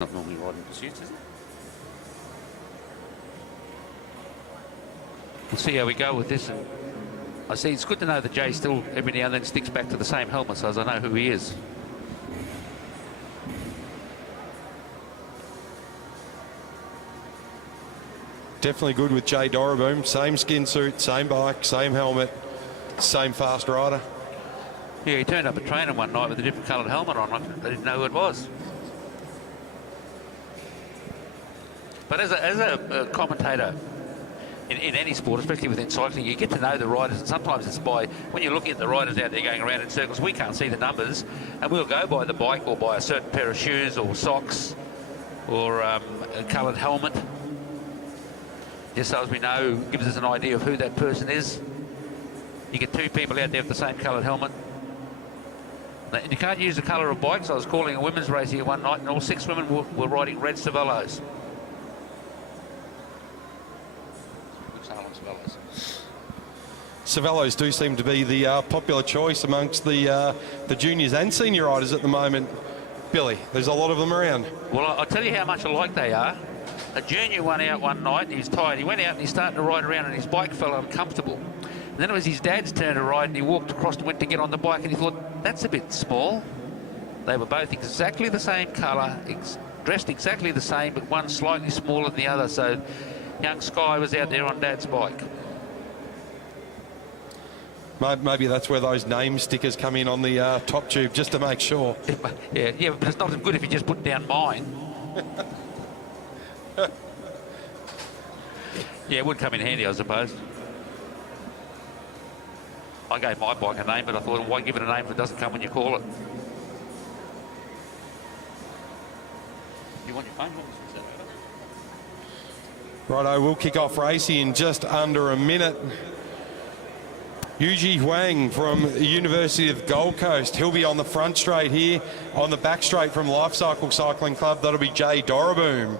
Not normally riding pursuits, is it? We'll see how we go with this. And I see it's good to know that Jay still every now and then sticks back to the same helmet, so as I know who he is. Definitely good with Jay Dorraboom. Same skin suit, same bike, same helmet, same fast rider. Yeah, he turned up at training one night with a different coloured helmet on. I didn't know who it was. But as a commentator in any sport, especially within cycling, you get to know the riders, and sometimes it's by, when you're looking at the riders out there going around in circles, we can't see the numbers, and we'll go by the bike or by a certain pair of shoes or socks or a coloured helmet, just so as we know, gives us an idea of who that person is. You get two people out there with the same coloured helmet. And you can't use the colour of bikes. I was calling a women's race here one night, and all 6 women were riding red Cervelos. Cervelos do seem to be the popular choice amongst the juniors and senior riders at the moment. Billy, there's a lot of them around. Well, I'll tell you how much alike they are. A junior went out one night and he was tired. He went out and he started to ride around and his bike felt uncomfortable. And then it was his dad's turn to ride and he walked across and went to get on the bike and he thought, that's a bit small. They were both exactly the same colour, dressed exactly the same, but one slightly smaller than the other. So young Sky was out there on Dad's bike. Maybe that's where those name stickers come in on the top tube, just to make sure. Yeah, but it's not as good if you just put down mine. Yeah, it would come in handy, I suppose. I gave my bike a name, but I thought, why give it a name if it doesn't come when you call it? You want your phone? Righto, we'll kick off racing in just under a minute. Yuji Huang from the University of Gold Coast. He'll be on the front straight here. On the back straight from Life Cycle Cycling Club, that'll be Jay Dorraboom.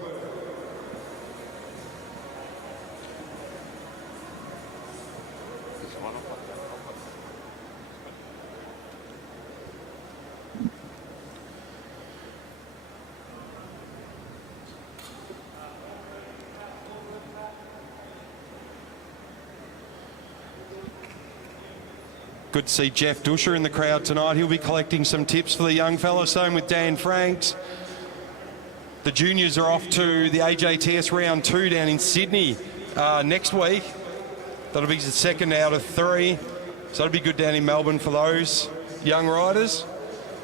Good to see Jeff Dusher in the crowd tonight. He'll be collecting some tips for the young fella. Same with Dan Franks. The juniors are off to the AJTS round 2 down in Sydney next week. That'll be the second out of 3. So it'll be good down in Melbourne for those young riders.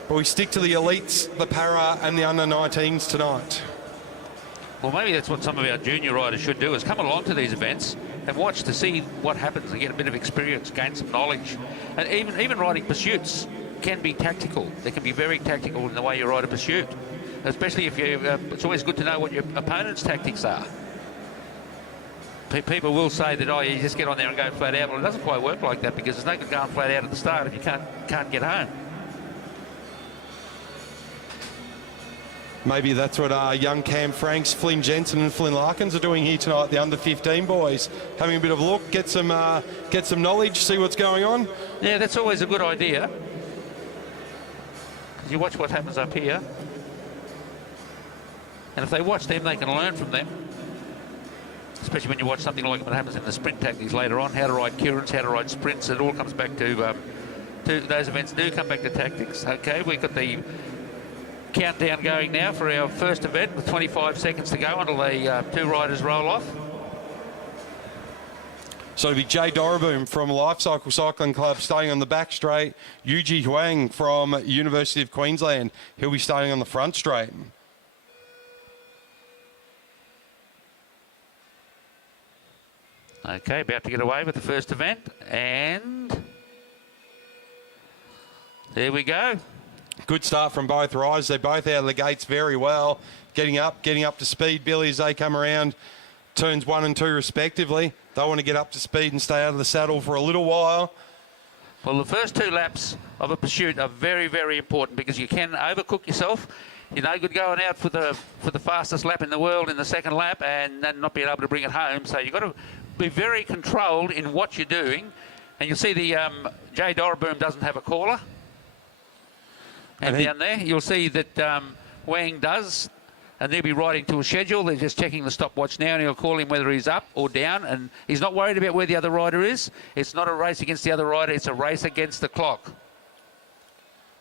But we stick to the elites, the para and the under-19s tonight. Well, maybe that's what some of our junior riders should do, is come along to these events and watch to see what happens and get a bit of experience, gain some knowledge. And even riding pursuits can be tactical. They can be very tactical in the way you ride a pursuit, especially if you. It's always good to know what your opponent's tactics are. People will say that, oh, you just get on there and go flat out. Well, it doesn't quite work like that, because there's no good going flat out at the start if you can't get home. Maybe that's what young Cam Franks, Flynn Jensen and Flynn Larkins are doing here tonight, the under-15 boys. Having a bit of a look, get some knowledge, see what's going on. Yeah, that's always a good idea. You watch what happens up here. And if they watch them, they can learn from them. Especially when you watch something like what happens in the sprint tactics later on, how to ride Keirins, how to ride sprints. It all comes back to those events do come back to tactics. Okay, we've got the countdown going now for our first event with 25 seconds to go until the 2 riders roll off. So it'll be Jay Dorraboom from Life Cycle Cycling Club staying on the back straight. Yuji Huang from University of Queensland. He'll be staying on the front straight. Okay, about to get away with the first event, and there we go. Good start from both riders. They're both out of the gates very well. Getting up to speed, Billy, as they come around turns 1 and 2 respectively. They want to get up to speed and stay out of the saddle for a little while. Well, the first 2 laps of a pursuit are very, very important, because you can overcook yourself. You're no good going out for the fastest lap in the world in the second lap and then not being able to bring it home. So you've got to be very controlled in what you're doing. And you'll see the Jay Dorraboom doesn't have a caller. And down there, you'll see that Wang does. and they'll be riding to a schedule. They're just checking the stopwatch now, and he'll call him whether he's up or down, and he's not worried about where the other rider is. It's not a race against the other rider, it's a race against the clock.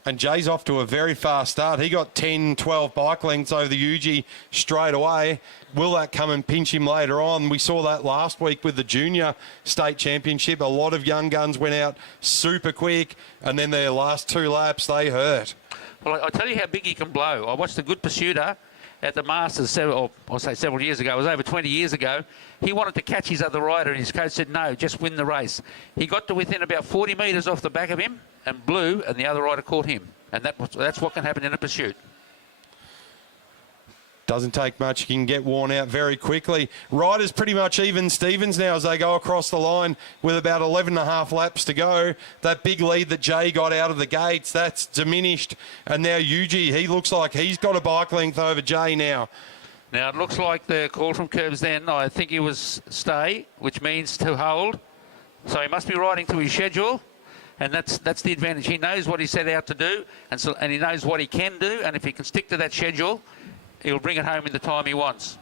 And Jay's off to a very fast start. He got 10, 12 bike lengths over the UG straight away. Will that come and pinch him later on? We saw that last week with the junior state championship. A lot of young guns went out super quick, and then their last 2 laps, they hurt. Well, I'll tell you how big he can blow. I watched a good pursuiter at the Masters, several years ago. It was over 20 years ago. He wanted to catch his other rider, and his coach said, no, just win the race. He got to within about 40 metres off the back of him and blew, and the other rider caught him. And that's what can happen in a pursuit. Doesn't take much. You can get worn out very quickly. Riders pretty much even Stevens now as they go across the line with about 11 and a half laps to go. That big lead that Jay got out of the gates, that's diminished. And now Yuji, he looks like he's got a bike length over Jay now. Now, it looks like the call from Curbs then, I think he was stay, which means to hold. So he must be riding to his schedule. And that's the advantage. He knows what he set out to do, and he knows what he can do. And if he can stick to that schedule, he'll bring it home in the time he wants.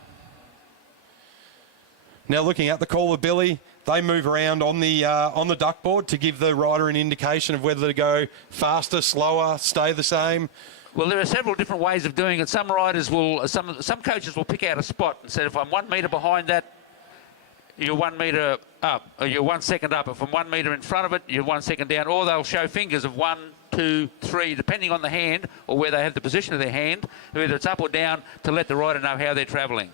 Now looking at the caller, Billy, they move around on the duck board to give the rider an indication of whether to go faster, slower, stay the same. Well, there are several different ways of doing it. Some riders will, some coaches will pick out a spot and say, if I'm 1 metre behind that, you're 1 metre up, or you're 1 second up. If I'm 1 metre in front of it, you're 1 second down. Or they'll show fingers of 1, 2, 3, depending on the hand or where they have the position of their hand, whether it's up or down, to let the rider know how they're travelling.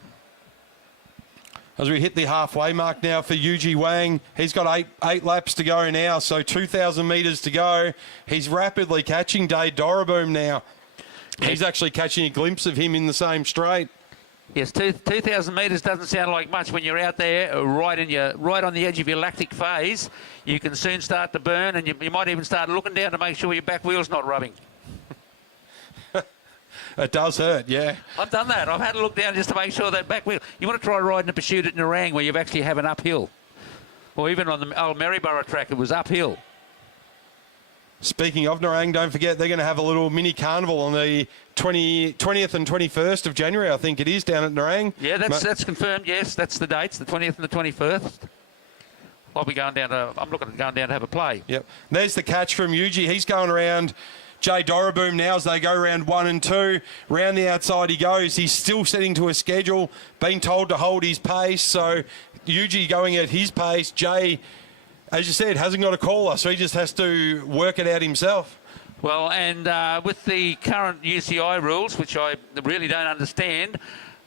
As we hit the halfway mark now for Yuji Wang, he's got eight laps to go now, so 2,000 metres to go. He's rapidly catching Dade Doroboom now. He's actually catching a glimpse of him in the same straight. Yes, 2,000 metres doesn't sound like much when you're out there right on the edge of your lactic phase. You can soon start to burn, and you might even start looking down to make sure your back wheel's not rubbing. It does hurt, yeah. I've done that. I've had to look down just to make sure that back wheel. You want to try riding a pursuit at Nerang where you actually have an uphill. Or even on the old Maryborough track, it was uphill. Speaking of Nerang, don't forget they're going to have a little mini carnival on the 20th and 21st of January, I think it is, down at Nerang. Yeah, that's confirmed, yes. That's the dates, the 20th and the 21st. I'm looking at going down to have a play. Yep. There's the catch from Yuji. He's going around Jay Doroboom now as they go round 1 and 2. Round the outside he goes. He's still setting to a schedule, being told to hold his pace. So Yuji going at his pace. Jay, as you said, hasn't got a caller, so he just has to work it out himself. Well, and with the current UCI rules, which I really don't understand,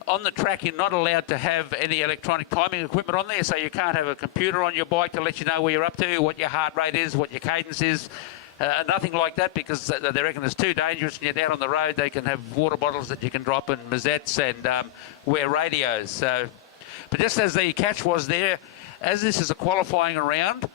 on the track you're not allowed to have any electronic timing equipment on there, so you can't have a computer on your bike to let you know where you're up to, what your heart rate is, what your cadence is. Nothing like that, because they reckon it's too dangerous. When you're out on the road, they can have water bottles that you can drop and mazettes and wear radios. So, but just as the catch was there, as this is a qualifying round,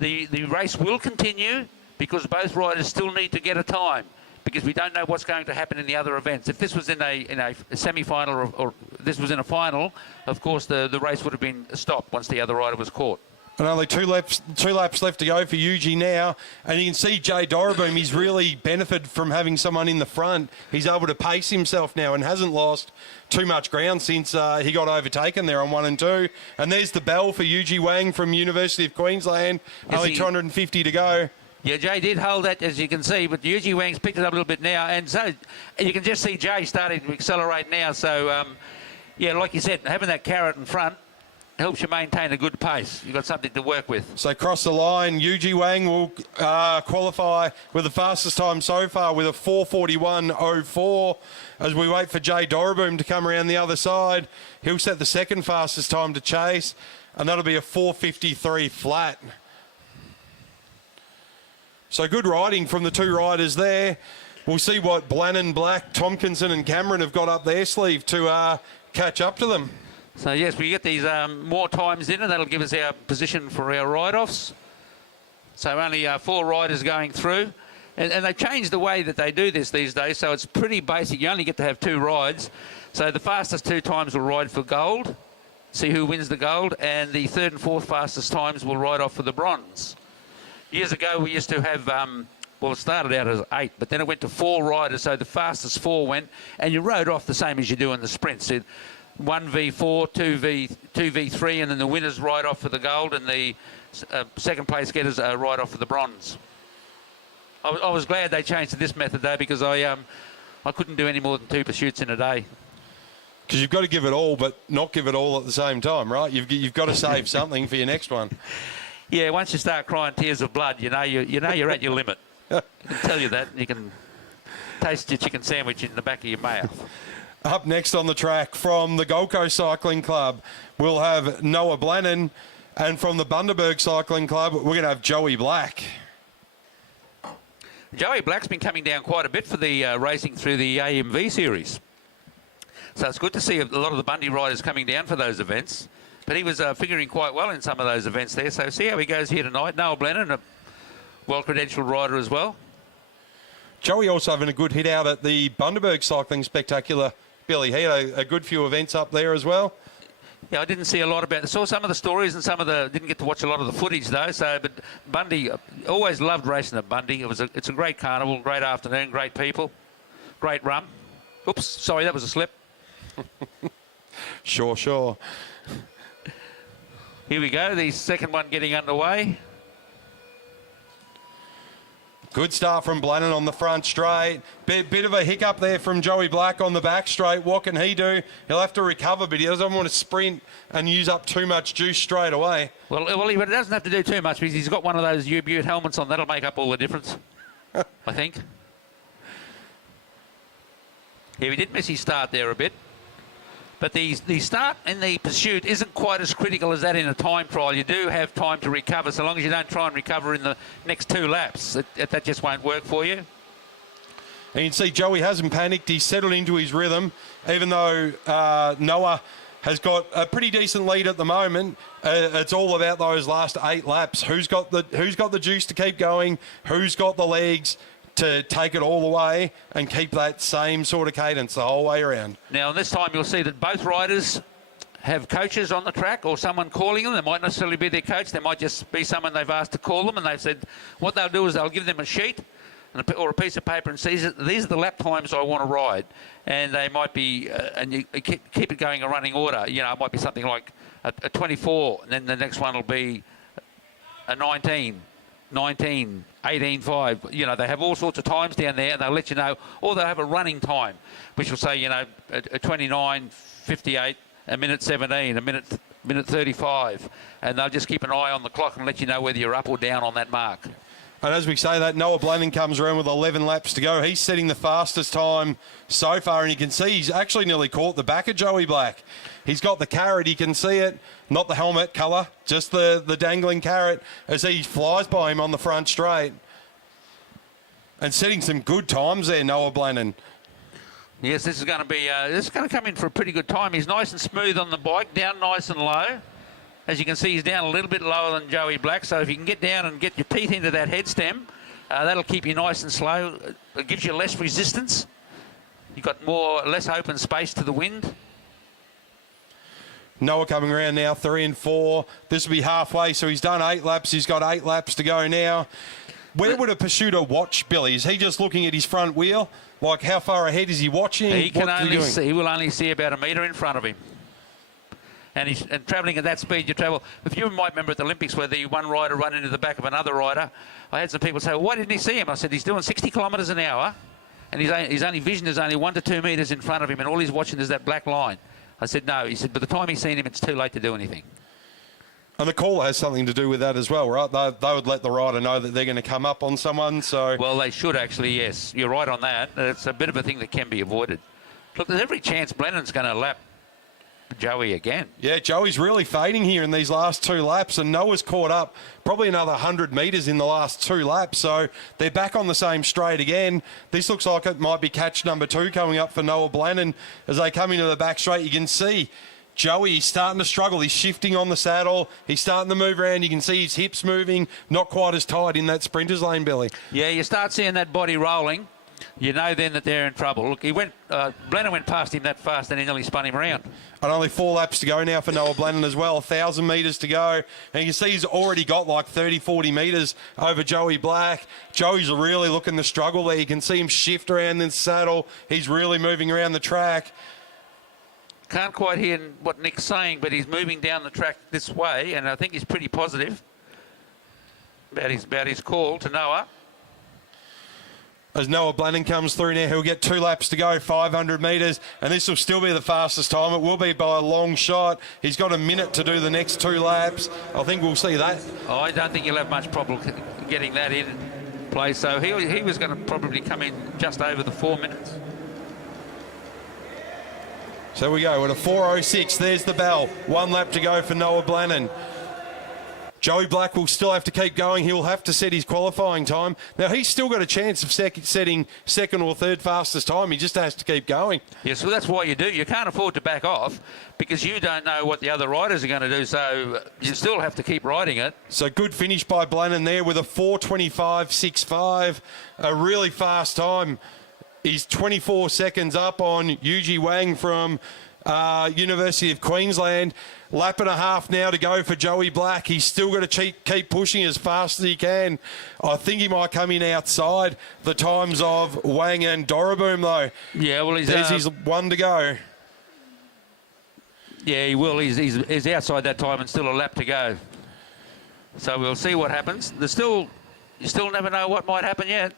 the race will continue because both riders still need to get a time, because we don't know what's going to happen in the other events. If this was in a semi-final or this was in a final, of course the race would have been stopped once the other rider was caught. And only two laps left to go for Yuji now. And you can see Jay Doroboom, he's really benefited from having someone in the front. He's able to pace himself now and hasn't lost too much ground since he got overtaken there on 1 and 2. And there's the bell for Yuji Wang from University of Queensland. Only 250 to go. Yeah, Jay did hold that, as you can see, but Yuji Wang's picked it up a little bit now. And so you can just see Jay starting to accelerate now. So, yeah, like you said, having that carrot in front helps you maintain a good pace. You've got something to work with. So cross the line, Yuji Wang will qualify with the fastest time so far with a 4:41.04. As we wait for Jay Doroboom to come around the other side, he'll set the second fastest time to chase, and that'll be a 4:53 flat. So good riding from the two riders there. We'll see what Blannon, Black, Tompkinson and Cameron have got up their sleeve to catch up to them. So, yes, we get these more times in, and that'll give us our position for our ride-offs. So only 4 riders going through. And they've changed the way that they do this these days, so it's pretty basic. You only get to have 2 rides. So the fastest 2 times will ride for gold, see who wins the gold, and the 3rd and 4th fastest times will ride off for the bronze. Years ago, we used to have Well, it started out as 8, but then it went to 4 riders, so the fastest 4 went, and you rode off the same as you do in the sprints. So 1v4, 2v3, and then the winners ride off for the gold, and the second place getters ride off for the bronze. I was glad they changed to this method, though, because I couldn't do any more than 2 pursuits in a day. Because you've got to give it all, but not give it all at the same time, right? You've got to save something for your next one. Yeah, once you start crying tears of blood, you know you're at your limit. I can tell you that. You can taste your chicken sandwich in the back of your mouth. Up next on the track from the Gold Coast Cycling Club, we'll have Noah Blennon, and from the Bundaberg Cycling Club, we're going to have Joey Black. Joey Black's been coming down quite a bit for the racing through the AMV series. So it's good to see a lot of the Bundy riders coming down for those events. But he was figuring quite well in some of those events there. So see how he goes here tonight. Noah Blennon, a well-credentialed rider as well. Joey also having a good hit out at the Bundaberg Cycling Spectacular. Billy, he had a good few events up there as well. Yeah, I didn't see a lot about it. Saw some of the stories and didn't get to watch a lot of the footage though. So, but Bundy, always loved racing at Bundy. It's a great carnival, great afternoon, great people, great rum. Oops, sorry, that was a slip. Sure. Here we go, the second one getting underway. Good start from Blennon on the front straight. Bit of a hiccup there from Joey Black on the back straight. What can he do? He'll have to recover, but he doesn't want to sprint and use up too much juice straight away. Well, he doesn't have to do too much because he's got one of those U-Butte helmets on. That'll make up all the difference, I think. Yeah, he did miss his start there a bit. But the start in the pursuit isn't quite as critical as that in a time trial. You do have time to recover, so long as you don't try and recover in the next 2 laps. That just won't work for you. And you can see Joey hasn't panicked. He's settled into his rhythm, even though Noah has got a pretty decent lead at the moment. It's all about those last 8 laps. Who's got the juice to keep going? Who's got the legs to take it all the way and keep that same sort of cadence the whole way around? Now, this time you'll see that both riders have coaches on the track or someone calling them. They might not necessarily be their coach. They might just be someone they've asked to call them, and they've said what they'll do is they'll give them a sheet or a piece of paper and say, these are the lap times I want to ride. And they might be, and you keep it going in running order. You know, it might be something like a 24, and then the next one will be a 19, 18.5. You know, they have all sorts of times down there, and they'll let you know, or they'll have a running time, which will say, you know, a 29.58, a minute 17, a minute 35, and they'll just keep an eye on the clock and let you know whether you're up or down on that mark. And as we say that, Noah Blennon comes around with 11 laps to go. He's setting the fastest time so far, and you can see he's actually nearly caught the back of Joey Black. He's got the carrot, you can see it, not the helmet colour, just the dangling carrot as he flies by him on the front straight. And setting some good times there, Noah Blennon. Yes, this is going to come in for a pretty good time. He's nice and smooth on the bike, down nice and low. As you can see, he's down a little bit lower than Joey Black, so if you can get down and get your teeth into that head stem, that'll keep you nice and slow. It gives you less resistance. You've got less open space to the wind. Noah coming around now, 3 and 4. This will be halfway, so he's done 8 laps. He's got 8 laps to go now. Where would a pursuiter watch, Billy? Is he just looking at his front wheel? Like, how far ahead is he watching? He will only see about a metre in front of him. And travelling at that speed you travel. If you might remember at the Olympics where the one rider ran into the back of another rider, I had some people say, well, why didn't he see him? I said, he's doing 60 kilometres an hour, and his only vision is only 1 to 2 metres in front of him, and all he's watching is that black line. I said, no. He said, by the time he's seen him, it's too late to do anything. And the caller has something to do with that as well, right? They would let the rider know that they're going to come up on someone, so... Well, they should actually, yes. You're right on that. It's a bit of a thing that can be avoided. Look, there's every chance Blennon's going to lap Joey again. Yeah, Joey's really fading here in these last 2 laps, and Noah's caught up probably another 100 metres in the last 2 laps, so they're back on the same straight again. This looks like it might be catch number 2 coming up for Noah Blennon. As they come into the back straight, you can see Joey, he's starting to struggle. He's shifting on the saddle. He's starting to move around. You can see his hips moving, not quite as tight in that sprinter's lane, Billy. Yeah, you start seeing that body rolling. you know then that they're in trouble. Look, Blenheim went past him that fast and he nearly spun him around. And only 4 laps to go now for Noah Blenheim as well. 1,000 metres to go. And you can see he's already got like 30, 40 metres over Joey Black. Joey's really looking to struggle there. You can see him shift around in the saddle. He's really moving around the track. Can't quite hear what Nick's saying, but he's moving down the track this way, and I think he's pretty positive about his call to Noah. As Noah Blenheim comes through now, he'll get 2 laps to go, 500 metres, and this will still be the fastest time. It will be by a long shot. He's got a minute to do the next 2 laps. I think we'll see that. Oh, I don't think he'll have much problem getting that in play, so he was going to probably come in just over the 4 minutes. So we go at a 4:06. There's the bell. 1 lap to go for Noah Blenheim. Joey Black will still have to keep going. He'll have to set his qualifying time. Now, he's still got a chance of setting second or third fastest time. He just has to keep going. Yes, well, that's what you do. You can't afford to back off because you don't know what the other riders are going to do, so you still have to keep riding it. So good finish by Blenheim there with a 4:25.65. A really fast time. He's 24 seconds up on Yuji Wang from University of Queensland. Lap and a half now to go for Joey Black. He's still got to keep pushing as fast as he can. I think he might come in outside the times of Wang and Doroboom, though. Yeah, well, there's his 1 to go. Yeah, he will. He's outside that time and still a lap to go. So we'll see what happens. You still never know what might happen yet.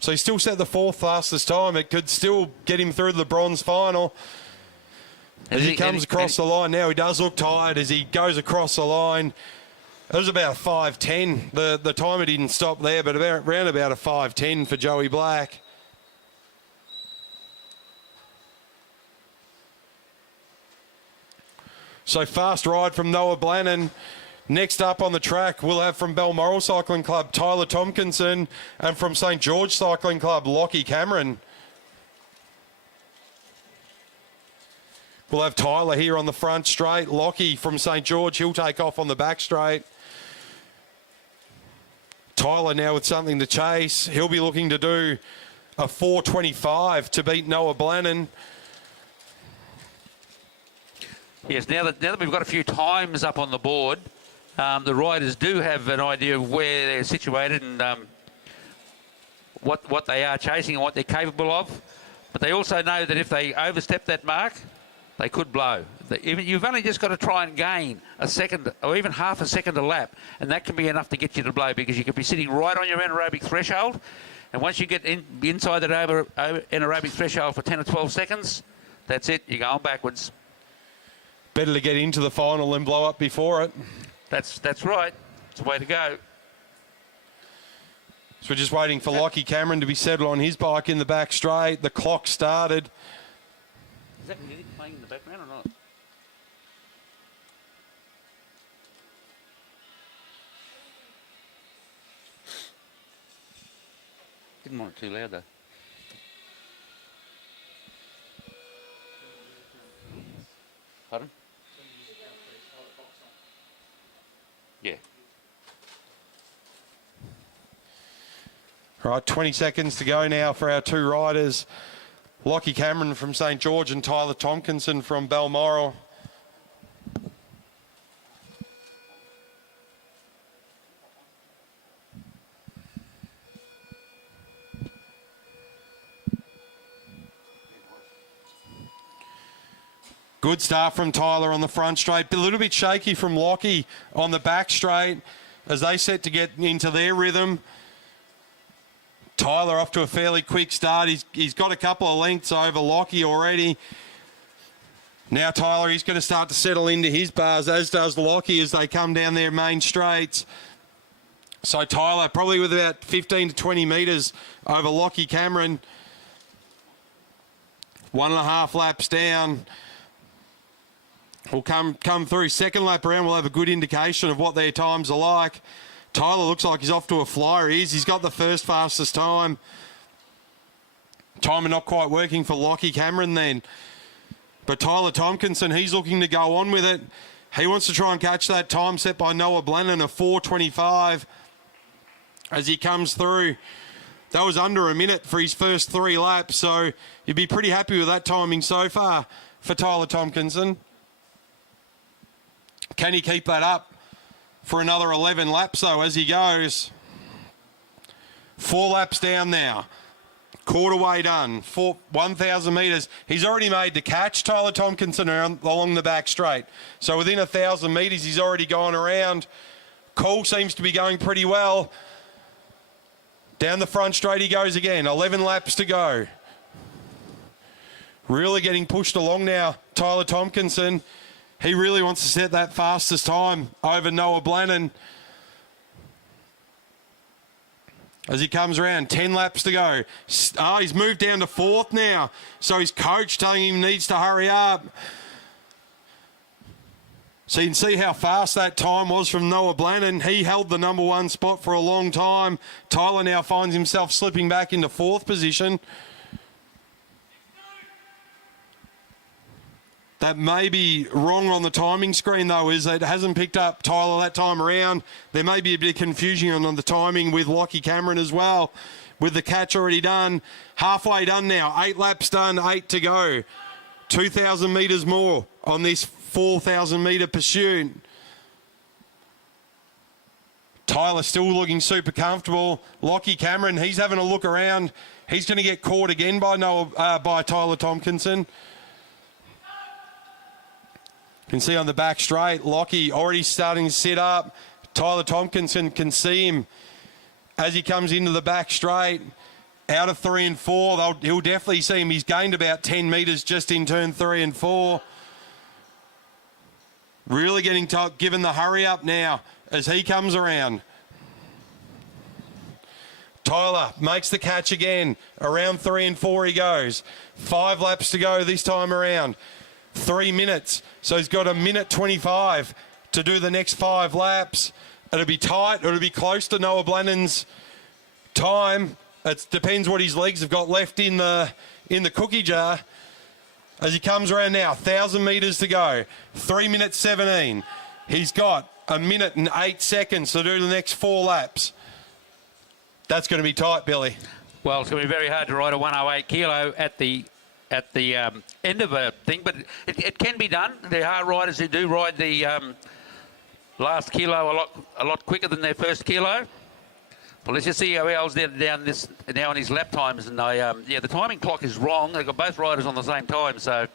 So he still set the 4th fastest time. It could still get him through to the bronze final. As he comes across the line now, he does look tired as he goes across the line. It was about 5:10. The timer didn't stop there, but around about a 5:10 for Joey Black. So fast ride from Noah Blenheim. Next up on the track, we'll have from Balmoral Cycling Club, Tyler Tompkinson, and from St George Cycling Club, Lockie Cameron. We'll have Tyler here on the front straight. Lockie from St George, he'll take off on the back straight. Tyler now with something to chase. He'll be looking to do a 4:25 to beat Noah Blenheim. Yes, now that we've got a few times up on the board, the riders do have an idea of where they're situated and what they are chasing and what they're capable of. But they also know that if they overstep that mark, they could blow. You've only just got to try and gain a second or even half a second a lap, and that can be enough to get you to blow because you could be sitting right on your anaerobic threshold, and once you get inside that anaerobic threshold for 10 or 12 seconds, that's it. You're going backwards. Better to get into the final than blow up before it. That's right. It's the way to go. So we're just waiting for Lockie Cameron to be settled on his bike in the back straight. The clock started. Is that music playing in the background or not? Didn't want it too loud though. Pardon? Yeah. Right, 20 seconds to go now for our 2 riders. Lockie Cameron from St George and Tyler Tompkinson from Balmoral. Good start from Tyler on the front straight. A little bit shaky from Lockie on the back straight as they set to get into their rhythm. Tyler off to a fairly quick start. He's got a couple of lengths over Lockie already. Now Tyler, he's going to start to settle into his bars, as does Lockie as they come down their main straights. So Tyler probably with about 15 to 20 metres over Lockie Cameron. 1.5 laps down. Will come through. Second lap around, we'll have a good indication of what their times are like. Tyler looks like he's off to a flyer. He's got the first fastest time. Timer not quite working for Lockie Cameron then. But Tyler Tompkinson, he's looking to go on with it. He wants to try and catch that time set by Noah Blenheim, a 4:25 as he comes through. That was under a minute for his first 3 laps, so you'd be pretty happy with that timing so far for Tyler Tompkinson. Can he keep that up for another 11 laps, though, as he goes? 4 laps down now. Quarter way done. 1,000 metres. He's already made the catch, Tyler Tompkinson, along the back straight. So within 1,000 metres, he's already gone around. Cole seems to be going pretty well. Down the front straight he goes again. 11 laps to go. Really getting pushed along now, Tyler Tompkinson. He really wants to set that fastest time over Noah Blannon. As he comes around, 10 laps to go. He's moved down to 4th now. So his coach telling him he needs to hurry up. So you can see how fast that time was from Noah Blannon. He held the number 1 spot for a long time. Tyler now finds himself slipping back into 4th position. That may be wrong on the timing screen, though, is that it hasn't picked up Tyler that time around. There may be a bit of confusion on the timing with Lockie Cameron as well, with the catch already done. Halfway done now. 8 laps done, 8 to go. 2,000 metres more on this 4,000 metre pursuit. Tyler still looking super comfortable. Lockie Cameron, he's having a look around. He's going to get caught again by Tyler Tompkinson. You can see on the back straight, Lockie already starting to sit up. Tyler Tompkinson can see him as he comes into the back straight. Out of 3 and 4, he'll definitely see him. He's gained about 10 metres just in turn 3 and 4. Really getting given the hurry up now as he comes around. Tyler makes the catch again. Around 3 and 4 he goes. 5 laps to go this time around. 3 minutes. So he's got 1:25 to do the next 5 laps. It'll be tight. It'll be close to Noah Blannon's time. It depends what his legs have got left in the cookie jar. As he comes around now, 1,000 metres to go. 3 minutes 17. He's got 1:08 to do the next 4 laps. That's going to be tight, Billy. Well, it's going to be very hard to ride a 108 kilo at the end of a thing, but it can be done. There are riders who do ride the last kilo a lot quicker than their first kilo. Well, let's just see how else they're down this now on his lap times. And the timing clock is wrong. They've got both riders on the same time, so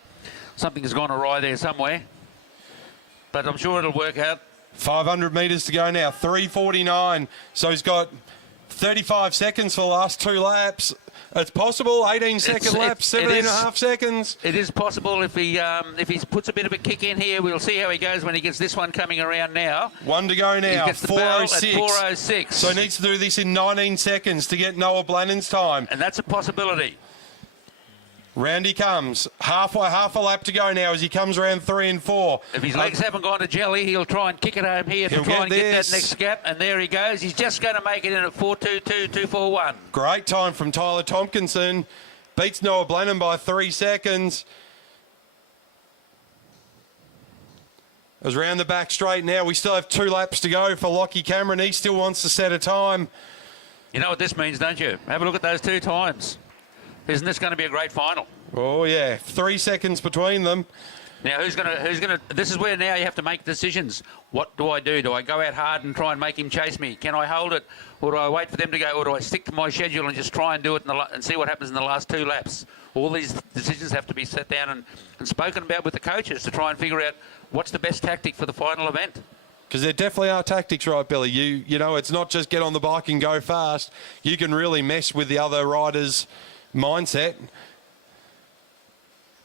something has gone awry there somewhere. But I'm sure it'll work out. 500 metres to go now. 3:49. So he's got 35 seconds for the last 2 laps. It's possible. 18-second laps, 17.5 seconds. It is possible if he puts a bit of a kick in here. We'll see how he goes when he gets this one coming around now. 1 to go now. 4:06. 4:06. So he needs to do this in 19 seconds to get Noah Blannon's time. And that's a possibility. Round he comes. Half a lap to go now as he comes around 3 and 4. If his legs haven't gone to jelly, he'll try and kick it home here to try and get that next gap. And there he goes. He's just going to make it in at 4:22.241. Great time from Tyler Tompkinson. Beats Noah Blannon by 3 seconds. As round the back straight now, we still have 2 laps to go for Lockie Cameron. He still wants to set a time. You know what this means, don't you? Have a look at those 2 times. Isn't this going to be a great final? Oh, yeah. 3 seconds between them. Now, who's going to... This is where now you have to make decisions. What do I do? Do I go out hard and try and make him chase me? Can I hold it? Or do I wait for them to go? Or do I stick to my schedule and just try and do it and see what happens in the last 2 laps? All these decisions have to be set down and spoken about with the coaches to try and figure out what's the best tactic for the final event. Because there definitely are tactics, right, Billy? You know, it's not just get on the bike and go fast. You can really mess with the other riders' mindset.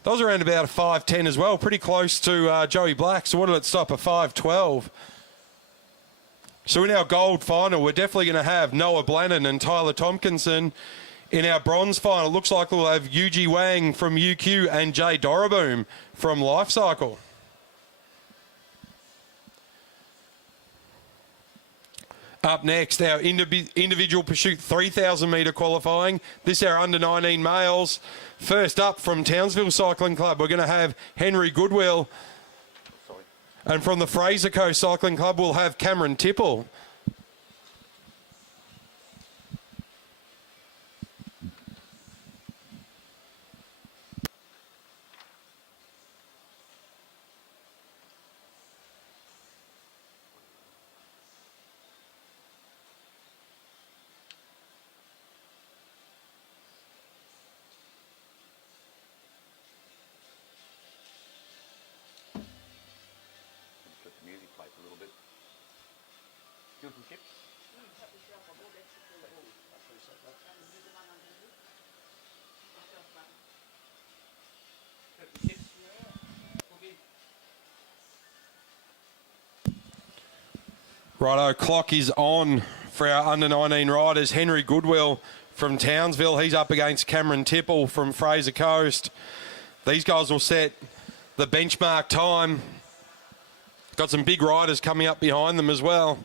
That was around about a 5:10 as well, pretty close to Joey Black. So what did it stop? A 5:12. So in our gold final, we're definitely going to have Noah Blannon and Tyler Tompkinson. In our bronze final, looks like we'll have Yuji Wang from UQ and Jay Doraboom from Lifecycle. Up next, our individual pursuit 3,000 metre qualifying. This our under-19 males. First up from Townsville Cycling Club, we're going to have Henry Goodwill. And from the Fraser Coast Cycling Club, we'll have Cameron Tipple. a little bit. Good from Kip. Righto, clock is on for our under-19 riders. Henry Goodwill from Townsville. He's up against Cameron Tipple from Fraser Coast. These guys will set the benchmark time. Got some big riders coming up behind them as well.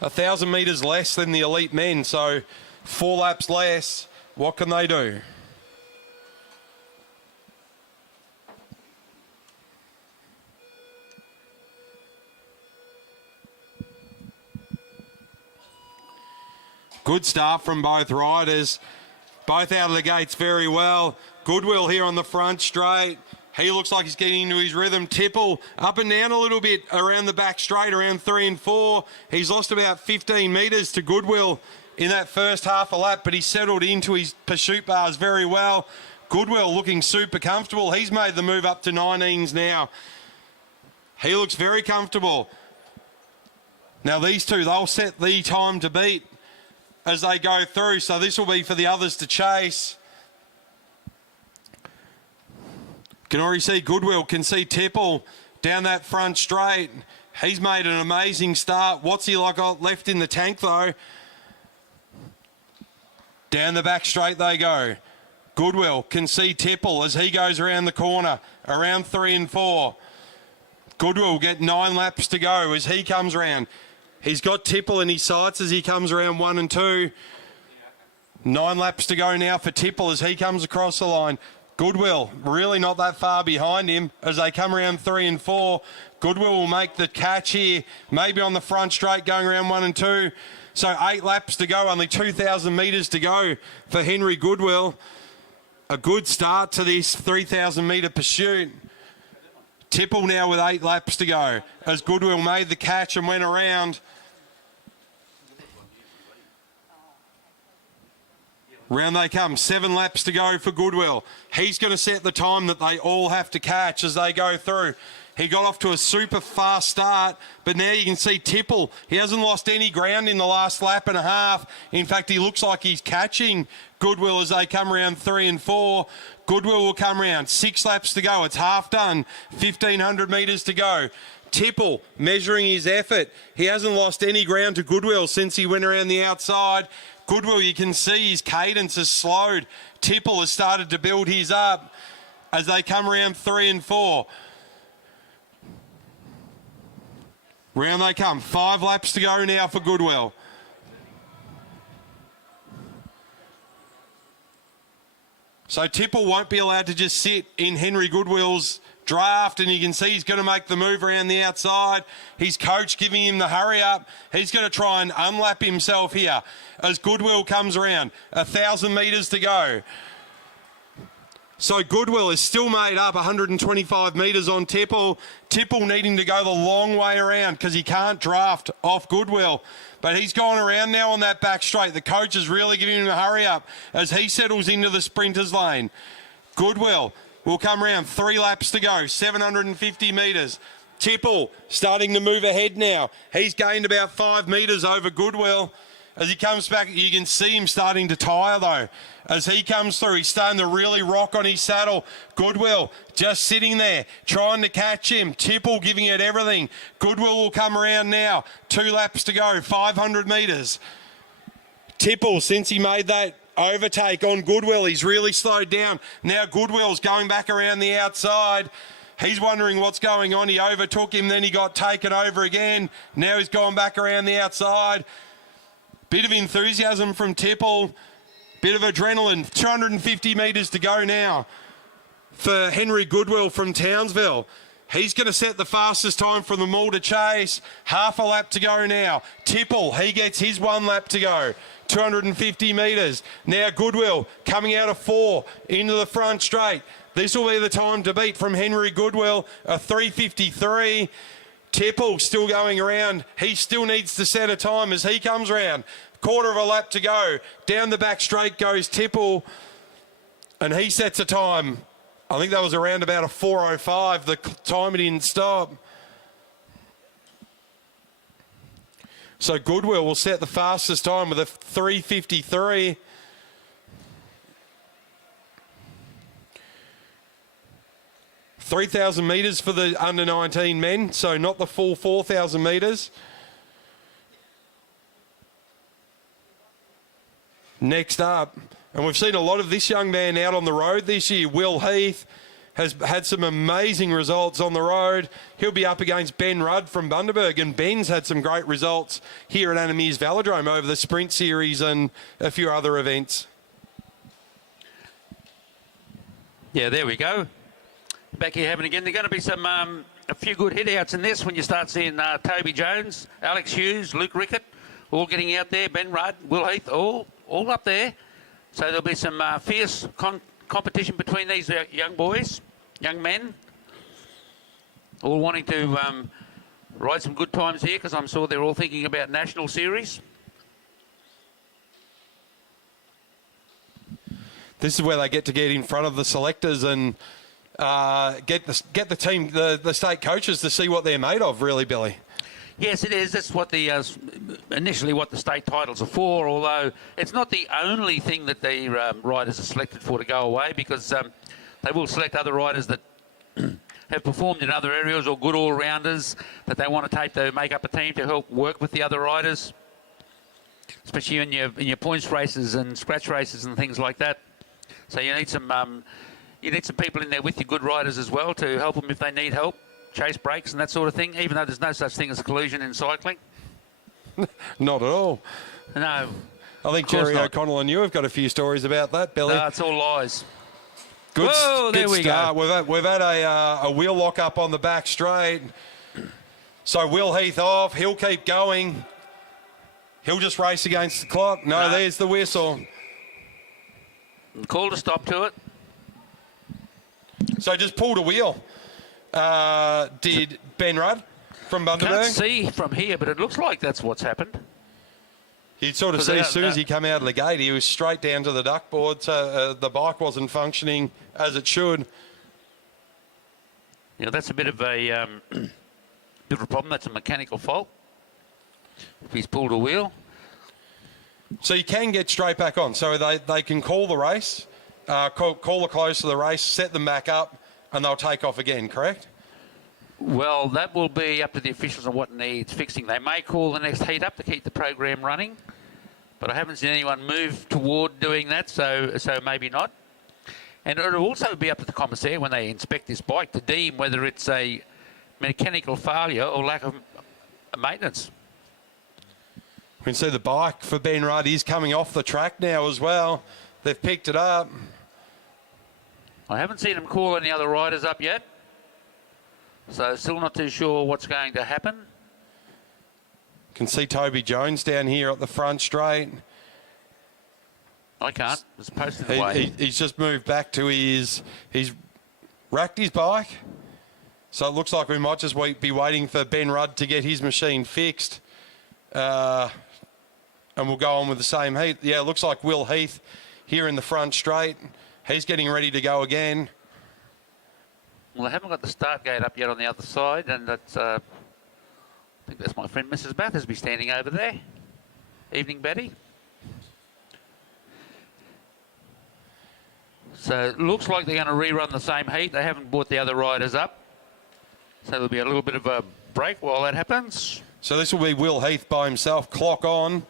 1,000 metres less than the elite men, so 4 laps less. What can they do? Good start from both riders. Both out of the gates very well. Goodwill here on the front straight. He looks like he's getting into his rhythm. Tipple up and down a little bit around the back straight, around 3 and 4. He's lost about 15 metres to Goodwill in that first half a lap, but he settled into his pursuit bars very well. Goodwill looking super comfortable. He's made the move up to 19s now. He looks very comfortable. Now these two, they'll set the time to beat as they go through, so this will be for the others to chase. Can already see Goodwill, can see Tipple down that front straight. He's made an amazing start. What's he like got left in the tank though? Down the back straight they go. Goodwill can see Tipple as he goes around the corner, around 3 and 4. Goodwill will get 9 laps to go as he comes around. He's got Tipple in his sights as he comes around 1 and 2. 9 laps to go now for Tipple as he comes across the line. Goodwill really not that far behind him as they come around 3 and 4. Goodwill will make the catch here, maybe on the front straight going around 1 and 2. So 8 laps to go, only 2,000 metres to go for Henry Goodwill. A good start to this 3,000 metre pursuit. Tipple now with 8 laps to go as Goodwill made the catch and went around. Round they come, 7 laps to go for Goodwill. He's going to set the time that they all have to catch as they go through. He got off to a super fast start, but now you can see Tipple. He hasn't lost any ground in the last lap and a half. In fact, he looks like he's catching Goodwill as they come around 3 and 4. Goodwill will come around, 6 laps to go. It's half done, 1,500 metres to go. Tipple measuring his effort. He hasn't lost any ground to Goodwill since he went around the outside. Goodwill, you can see his cadence has slowed. Tipple has started to build his up as they come around 3 and 4. Round they come. 5 laps to go now for Goodwill. So Tipple won't be allowed to just sit in Henry Goodwill's draft, and you can see he's going to make the move around the outside. His coach giving him the hurry up. He's going to try and unlap himself here as Goodwill comes around. 1,000 metres to go. So Goodwill is still made up 125 metres on Tipple. Tipple needing to go the long way around because he can't draft off Goodwill. But he's gone around now on that back straight. The coach is really giving him a hurry up as he settles into the sprinters lane. Goodwill will come around, 3 laps to go, 750 metres. Tipple starting to move ahead now. He's gained about 5 metres over Goodwill. As he comes back, you can see him starting to tire though. As he comes through, he's starting to really rock on his saddle. Goodwill just sitting there, trying to catch him. Tipple giving it everything. Goodwill will come around now. 2 laps to go, 500 metres. Tipple, since he made that overtake on Goodwill, he's really slowed down. Now Goodwill's going back around the outside. He's wondering what's going on. He overtook him, then he got taken over again. Now he's gone back around the outside. Bit of enthusiasm from Tipple. Bit of adrenaline. 250 metres to go now for Henry Goodwill from Townsville. He's going to set the fastest time from them all to chase. Half a lap to go now. Tipple, he gets his 1 lap to go. 250 metres. Now Goodwill coming out of 4 into the front straight. This will be the time to beat from Henry Goodwill, a 3:53. Tipple still going around. He still needs to set a time as he comes around. 1/4 of a lap to go. Down the back straight goes Tipple, and he sets a time. I think that was around about a 4:05. The time it didn't stop. So Goodwill will set the fastest time with a 3:53. $3,000 metres for the under-19 men, so not the full 4,000 metres. Next up, and we've seen a lot of this young man out on the road this year, Will Heath, has had some amazing results on the road. He'll be up against Ben Rudd from Bundaberg, and Ben's had some great results here at Anna-Meares Velodrome over the Sprint Series and a few other events. Yeah, there we go. Back here having again. There are going to be some a few good hit-outs in this when you start seeing Toby Jones, Alex Hughes, Luke Rickett, all getting out there, Ben Rudd, Will Heath, all up there. So there'll be some fierce competition between these young boys, young men, all wanting to ride some good times here, because I'm sure they're all thinking about national series. This is where they get in front of the selectors and get the team, the state coaches, to see what they're made of, really, Billy. Yes, it is. That's what the initially what the state titles are for, although it's not the only thing that the riders are selected for to go away, because they will select other riders that have performed in other areas or good all-rounders that they want to take to make up a team to help work with the other riders, especially in your points races and scratch races and things like that. So you need some people in there with your good riders as well to help them if they need help. Chase breaks and that sort of thing, even though there's no such thing as collusion in cycling. Not at all. No. I think Jerry O'Connell and you have got a few stories about that, Billy. No, it's all lies. Good, Whoa, good there we start. go. We've had a wheel lock up on the back straight. So Will Heath off. He'll keep going. He'll just race against the clock. No, there's the whistle. Called a stop to it. So just pulled a wheel. Did Ben Rudd from Bundaberg. Can't see from here, but it looks like that's what's happened. You'd sort of see as soon as he came out of the gate, he was straight down to the duck board, so the bike wasn't functioning as it should. Yeah, that's a bit of a problem. That's a mechanical fault. If he's pulled a wheel. So you can get straight back on. So they can call the race, call the close of the race, set them back up, and they'll take off again, correct? Well, that will be up to the officials on what needs fixing. They may call the next heat up to keep the program running, but I haven't seen anyone move toward doing that, so maybe not. And it'll also be up to the commissaire when they inspect this bike to deem whether it's a mechanical failure or lack of maintenance. We can see the bike for Ben Rudd is coming off the track now as well. They've picked it up. I haven't seen them call any other riders up yet, so still not too sure what's going to happen. Can see Toby Jones down here at the front straight. I can't. It's posted away. He's just moved back to he's racked his bike. So it looks like we might just be waiting for Ben Rudd to get his machine fixed. And we'll go on with the same heat. Yeah, it looks like Will Heath here in the front straight. He's getting ready to go again. Well, I haven't got the start gate up yet on the other side, and that's, I think that's my friend Mrs. Bathersby standing over there. Evening, Betty. So it looks like they're going to rerun the same heat. They haven't brought the other riders up. So there'll be a little bit of a break while that happens. So this will be Will Heath by himself, clock on.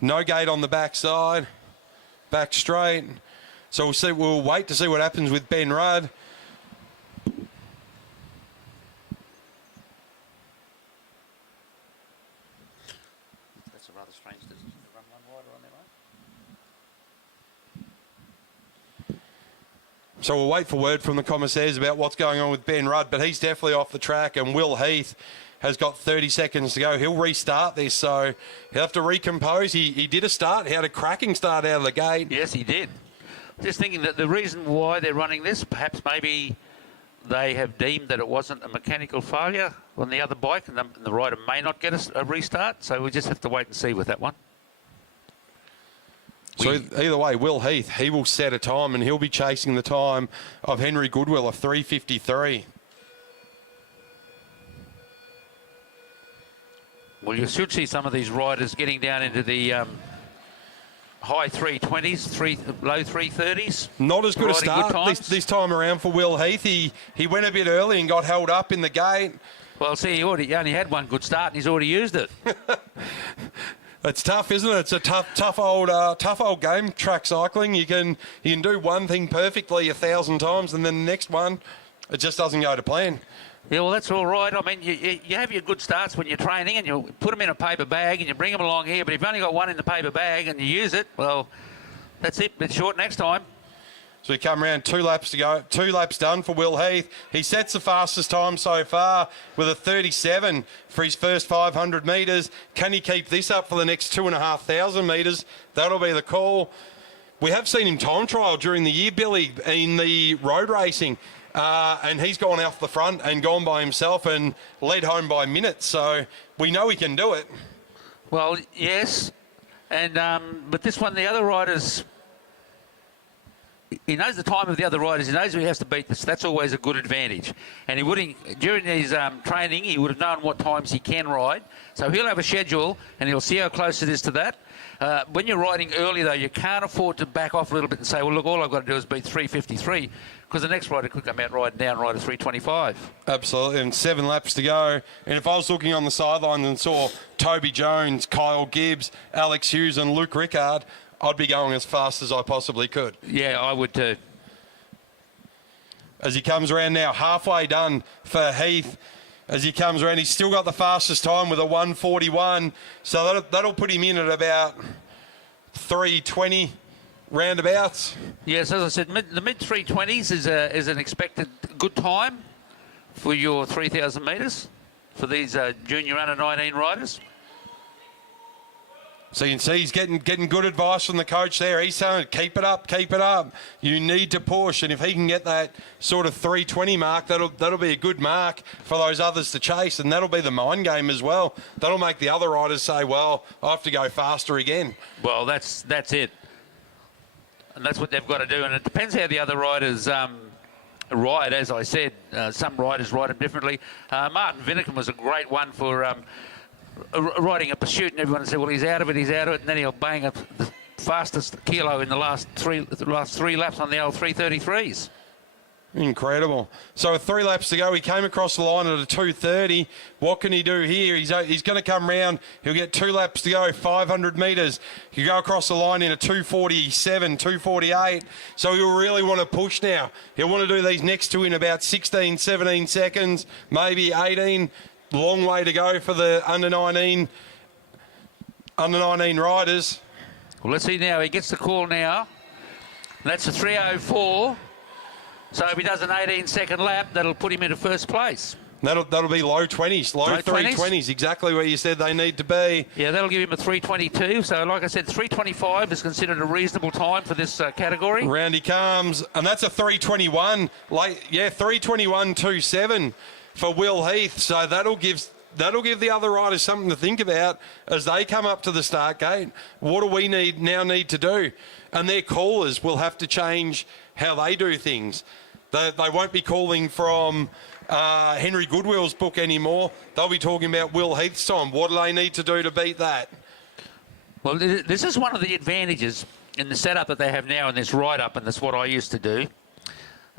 No gate on the backside, back straight. So we'll wait to see what happens with Ben Rudd. That's a rather strange decision to run one rider on their own. So we'll wait for word from the commissaires about what's going on with Ben Rudd, but he's definitely off the track, and Will Heath has got 30 seconds to go. He'll restart this, so he'll have to recompose. He did a start. He had a cracking start out of the gate. Yes, he did. Just thinking that the reason why they're running this, perhaps maybe they have deemed that it wasn't a mechanical failure on the other bike, and the rider may not get a restart, so we just have to wait and see with that one. So either way, Will Heath, he will set a time and he'll be chasing the time of Henry Goodwill of 3:53. Well, you should see some of these riders getting down into the high 320s, low 330s. Not as good a start this time around for Will Heath. He went a bit early and got held up in the gate. Well, see, he only had one good start and he's already used it. It's tough, isn't it? It's a tough old game, track cycling. You can do one thing perfectly 1,000 times, and then the next one, it just doesn't go to plan. Yeah, well, that's all right. I mean, you have your good starts when you're training, and you put them in a paper bag and you bring them along here. But if you've only got one in the paper bag and you use it, well, that's it. It's short next time. So we come around 2 laps to go. 2 laps done for Will Heath. He sets the fastest time so far with a 37 for his first 500 metres. Can he keep this up for the next 2,500 metres? That'll be the call. We have seen him time trial during the year, Billy, in the road racing. And he's gone off the front and gone by himself and led home by minutes. So we know he can do it. Well, yes. And but this one, the other riders... He knows the time of the other riders. He knows who he has to beat. That's always a good advantage. And he wouldn't, during his training, he would have known what times he can ride. So he'll have a schedule, and he'll see how close it is to that. When you're riding early, though, you can't afford to back off a little bit and say, well, look, all I've got to do is beat 3:53, because the next rider could come out riding down, ride a 3:25. Absolutely, and 7 laps to go. And if I was looking on the sidelines and saw Toby Jones, Kyle Gibbs, Alex Hughes and Luke Rickard, I'd be going as fast as I possibly could. Yeah, I would too. As he comes around now, halfway done for Heath. As he comes around, he's still got the fastest time with a 1:41. So that'll put him in at about 3:20 roundabouts. Yes, as I said, the mid 3:20s is an expected good time for your 3,000 metres for these junior under 19 riders. So you can see he's getting good advice from the coach there. He's saying, keep it up, keep it up. You need to push. And if he can get that sort of 3:20 mark, that'll be a good mark for those others to chase. And that'll be the mind game as well. That'll make the other riders say, well, I have to go faster again. Well, that's it. And that's what they've got to do. And it depends how the other riders ride. As I said, some riders ride them differently. Martin Vinnicum was a great one for... riding a pursuit, and everyone said, well, he's out of it, and then he'll bang up the fastest kilo in the last three laps on the old 3:33s. Incredible. So with 3 laps to go, he came across the line at a 2:30. What can he do here? He's going to come round. He'll get 2 laps to go, 500 metres. He'll go across the line in a 2:47, 2:48. So he'll really want to push now. He'll want to do these next two in about 16, 17 seconds, maybe 18. Long way to go for the under 19 riders. Well, let's see now. He gets the call now. That's a 3:04. So if he does an 18-second lap, that'll put him into first place. That'll be low 20s, low 3:20s, exactly where you said they need to be. Yeah, that'll give him a 3:22. So like I said, 3:25 is considered a reasonable time for this category. Round he comes, and that's a 3:21. 3:21.27 for Will Heath. So that'll give the other riders something to think about as they come up to the start gate. What do we now need to do? And their callers will have to change how they do things. They won't be calling from Henry Goodwill's book anymore. They'll be talking about Will Heath's time. What do they need to do to beat that? Well, this is one of the advantages in the setup that they have now in this ride-up, and that's what I used to do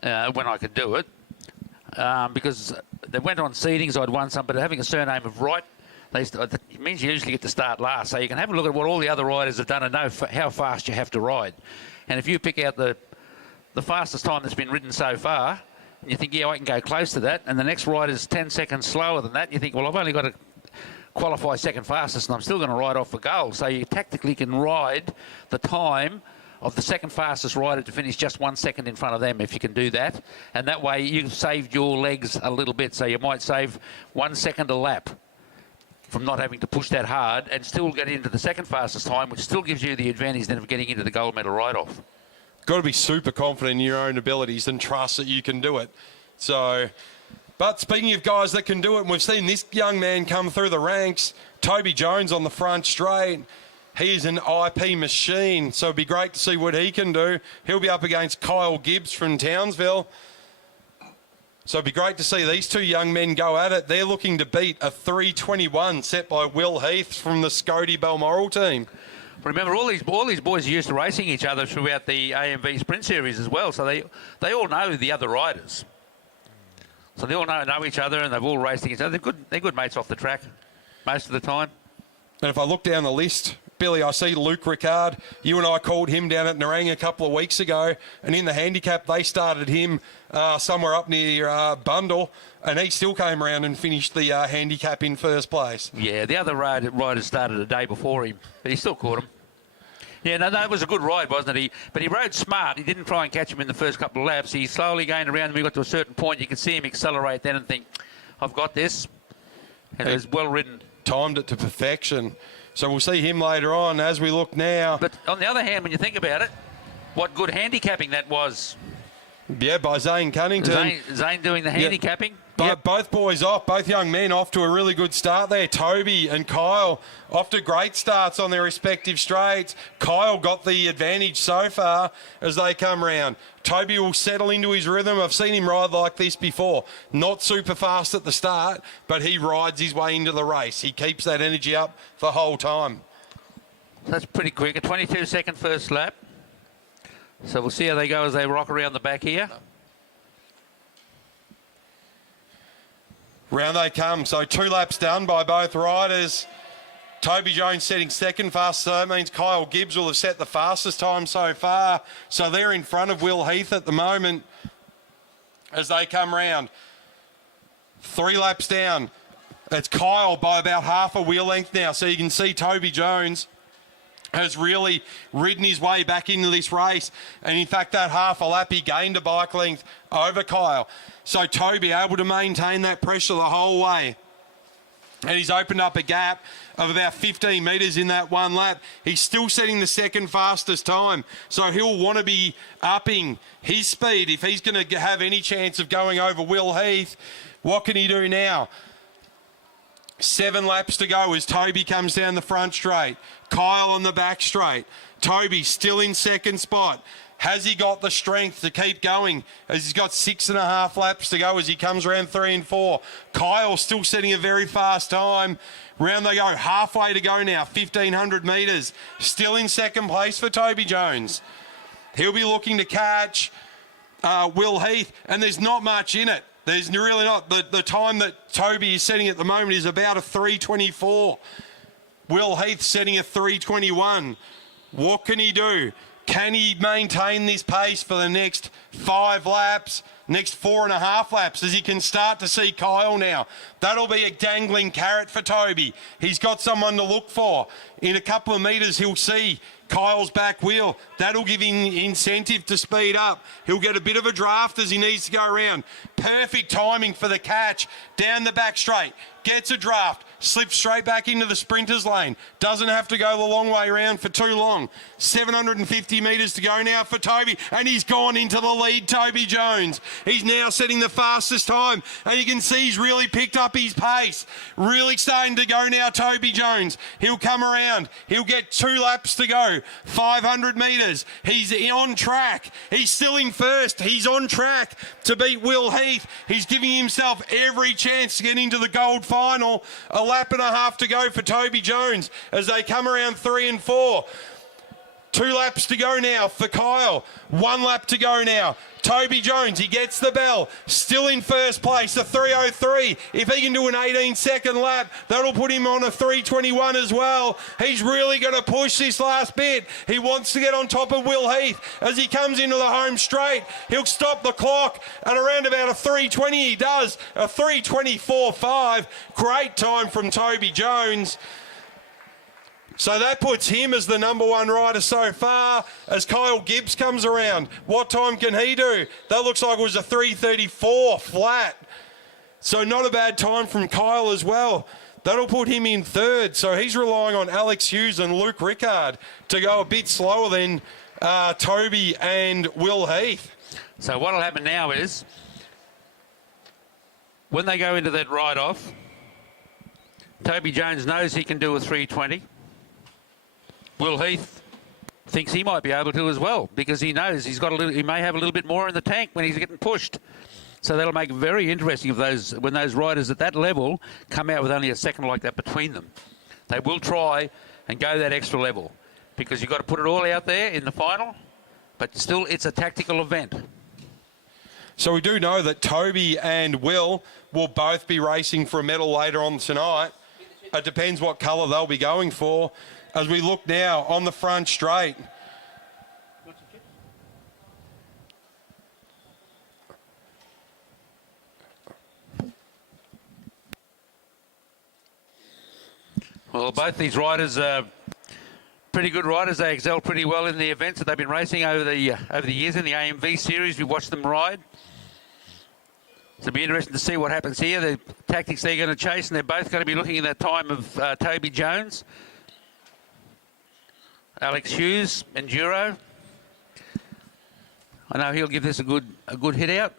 when I could do it. Because they went on seedings, I'd won some, but having a surname of Wright, it means you usually get to start last. So you can have a look at what all the other riders have done and know how fast you have to ride. And if you pick out the fastest time that's been ridden so far, and you think, yeah, I can go close to that, and the next rider's 10 seconds slower than that, and you think, well, I've only got to qualify second fastest, and I'm still going to ride off for gold. So you tactically can ride the time of the second fastest rider to finish just 1 second in front of them if you can do that. And that way you've saved your legs a little bit. So you might save 1 second a lap from not having to push that hard and still get into the second fastest time, which still gives you the advantage then of getting into the gold medal ride-off. Got to be super confident in your own abilities and trust that you can do it. So, but speaking of guys that can do it, and we've seen this young man come through the ranks, Toby Jones on the front straight. He is an IP machine, so it'd be great to see what he can do. He'll be up against Kyle Gibbs from Townsville. So it'd be great to see these two young men go at it. They're looking to beat a 3:21 set by Will Heath from the Scody Balmoral team. Remember, all these boys are used to racing each other throughout the AMV Sprint Series as well, so they all know the other riders. So they all know each other, and they've all raced against each other. They're good mates off the track most of the time. And if I look down the list, Billy, I see Luke Ricard. You and I called him down at Narang a couple of weeks ago, and in the handicap, they started him somewhere up near Bundle, and he still came around and finished the handicap in first place. Yeah, the other riders started a day before him, but he still caught him. Yeah, no, it was a good ride, wasn't it? But he rode smart. He didn't try and catch him in the first couple of laps. He slowly gained around him. He got to a certain point. You could see him accelerate then and think, I've got this. And it was well ridden. Timed it to perfection. So we'll see him later on as we look now. But on the other hand, when you think about it, what good handicapping that was. Yeah, by Zane Cunnington. Zane doing the handicapping. But both boys off, both young men off to a really good start there. Toby and Kyle off to great starts on their respective straights. Kyle got the advantage so far as they come round. Toby will settle into his rhythm. I've seen him ride like this before. Not super fast at the start, but he rides his way into the race. He keeps that energy up the whole time. That's pretty quick. A 22-second first lap. So we'll see how they go as they rock around the back here. Round they come. So 2 laps done by both riders. Toby Jones setting second fast, so that means Kyle Gibbs will have set the fastest time so far. So they're in front of Will Heath at the moment as they come round. 3 laps down. It's Kyle by about half a wheel length now. So you can see Toby Jones has really ridden his way back into this race. And in fact, that half a lap, he gained a bike length over Kyle. So Toby able to maintain that pressure the whole way. And he's opened up a gap of about 15 metres in that 1 lap. He's still setting the second fastest time. So he'll want to be upping his speed if he's going to have any chance of going over Will Heath. What can he do now? 7 laps to go as Toby comes down the front straight. Kyle on the back straight. Toby still in second spot. Has he got the strength to keep going as he's got 6.5 laps to go as he comes around 3 and 4? Kyle still setting a very fast time. Round they go, halfway to go now, 1,500 metres. Still in second place for Toby Jones. He'll be looking to catch Will Heath, and there's not much in it. There's really not. The time that Toby is setting at the moment is about a 3:24. Will Heath setting a 3:21. What can he do? Can he maintain this pace for the next 5 laps, next 4.5 laps, as he can start to see Kyle now? That'll be a dangling carrot for Toby. He's got someone to look for. In a couple of metres, he'll see Kyle's back wheel. That'll give him incentive to speed up. He'll get a bit of a draft as he needs to go around. Perfect timing for the catch. Down the back straight. Gets a draft. Slips straight back into the sprinter's lane. Doesn't have to go the long way around for too long. 750 metres to go now for Toby. And he's gone into the lead, Toby Jones. He's now setting the fastest time. And you can see he's really picked up his pace. Really starting to go now, Toby Jones. He'll come around. He'll get 2 laps to go. 500 metres. He's on track. He's still in first. He's on track to beat Will Heath. He's giving himself every chance to get into the gold final. A lap and a half to go for Toby Jones as they come around 3 and 4. 2 laps to go now for Kyle. 1 lap to go now. Toby Jones, he gets the bell. Still in first place, a 3:03. If he can do an 18-second lap, that'll put him on a 3:21 as well. He's really going to push this last bit. He wants to get on top of Will Heath as he comes into the home straight. He'll stop the clock at around about a 3:20. He does, a 3:24.5. Great time from Toby Jones. So that puts him as the number 1 rider so far as Kyle Gibbs comes around. What time can he do? That looks like it was a 3:34 flat. So not a bad time from Kyle as well. That'll put him in 3rd. So he's relying on Alex Hughes and Luke Rickard to go a bit slower than Toby and Will Heath. So what'll happen now is when they go into that ride-off, Toby Jones knows he can do a 3:20. Will Heath thinks he might be able to as well, because he knows he may have a little bit more in the tank when he's getting pushed. So that'll make it very interesting when those riders at that level come out with only a second like that between them. They will try and go that extra level, because you've got to put it all out there in the final, but still it's a tactical event. So we do know that Toby and Will both be racing for a medal later on tonight. It depends what colour they'll be going for. As we look now on the front straight. Well, both these riders are pretty good riders. They excel pretty well in the events that they've been racing over the years in the AMV series. We watched them ride. So it'll be interesting to see what happens here. The tactics they're going to chase, and they're both going to be looking at that time of Toby Jones. Alex Hughes, Enduro. I know he'll give this a good hit out.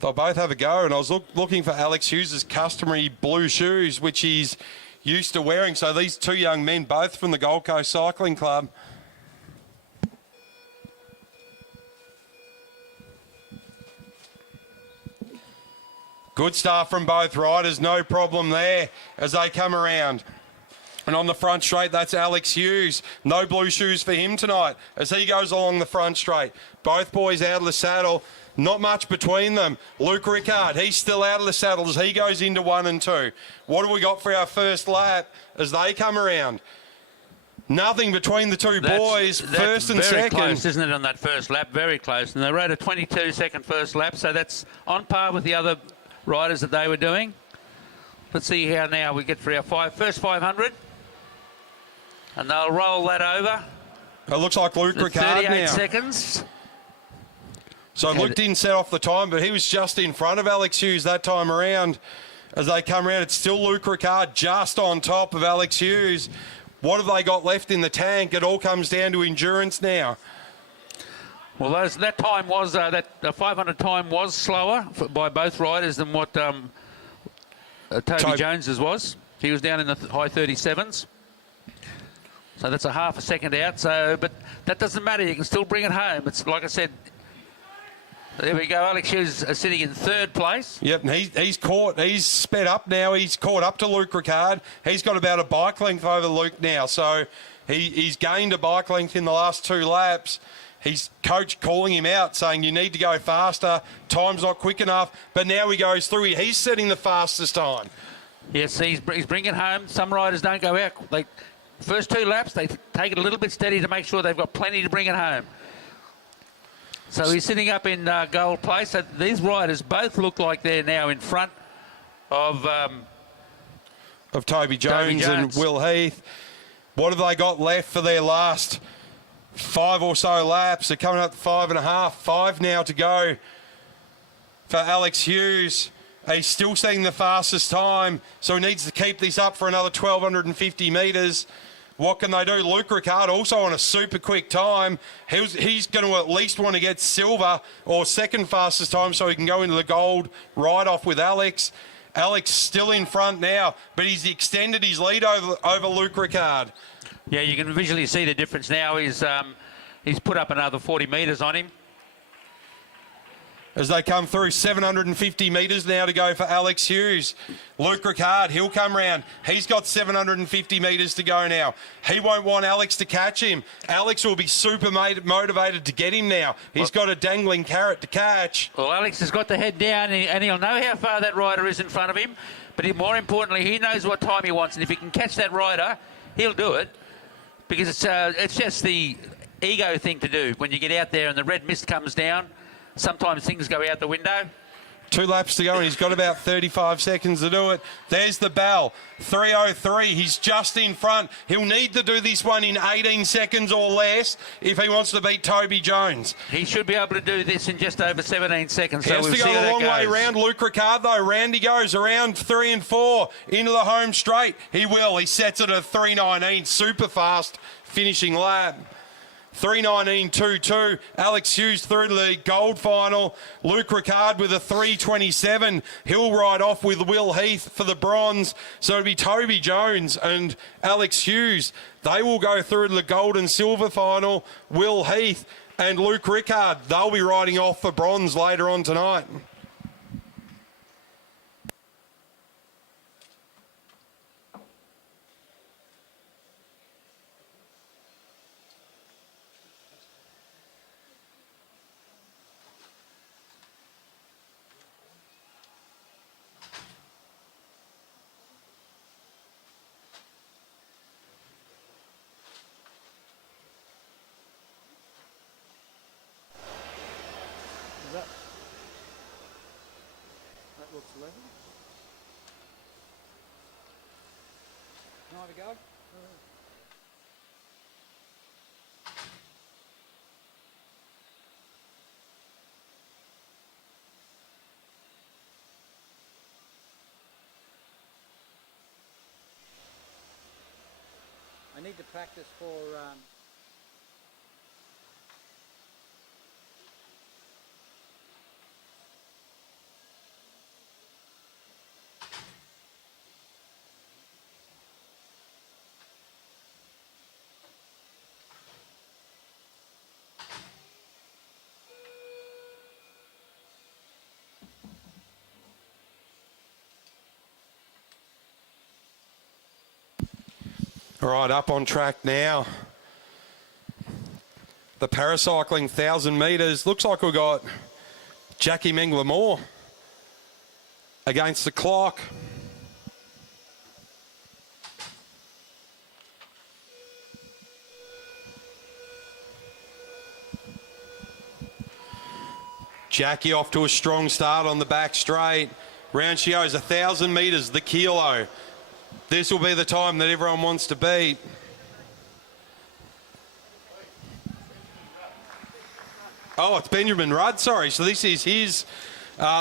They'll both have a go, and I was looking for Alex Hughes' customary blue shoes, which he's used to wearing. So these two young men, both from the Gold Coast Cycling Club. Good start from both riders, no problem there as they come around. And on the front straight, that's Alex Hughes. No blue shoes for him tonight as he goes along the front straight. Both boys out of the saddle. Not much between them. Luke Rickard, he's still out of the saddle as he goes into 1 and 2. What have we got for our first lap as they come around? Nothing between the two boys, first and second. Very close, isn't it, on that first lap? Very close. And they rode a 22-second first lap, so that's on par with the other riders that they were doing. Let's see how now we get for our first 500. And they'll roll that over. It looks like Luke Rickard now. 38 seconds. So Luke didn't set off the time, but he was just in front of Alex Hughes that time around. As they come around, it's still Luke Rickard just on top of Alex Hughes. What have they got left in the tank? It all comes down to endurance now. Well, that time was that 500 time was slower by both riders than what Toby Jones's was. He was down in the high 37s. So that's a half a second out. So, but that doesn't matter. You can still bring it home. It's like I said. There we go. Alex Hughes sitting in third place. Yep, and he's sped up now. He's caught up to Luke Rickard. He's got about a bike length over Luke now. So he's gained a bike length in the last 2 laps. His coach calling him out, saying you need to go faster. Time's not quick enough. But now he goes through. He's setting the fastest time. Yes, he's bringing it home. Some riders don't go out. First 2 laps, they take it a little bit steady to make sure they've got plenty to bring it home. So he's sitting up in gold place. So these riders both look like they're now in front of Toby Jones and Will Heath. What have they got left for their last 5 or so laps? They're coming up to 5.5. 5 now to go for Alex Hughes. He's still setting the fastest time, so he needs to keep this up for another 1,250 metres. What can they do? Luke Rickard also on a super quick time. He's going to at least want to get silver or second fastest time so he can go into the gold right off with Alex. Alex still in front now, but he's extended his lead over Luke Rickard. Yeah, you can visually see the difference now. He's put up another 40 metres on him. As they come through, 750 metres now to go for Alex Hughes. Luke Rickard, he'll come round. He's got 750 metres to go now. He won't want Alex to catch him. Alex will be super motivated to get him now. He's got a dangling carrot to catch. Well, Alex has got the head down, and he'll know how far that rider is in front of him. But more importantly, he knows what time he wants. And if he can catch that rider, he'll do it. Because it's just the ego thing to do. When you get out there and the red mist comes down, sometimes things go out the window. 2 laps to go, and he's got about 35 seconds to do it. There's the bell. 3:03. He's just in front. He'll need to do this one in 18 seconds or less if he wants to beat Toby Jones. He should be able to do this in just over 17 seconds. He has to go a long way round. Luke Rickard, though. Round he goes, around 3 and 4 into the home straight. He will. He sets it at 3:19. Super fast finishing lap. 3:19.22. Alex Hughes through to the gold final. Luke Ricard with a 3:27. He'll ride off with Will Heath for the bronze. So it'll be Toby Jones and Alex Hughes. They will go through to the gold and silver final. Will Heath and Luke Ricard, they'll be riding off for bronze later on tonight. That looks level. Can I have a go? I need to practice for All right, up on track now. The paracycling 1,000 metres. Looks like we've got Jackie Mengler-Moore against the clock. Jackie off to a strong start on the back straight. Round she goes, 1,000 metres, the kilo. This will be the time that everyone wants to beat. Oh, it's Benjamin Rudd, sorry. So this is his,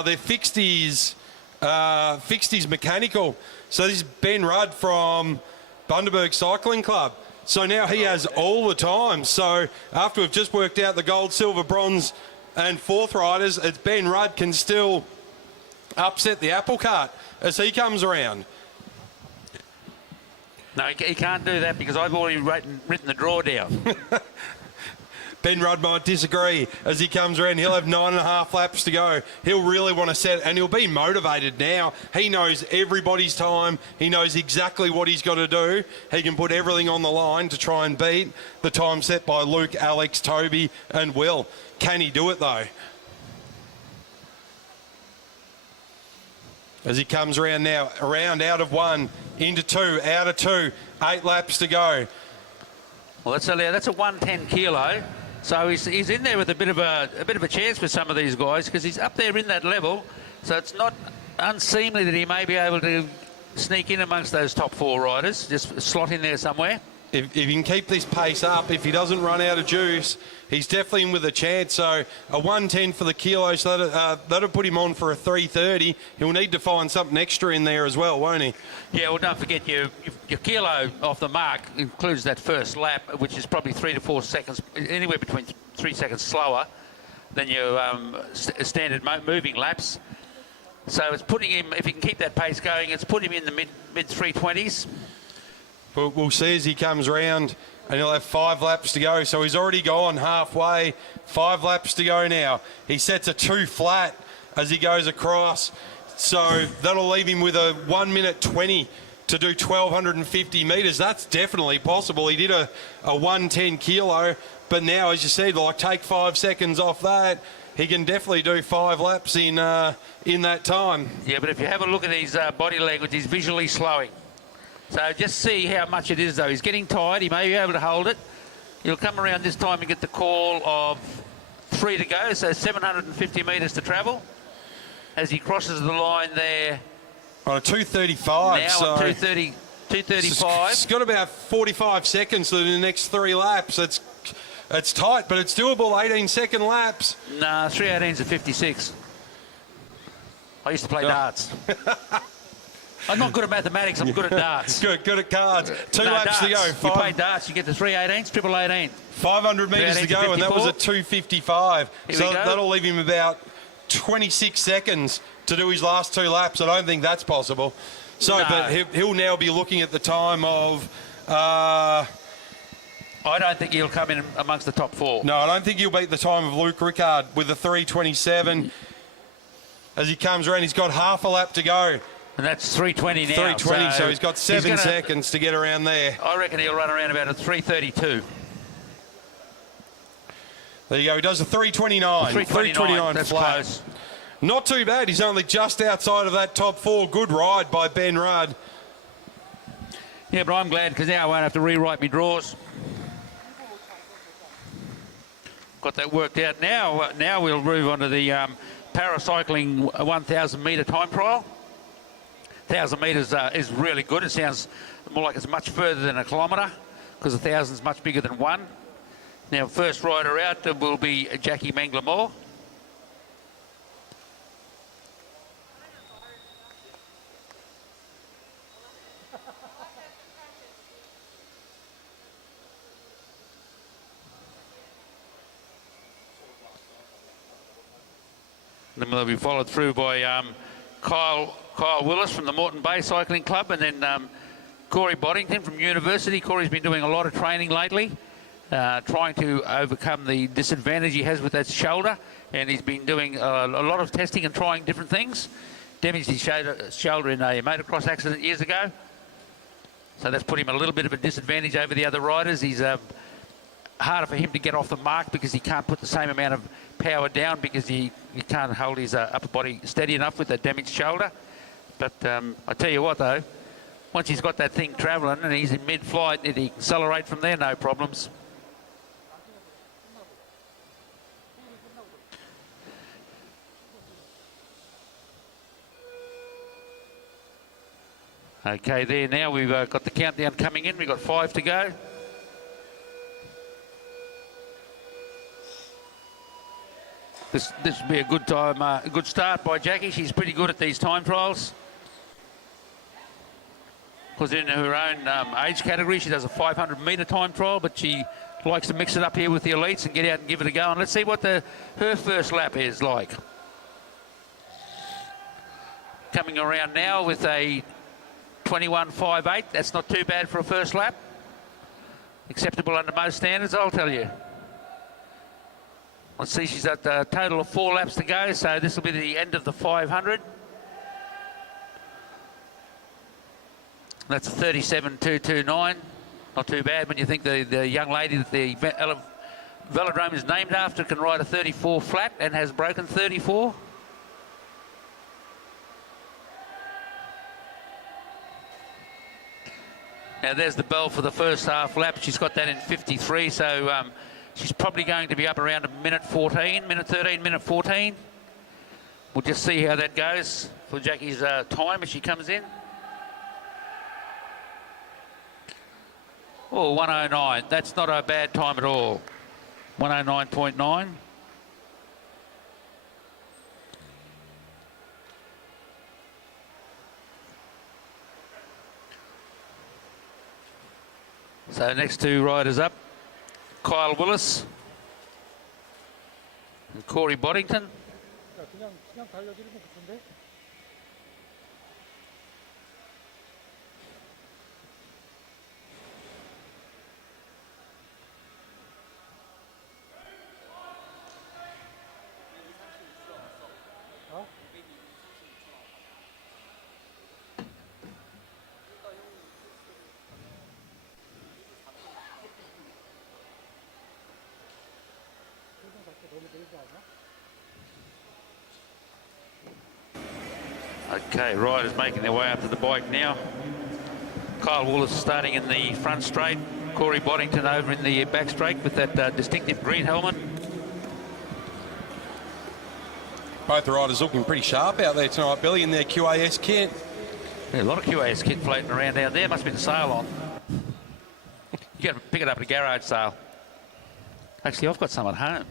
they've fixed his mechanical. So this is Ben Rudd from Bundaberg Cycling Club. So now he has all the time. So after we've just worked out the gold, silver, bronze and fourth riders, it's Ben Rudd can still upset the apple cart as he comes around. No, he can't do that because I've already written the draw down. Ben Rudd might disagree as he comes around. He'll have 9.5 laps to go. He'll really want to set, and he'll be motivated now. He knows everybody's time. He knows exactly what he's got to do. He can put everything on the line to try and beat the time set by Luke, Alex, Toby and Will. Can he do it though? As he comes around now, around out of one, into two, out of two, 8 laps to go. Well, that's a 110 kilo, so he's in there with a bit of a chance with some of these guys because he's up there in that level. So it's not unseemly that he may be able to sneak in amongst those top 4 riders, just slot in there somewhere. If he can keep this pace up, if he doesn't run out of juice, he's definitely in with a chance. So a 110 for the kilo, so that'll put him on for a 330. He'll need to find something extra in there as well, won't he? Yeah, well, don't forget your kilo off the mark includes that first lap, which is probably 3 to 4 seconds, anywhere between 3 seconds slower than your standard moving laps. So it's putting him, if he can keep that pace going, it's put him in the mid 320s. We'll see as he comes round, and he'll have 5 laps to go. So he's already gone halfway. 5 laps to go now. He sets a 2 flat as he goes across. So that'll leave him with a 1 minute 20 to do 1,250 metres. That's definitely possible. He did a 110 kilo, but now, as you said, like take 5 seconds off that. He can definitely do 5 laps in that time. Yeah, but if you have a look at his body language, he's visually slowing. So just see how much it is, though. He's getting tired. He may be able to hold it. He'll come around this time and get the call of 3 to go, so 750 metres to travel as he crosses the line there. On a 2:35. Now so on 2:35. It's got about 45 seconds to the next 3 laps. It's tight, but it's doable. 18-second laps. Nah, 3:18's a 56. I used to play darts. I'm not good at mathematics, I'm good at darts. Good at cards. Two No, laps to go. darts. You play darts, you get the 318s, triple 18. 500 metres to 318 to go, and that was 54. at 2:55. Here So we go. that'll leave him about 26 seconds to do his last two laps. I don't think that's possible. So, No. but he'll now be looking at the time of... I don't think he'll come in amongst the top 4. no, I don't think he'll beat the time of Luke Rickard with the 3:27. As he comes around, he's got half a lap to go. And that's 320 now. 3:20, so he's got 7 seconds to get around there. I reckon he'll run around about a 3:32. There you go. He does a 3:29. 3:29, that's flat. close. Not too bad. He's only just outside of that top 4. Good ride by Ben Rudd. Yeah, but I'm glad because now I won't have to rewrite my draws. Got that worked out. Now we'll move on to the paracycling 1,000 metre time trial. 1,000 metres is really good. It sounds more like it's much further than a kilometre because 1,000 is much bigger than 1. Now, first rider out will be Jackie Manglemore. Then they'll be followed through by Kyle Willis from the Moreton Bay Cycling Club, and then Corey Boddington from University. Corey's been doing a lot of training lately, trying to overcome the disadvantage he has with that shoulder, and he's been doing a lot of testing and trying different things. Damaged his shoulder in a motocross accident years ago, so that's put him a little bit of a disadvantage over the other riders. He's harder for him to get off the mark because he can't put the same amount of power down because he can't hold his upper body steady enough with that damaged shoulder. But I tell you what though, once he's got that thing travelling and he's in mid-flight and he can accelerate from there, no problems. Okay, there now we've got the countdown coming in. We've got 5 to go. This would be a good time, a good start by Jackie. She's pretty good at these time trials. Because in her own age category, she does a 500 metre time trial, but she likes to mix it up here with the elites and get out and give it a go. And let's see what her first lap is like. Coming around now with a 21.58. That's not too bad for a first lap. Acceptable under most standards, I'll tell you. Let's see, she's at a total of 4 laps to go, so this will be the end of the 500. That's a 37.229. Not too bad when you think the young lady that the velodrome is named after can ride a 34 flat and has broken 34. Now there's the bell for the first half lap. She's got that in 53, so she's probably going to be up around a minute 14, minute 13, minute 14. We'll just see how that goes for Jackie's time as she comes in. Oh, 109. That's not a bad time at all. 109.9. So next 2 riders up, Kyle Willis and Corey Boddington. 그냥 달려드리면 좋은데? Okay, riders making their way up to the bike now. Kyle Willis starting in the front straight. Corey Boddington over in the back straight with that distinctive green helmet. Both the riders looking pretty sharp out there tonight, Billy, in their QAS kit. Yeah, a lot of QAS kit floating around down there. Must be the sale on. You got to pick it up at a garage sale. Actually, I've got some at home.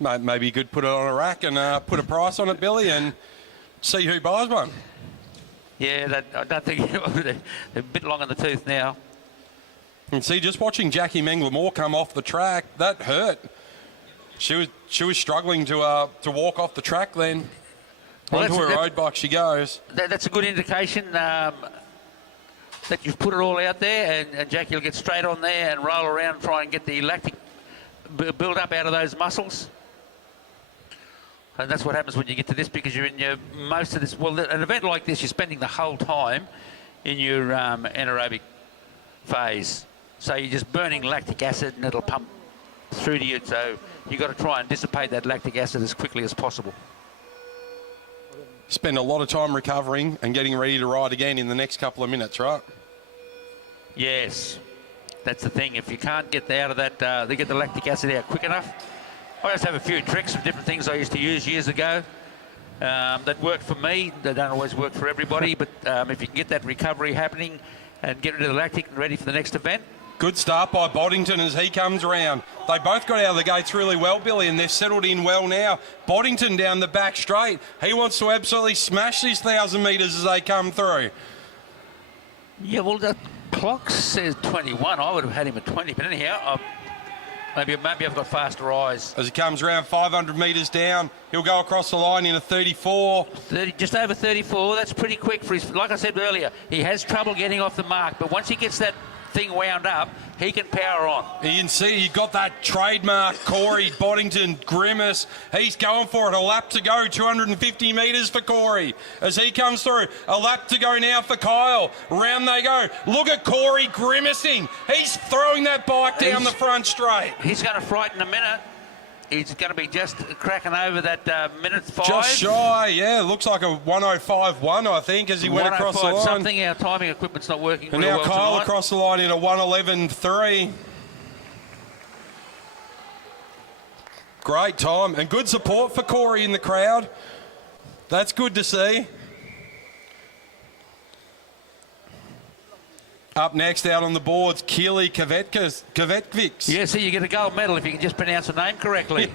Maybe you could put it on a rack and put a price on it, Billy, and see who buys one. Yeah, I don't think they're a bit long in the tooth now. And see, just watching Jackie Mengler-Moore come off the track, that hurt. She was struggling to walk off the track then. Well, onto her road bike she goes. That's a good indication that you've put it all out there, and Jackie will get straight on there and roll around and try and get the lactic build up out of those muscles. And that's what happens when you get to this, because you're in your most of this. Well, an event like this, you're spending the whole time in your anaerobic phase. So you're just burning lactic acid, and it'll pump through to you. So you've got to try and dissipate that lactic acid as quickly as possible. Spend a lot of time recovering and getting ready to ride again in the next couple of minutes, right? Yes, that's the thing. If you can't get out of that, they get the lactic acid out quick enough. I just have a few tricks of different things I used to use years ago that worked for me. They don't always work for everybody, but if you can get that recovery happening and get rid of the lactic and ready for the next event. Good start by Boddington as he comes around. They both got out of the gates really well, Billy, and they've settled in well now. Boddington down the back straight. He wants to absolutely smash these 1,000 metres as they come through. Yeah, well, the clock says 21. I would have had him at 20, but anyhow, maybe I've got faster eyes. As he comes around 500 metres down, he'll go across the line in a 34. 30, just over 34. That's pretty quick for his. Like I said earlier, he has trouble getting off the mark, but once he gets that thing wound up, he can power on. You can see he got that trademark Corey Boddington grimace. He's going for it. A lap to go, 250 metres for Corey as he comes through. A lap to go now for Kyle. Round they go. Look at Corey grimacing. He's throwing that bike down the front straight. He's going to frighten a minute. He's going to be just cracking over that minute 5. Just shy, yeah. Looks like a 105.1, I think, as he went across the line. Something. Our timing equipment's not working and real now well Kyle tonight. across the line in a 111.3. Great time and good support for Corey in the crowd. That's good to see. Up next, out on the boards, Keely Kvetkovics. Yeah, see, you get a gold medal if you can just pronounce the name correctly.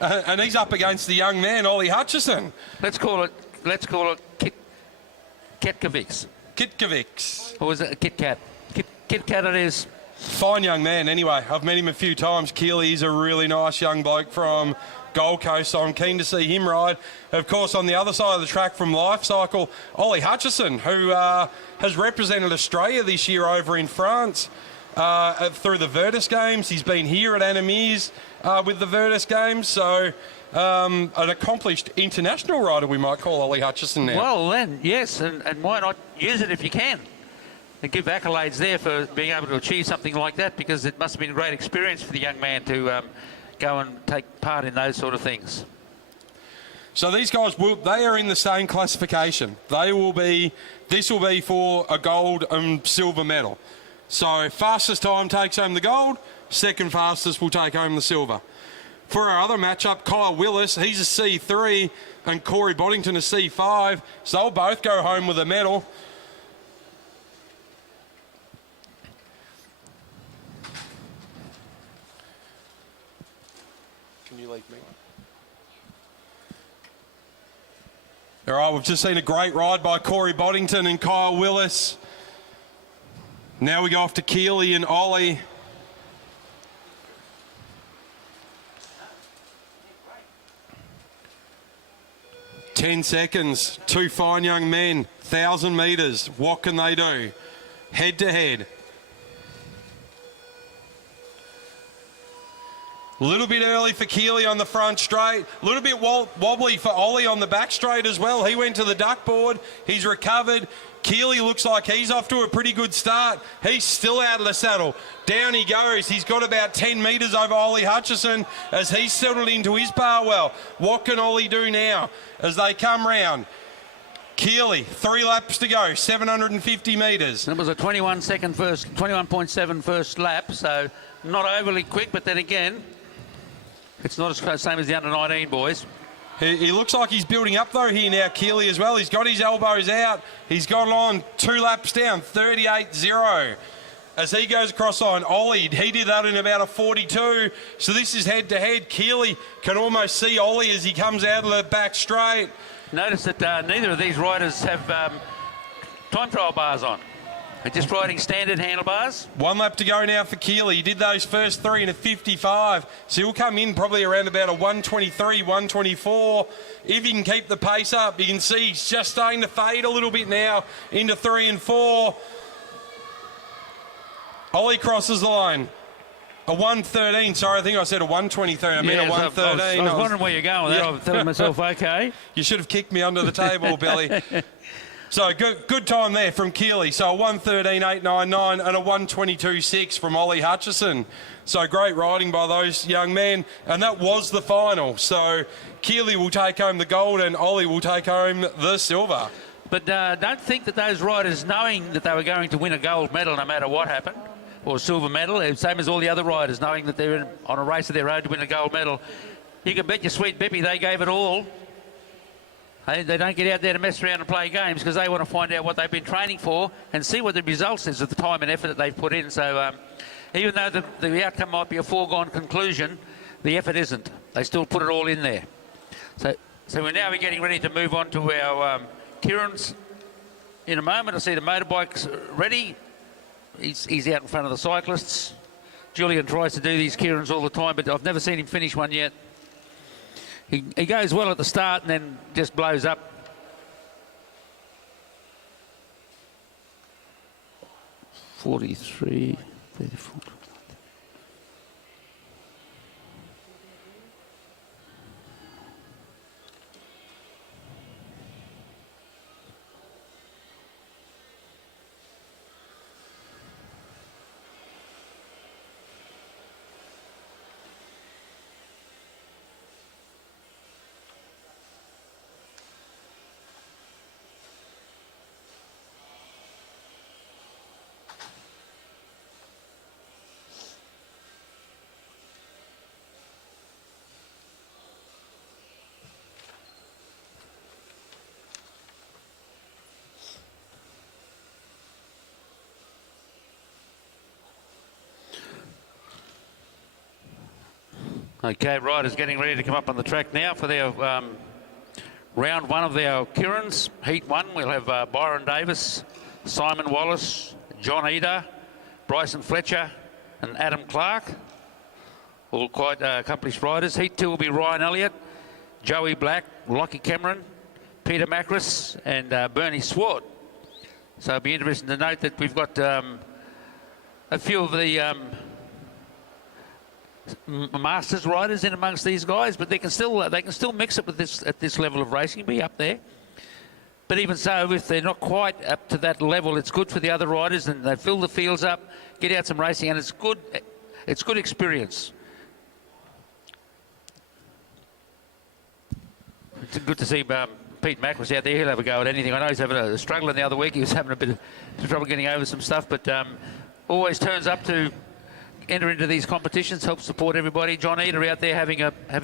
And he's up against the young man, Ollie Hutchison. Let's call it Ketkovics. Kitkovics. Or was it a Kit Kat? Kit Kat it is. Fine young man, anyway. I've met him a few times. Keely's a really nice young bloke from Gold Coast, so I'm keen to see him ride. Of course, on the other side of the track from Life Cycle, Ollie Hutchison, who has represented Australia this year over in France through the Virtus Games. He's been here at Annemiers with the Virtus Games, so an accomplished international rider, we might call Ollie Hutchison now. Well, then, yes, and why not use it if you can? And give accolades there for being able to achieve something like that, because it must have been a great experience for the young man to go and take part in those sort of things. So these guys, they are in the same classification. This will be for a gold and silver medal. So fastest time takes home the gold, second fastest will take home the silver. For our other matchup, Kyle Willis, he's a C3, and Corey Boddington a C5, so they'll both go home with a medal. Can you leave me? All right, we've just seen a great ride by Corey Boddington and Kyle Willis. Now we go off to Keely and Ollie. Ten seconds, two fine young men, 1,000 metres. What can they do? Head to head. A little bit early for Keely on the front straight. A little bit wobbly for Ollie on the back straight as well. He went to the duck board. He's recovered. Keely looks like he's off to a pretty good start. He's still out of the saddle. Down he goes. He's got about 10 metres over Ollie Hutchison as he's settled into his bar well. What can Ollie do now as they come round? Keely, 3 laps to go, 750 metres. It was a 21.7 first lap, so not overly quick, but then again, it's not the same as the under-19 boys. He looks like he's building up though here now, Keely as well. He's got his elbows out. He's got on 2 laps down, 38.0. as he goes across line. Ollie, he did that in about a 42. So this is head-to-head. Keely can almost see Ollie as he comes out of the back straight. Notice that neither of these riders have time trial bars on. They're just riding standard handlebars. 1 lap to go now for Keely. He did those first 3 in a 55. So he'll come in probably around about a 123, 124. If he can keep the pace up, you can see he's just starting to fade a little bit now into 3 and 4. Ollie crosses the line. A 113. Sorry, I think I said a 123. I mean a 113. I was wondering where you're going with that. I was telling myself, okay. You should have kicked me under the table, Billy. So good time there from Keely. So a 113.899 and a 122.6 from Ollie Hutchison. So great riding by those young men. And that was the final. So Keely will take home the gold and Ollie will take home the silver. But don't think that those riders, knowing that they were going to win a gold medal no matter what happened, or silver medal, same as all the other riders, knowing that they're on a race of their own to win a gold medal, you can bet your sweet Bippy they gave it all. They don't get out there to mess around and play games because they want to find out what they've been training for and see what the results is of the time and effort that they've put in. So even though the outcome might be a foregone conclusion, the effort isn't. They still put it all in there. So we're now getting ready to move on to our Keirin's in a moment. I see the motorbikes ready. He's out in front of the cyclists. Julian tries to do these Keirin's all the time, but I've never seen him finish one yet. He goes well at the start and then just blows up. .43, 34. Okay, riders getting ready to come up on the track now for their round 1 of their Keirin's. Heat 1, we'll have Byron Davis, Simon Wallace, John Eder, Bryson Fletcher and Adam Clark. All quite accomplished riders. Heat 2 will be Ryan Elliott, Joey Black, Lockie Cameron, Peter Macris and Bernie Swart. So it'll be interesting to note that we've got a few of the Masters riders in amongst these guys, but they can still mix it with this at this level of racing, be up there. But even so, if they're not quite up to that level, it's good for the other riders, and they fill the fields up, get out some racing, and it's good experience. It's good to see Pete Macris out there. He'll have a go at anything. I know he's having a struggle in the other week. He was having a bit of trouble getting over some stuff, but always turns up to enter into these competitions, help support everybody. John Eder out there having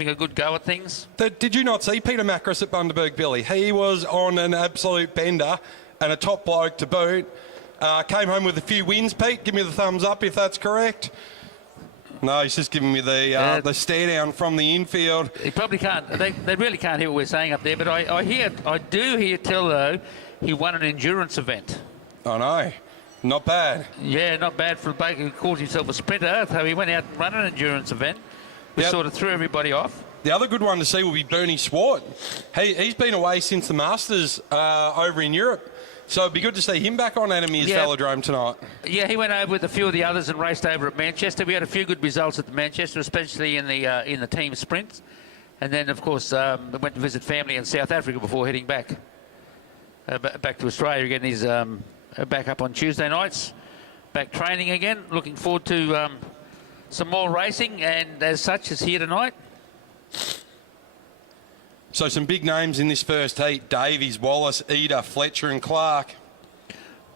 a good go at things. Did you not see Peter Macris at Bundaberg, Billy? He was on an absolute bender and a top bloke to boot. Came home with a few wins, Pete. Give me the thumbs up if that's correct. No, he's just giving me the stare down from the infield. He probably can't. They really can't hear what we're saying up there. But I do hear tell though he won an endurance event. I know. Not bad. Yeah, not bad for a bloke who calls himself a sprinter. So he went out and ran an endurance event, which sort of threw everybody off. The other good one to see will be Bernie Swart. He's been away since the Masters over in Europe. So it'd be good to see him back on Adamier's velodrome tonight. Yeah, he went over with a few of the others and raced over at Manchester. We had a few good results at the Manchester, especially in the team sprint. And then, of course, we went to visit family in South Africa before heading back to Australia again. He's back up on Tuesday nights, back training again. Looking forward to some more racing, and as such is here tonight. So some big names in this first heat: Davies, Wallace, Eder, Fletcher and Clark.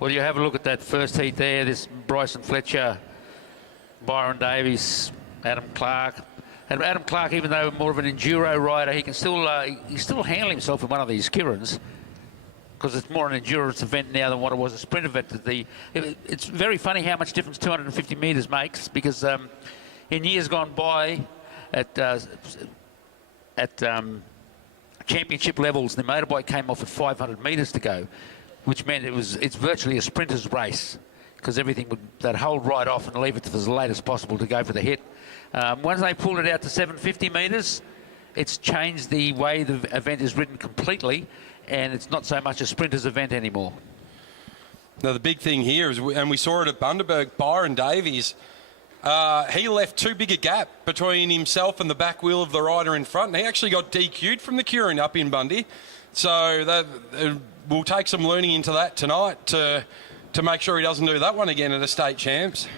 Well, you have a look at that first heat there. This Bryson Fletcher, Byron Davies, Adam Clark. And Adam Clark, even though more of an enduro rider, he can still handle himself in one of these Keirin's. because it's more an endurance event now than what it was a sprint event. It's very funny how much difference 250 metres makes, because in years gone by at championship levels, the motorbike came off at 500 metres to go, which meant it's virtually a sprinter's race, because they'd hold right off and leave it to as late as possible to go for the hit. Once they pulled it out to 750 metres, it's changed the way the event is ridden completely, and it's not so much a sprinter's event anymore. Now, the big thing here is, and we saw it at Bundaberg, Byron Davies, he left too big a gap between himself and the back wheel of the rider in front, and he actually got DQ'd from the Keirin up in Bundy. So we'll take some learning into that tonight to make sure he doesn't do that one again at a state champs.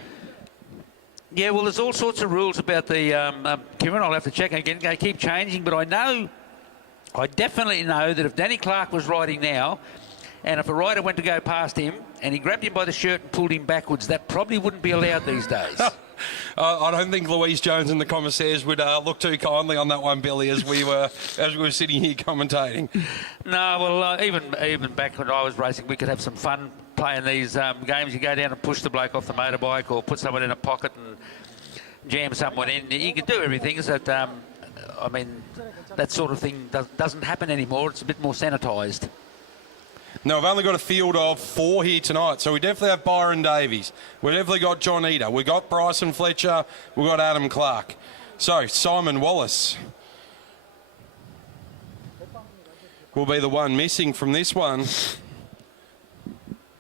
Yeah, well, there's all sorts of rules about the Keirin. I'll have to check again. They keep changing, but I definitely know that if Danny Clark was riding now, and if a rider went to go past him and he grabbed him by the shirt and pulled him backwards, that probably wouldn't be allowed these days. I don't think Louise Jones and the commissaires would look too kindly on that one, Billy, as we were sitting here commentating. No, well, even back when I was racing, we could have some fun playing these games. You go down and push the bloke off the motorbike, or put someone in a pocket and jam someone in. You can do everything. That I mean, that sort of thing doesn't happen anymore. It's a bit more sanitised. No, I've only got a field of 4 here tonight, so we definitely have Byron Davies. We've definitely got John Eder. We've got Bryson Fletcher. We've got Adam Clark. So Simon Wallace will be the one missing from this one.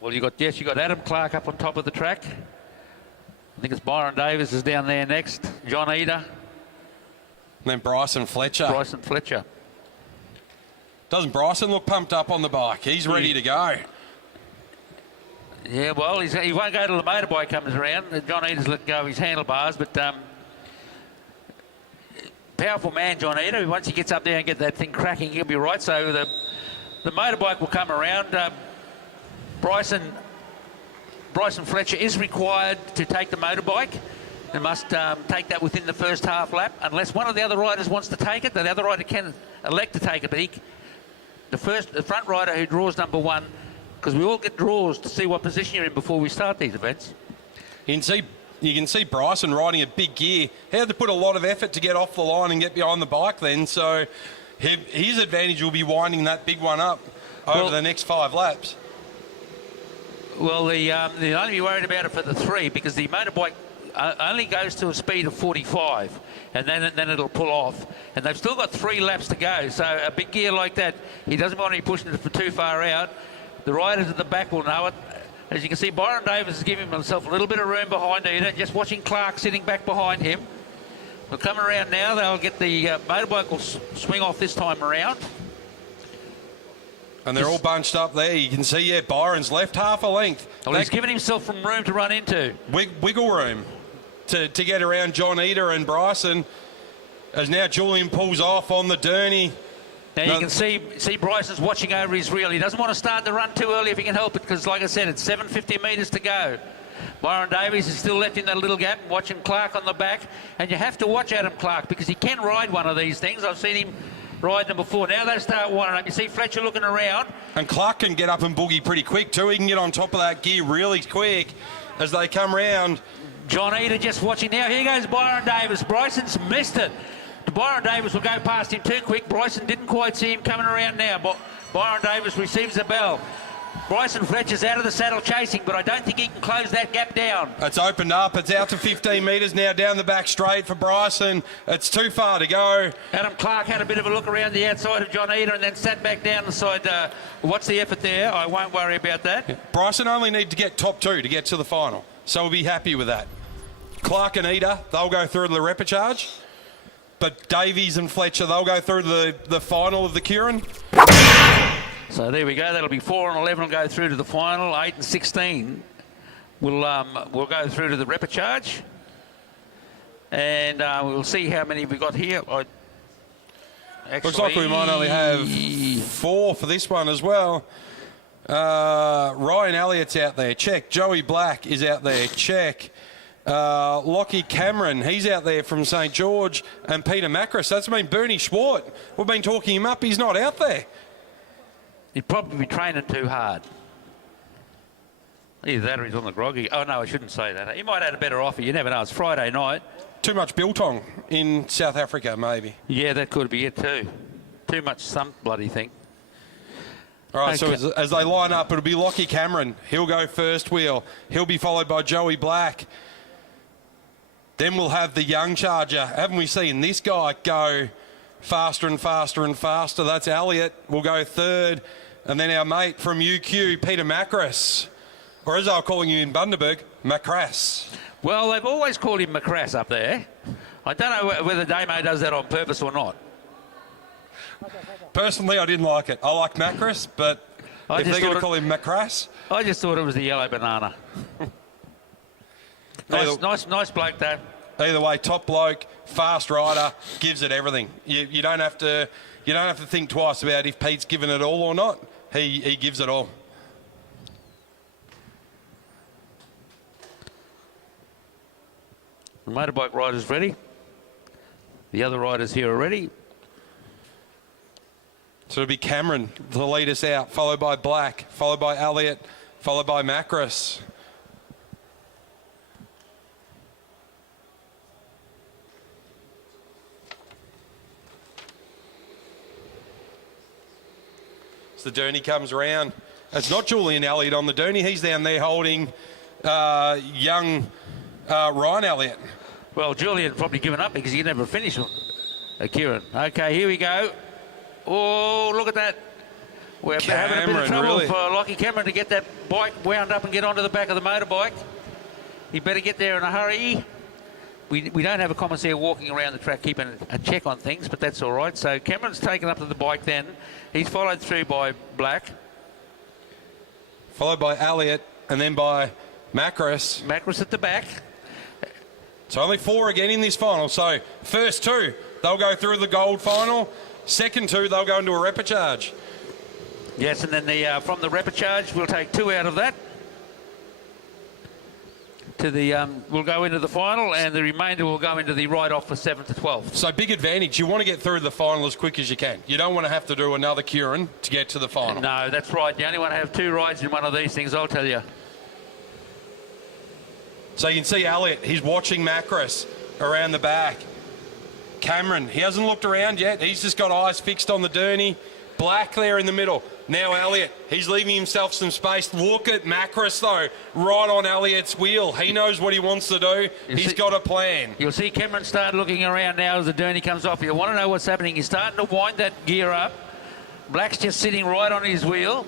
Well, you got Adam Clark up on top of the track. I think it's Byron Davies is down there next. John Eder. And then Bryson Fletcher. Doesn't Bryson look pumped up on the bike? He's ready to go. Yeah, well, he won't go till the motorbike comes around. John Eder's let go of his handlebars, but powerful man, John Eder. Once he gets up there and get that thing cracking, he'll be right. So the motorbike will come around. Bryson Fletcher is required to take the motorbike and must take that within the first half lap, unless one of the other riders wants to take it. The other rider can elect to take it, but the front rider who draws number 1, because we all get draws to see what position you're in before we start these events. You can see Bryson riding a big gear. He had to put a lot of effort to get off the line and get behind the bike then, so his advantage will be winding that big one up over the next 5 laps. Well, they'll only be worried about it for the 3, because the motorbike only goes to a speed of 45, and then it'll pull off. And they've still got 3 laps to go, so a big gear like that, he doesn't want to be pushing it for too far out. The riders at the back will know it. As you can see, Byron Davies is giving himself a little bit of room behind Eder, just watching Clark sitting back behind him. They'll come around now, they'll get the motorbike will swing off this time around. And they're all bunched up there. You can see, Byron's left half a length. Well, he's given himself some room to run into. Wiggle room to get around John Eder and Bryson, as now Julian pulls off on the Derny. Now you can see Bryson's watching over his reel. He doesn't want to start the run too early if he can help it, because like I said, it's 750 metres to go. Byron Davies is still left in that little gap, watching Clark on the back. And you have to watch Adam Clark, because he can ride one of these things. I've seen him ride them before. Now they start winding up. You see Fletcher looking around. And Clark can get up and boogie pretty quick too. He can get on top of that gear really quick as they come round. John Eder just watching now. Here goes Byron Davies. Bryson's missed it. Byron Davies will go past him too quick. Bryson didn't quite see him coming around now. Byron Davies receives the bell. Bryson Fletcher's out of the saddle chasing, but I don't think he can close that gap down. It's opened up. It's out to 15 metres now down the back straight for Bryson. It's too far to go. Adam Clark had a bit of a look around the outside of John Eder and then sat back down the side. What's the effort there? I won't worry about that. Yeah. Bryson only need to get top 2 to get to the final, so we'll be happy with that. Clark and Eder, they'll go through to the repechage. But Davies and Fletcher, they'll go through to the final of the Keirin. So there we go. That'll be 4 and 11 will go through to the final. 8 and 16 will go through to the repechage. And we'll see how many we've got here. Looks like we might only have 4 for this one as well. Ryan Elliott's out there. Check. Joey Black is out there. Check. Lockie Cameron, he's out there from St. George, and Peter Macris. That's been Bernie Schwart. We've been talking him up. He's not out there. He'd probably be training too hard. Either that or he's on the groggy. Oh, no, I shouldn't say that. He might have had a better offer. You never know. It's Friday night. Too much biltong in South Africa, maybe. Yeah, that could be it too. Too much some bloody thing. All right, so as they line up, it'll be Lockie Cameron. He'll go first wheel. He'll be followed by Joey Black. Then we'll have the young charger. Haven't we seen this guy go faster and faster and faster? That's Elliott. Will go third. And then our mate from UQ, Peter Macras. Or as I'm calling you in Bundaberg, Macras. Well, they've always called him Macras up there. I don't know whether Damo does that on purpose or not. Personally, I didn't like it. I like Macras, but if they're going to call him Macras... I just thought it was the yellow banana. Nice bloke, though. Either way, top bloke, fast rider, gives it everything. You don't have to think twice about if Pete's given it all or not. He gives it all. The motorbike rider's ready. The other riders here are ready. So it'll be Cameron to lead us out, followed by Black, followed by Elliott, followed by Macras. As the Dooney comes around, it's not Julian Elliott on the Dooney. He's down there holding young Ryan Elliott. Well, Julian probably given up because he never finished. Keirin. Okay, here we go. Oh, look at that. We're having a bit of trouble for Lockie Cameron to get that bike wound up and get onto the back of the motorbike. He better get there in a hurry. We don't have a commissaire walking around the track keeping a check on things, but that's all right. So Cameron's taken up to the bike then. He's followed through by Black. Followed by Elliott and then by Macras. Macras at the back. So only 4 again in this final. So first 2, they'll go through the gold final. Second 2, they'll go into a repechage. Yes, and then from the repechage, we'll take 2 out of that. We'll go into the final, and the remainder will go into the ride-off for 7 to 12. So big advantage. You want to get through the final as quick as you can. You don't want to have to do another Keirin to get to the final. No, that's right. You only want to have 2 rides in one of these things, I'll tell you. So you can see Elliott, he's watching Macras around the back. Cameron, he hasn't looked around yet. He's just got eyes fixed on the Dooney. Black there in the middle. Now Elliott, he's leaving himself some space. Look at Macras though, right on Elliott's wheel. He knows what he wants to do. He's got a plan. You'll see Cameron start looking around now as the Dooney comes off. You want to know what's happening. He's starting to wind that gear up. Black's just sitting right on his wheel.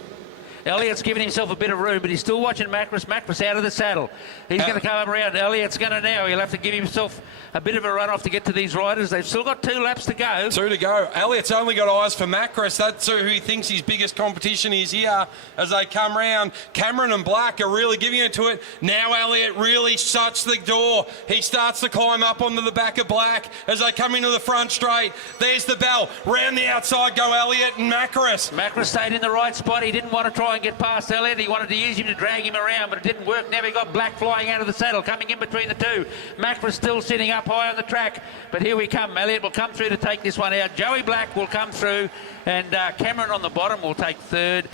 Elliott's giving himself a bit of room, but he's still watching Macras. Macras out of the saddle. He's going to come up around. Elliott's going to now. He'll have to give himself a bit of a run off to get to these riders. They've still got 2 laps to go. 2 to go. Elliott's only got eyes for Macras. That's who he thinks his biggest competition is here as they come round. Cameron and Black are really giving it to it. Now Elliott really shuts the door. He starts to climb up onto the back of Black as they come into the front straight. There's the bell. Round the outside go Elliott and Macras. Macras stayed in the right spot. He didn't want to try and get past Elliott. He wanted to use him to drag him around, but it didn't work. Now he got Black flying out of the saddle, coming in between the 2. Macras still sitting up high on the track, but here we come. Elliott will come through to take this one out. Joey Black will come through, and Cameron on the bottom will take 3rd.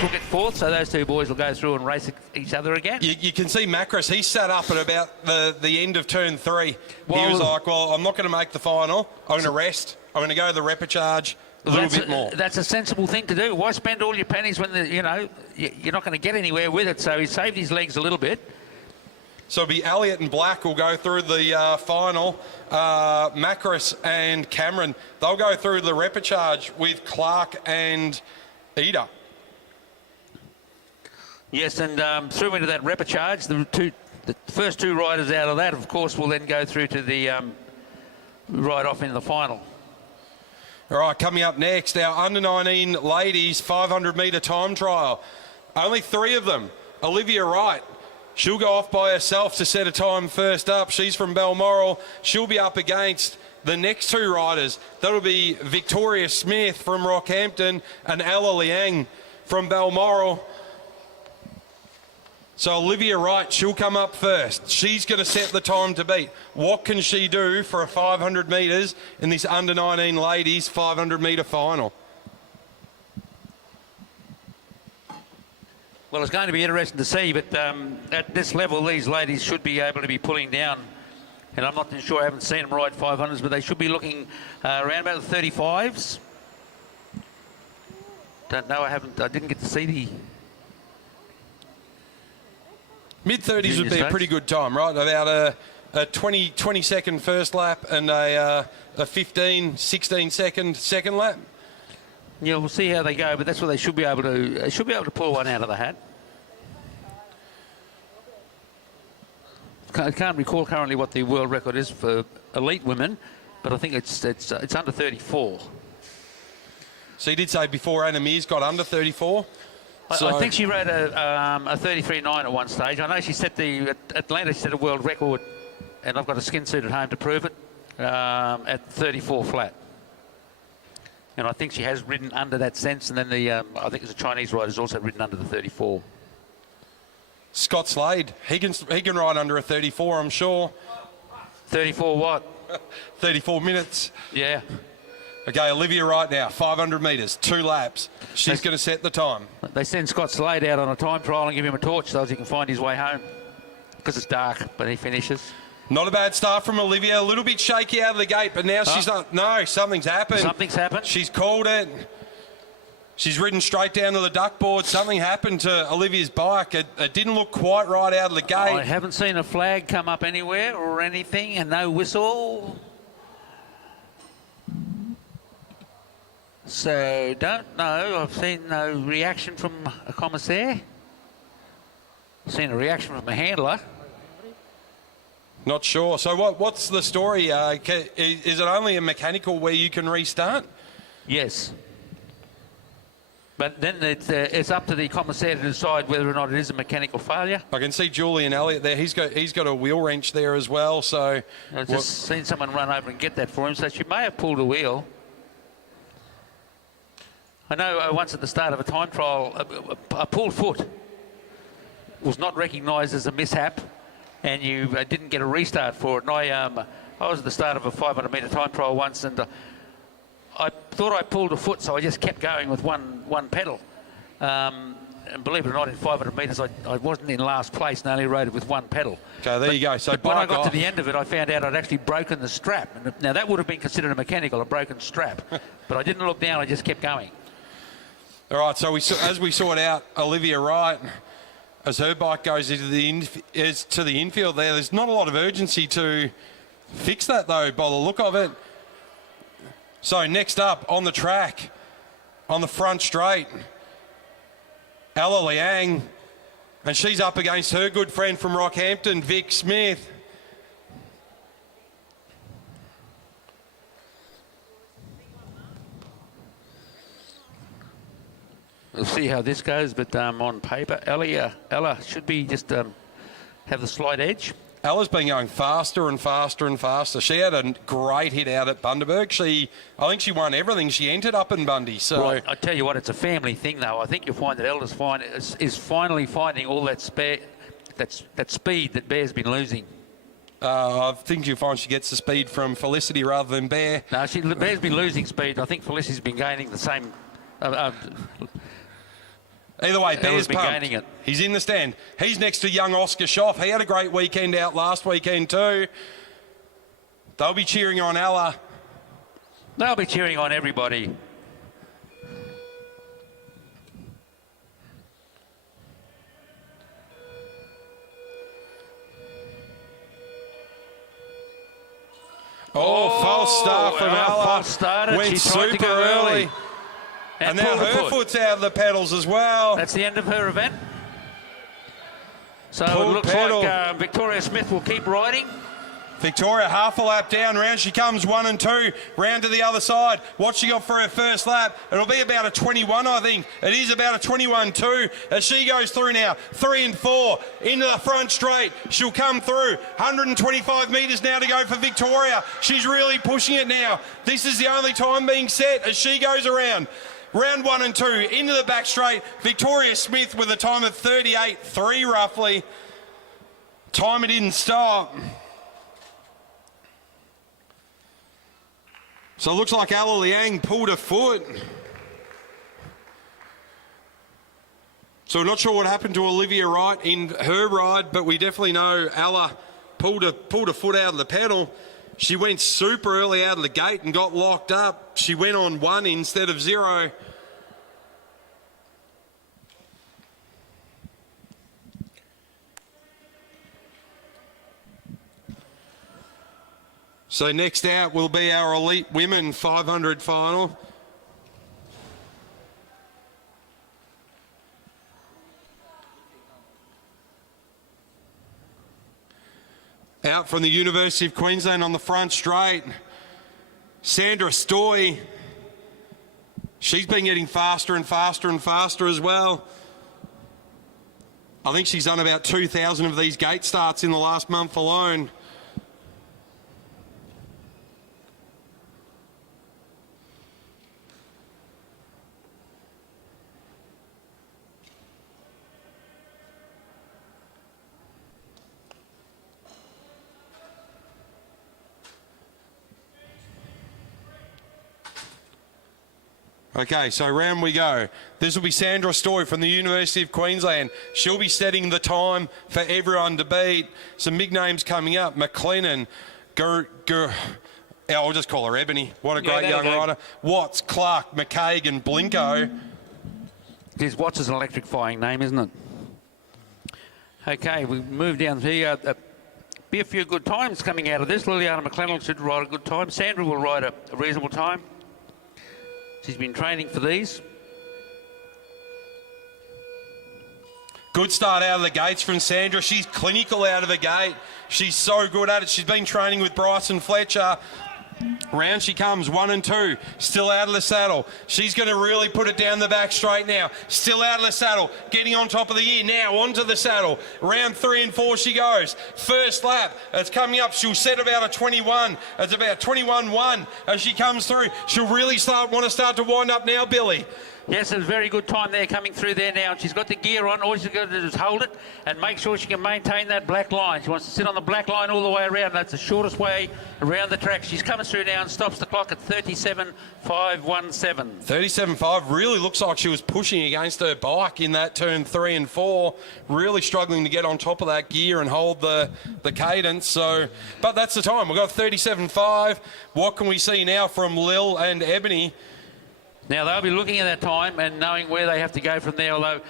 We'll get 4th, so those 2 boys will go through and race each other again. You can see Macras, he sat up at about the end of turn 3. Well, he was like, well, I'm not going to make the final. I'm going to rest. I'm going to go to the repechage. A little bit more. That's a sensible thing to do. Why spend all your pennies when you're not going to get anywhere with it? So he saved his legs a little bit. So it'll be Elliott and Black will go through the final. Macras and Cameron, they'll go through the repechage with Clark and Ida. Yes, and through into that repechage, the first 2 riders out of that, of course, will then go through to the ride-off in the final. All right, coming up next, our under-19 ladies 500-metre time trial. Only 3 of them. Olivia Wright, she'll go off by herself to set a time first up. She's from Balmoral. She'll be up against the next 2 riders. That'll be Victoria Smith from Rockhampton and Ella Liang from Balmoral. So Olivia Wright, she'll come up first. She's going to set the time to beat. What can she do for a 500 metres in this under-19 ladies 500-metre final? Well, it's going to be interesting to see, but at this level, these ladies should be able to be pulling down. And I'm not too sure, I haven't seen them ride 500s, but they should be looking around about the 35s. Don't know, I didn't get to see the... Mid-30s would be a pretty good time, right? About a 20 second first lap and a 15, 16 second lap. Yeah, we'll see how they go, but that's what they should be able to. They should be able to pull one out of the hat. I can't recall currently what the world record is for elite women, but I think it's under 34. So you did say before Anna Mears got under 34. I think she rode a 33.9 at one stage. I know she set at Atlanta. She set a world record, and I've got a skin suit at home to prove it at 34 flat. And I think she has ridden under that sense, and then I think there's a Chinese rider who's also ridden under the 34. Scott Slade, he can ride under a 34, I'm sure. 34 what? 34 minutes. Yeah. Okay, Olivia right now, 500 metres, 2 laps. She's going to set the time. They send Scott Slade out on a time trial and give him a torch so as he can find his way home. Because it's dark, but he finishes. Not a bad start from Olivia. A little bit shaky out of the gate, but now she's not. No, something's happened. Something's happened. She's called it. She's ridden straight down to the duck board. Something happened to Olivia's bike. It didn't look quite right out of the gate. I haven't seen a flag come up anywhere or anything, and no whistle. So, don't know. I've seen no reaction from a commissaire. I've seen a reaction from a handler. Not sure. So what's the story? Is it only a mechanical where you can restart? Yes. But then it's up to the commissaire to decide whether or not it is a mechanical failure. I can see Julian Elliott there. He's got a wheel wrench there as well. So I've just seen someone run over and get that for him. So she may have pulled a wheel. I know once at the start of a time trial, a pulled foot was not recognised as a mishap, and you didn't get a restart for it. And I was at the start of a 500 metre time trial once, and I thought I pulled a foot, so I just kept going with one pedal. And believe it or not, in 500 metres, I wasn't in last place and only rode it with one pedal. Okay, there you go. So but when I got to the end of it, I found out I'd actually broken the strap. And now, that would have been considered a mechanical, a broken strap. But I didn't look down, I just kept going. All right, so as we sort out Olivia Wright, as her bike goes into the infield there's not a lot of urgency to fix that, though, by the look of it. So next up on the track, on the front straight, Ella Liang, and she's up against her good friend from Rockhampton, Vic Smith. We'll see how this goes, but on paper, Ella should be just have the slight edge. Ella's been going faster and faster and faster. She had a great hit out at Bundaberg. I think she won everything she entered up in Bundy. So well, I tell you what, it's a family thing, though. I think you'll find that Ella's is finally finding all that speed that Bear's been losing. I think you'll find she gets the speed from Felicity rather than Bear. No, Bear's been losing speed. I think Felicity's been gaining the same. Either way, Bear's been pumped. gaining it. He's in the stand. He's next to young Oscar Schoff. He had a great weekend out last weekend too. They'll be cheering on Ella. They'll be cheering on everybody. False start from Ella. False started. Went She tried to super go early. And now her foot's out of the pedals as well. That's the end of her event. So Pulled it looks pedal. like Victoria Smith will keep riding. Victoria half a lap down, round she comes 1 and 2, round to the other side. What she got for her first lap? It'll be about a 21, I think. It is about a 21-2 as she goes through now. 3 and 4 into the front straight. She'll come through. 125 metres now to go for Victoria. She's really pushing it now. This is the only time being set as she goes around. Round 1 and 2 into the back straight. Victoria Smith with a time of 38.3 roughly. Timer didn't stop. So it looks like Ella Liang pulled a foot. So we're not sure what happened to Olivia Wright in her ride, but we definitely know Ella pulled a foot out of the pedal. She went super early out of the gate and got locked up. She went on 1 instead of 0. So next out will be our elite women 500 final. Out from the University of Queensland on the front straight, Sandra Stoy. She's been getting faster and faster and faster as well. I think she's done about 2,000 of these gate starts in the last month alone. Okay, so round we go. This will be Sandra Stoy from the University of Queensland. She'll be setting the time for everyone to beat. Some big names coming up. McLennan, I'll just call her Ebony. What a great young rider. Watts, Clark, McKagan, Blinko. Geez, Watts is an electrifying name, isn't it? Okay, we move down here. Be a few good times coming out of this. Liliana McLennan should ride a good time. Sandra will ride a reasonable time. She's been training for these. Good start out of the gates from Sandra. She's clinical out of the gate. She's so good at it. She's been training with Bryson Fletcher. Round she comes, 1 and 2. Still out of the saddle. She's going to really put it down the back straight now. Still out of the saddle. Getting on top of the gear. Now onto the saddle. Round 3 and 4 she goes. First lap. It's coming up. She'll set about a 21. It's about 21-1 as she comes through. She'll really want to start to wind up now, Billy. Yes, it's a very good time there coming through there now. And she's got the gear on. All she's got to do is hold it and make sure she can maintain that black line. She wants to sit on the black line all the way around. That's the shortest way around the track. She's coming through now and stops the clock at 37.517. 37.5 really looks like she was pushing against her bike in that turn 3 and 4. Really struggling to get on top of that gear and hold the cadence. So, but that's the time. We've got 37.5. What can we see now from Lil and Ebony? Now, they'll be looking at that time and knowing where they have to go from there, although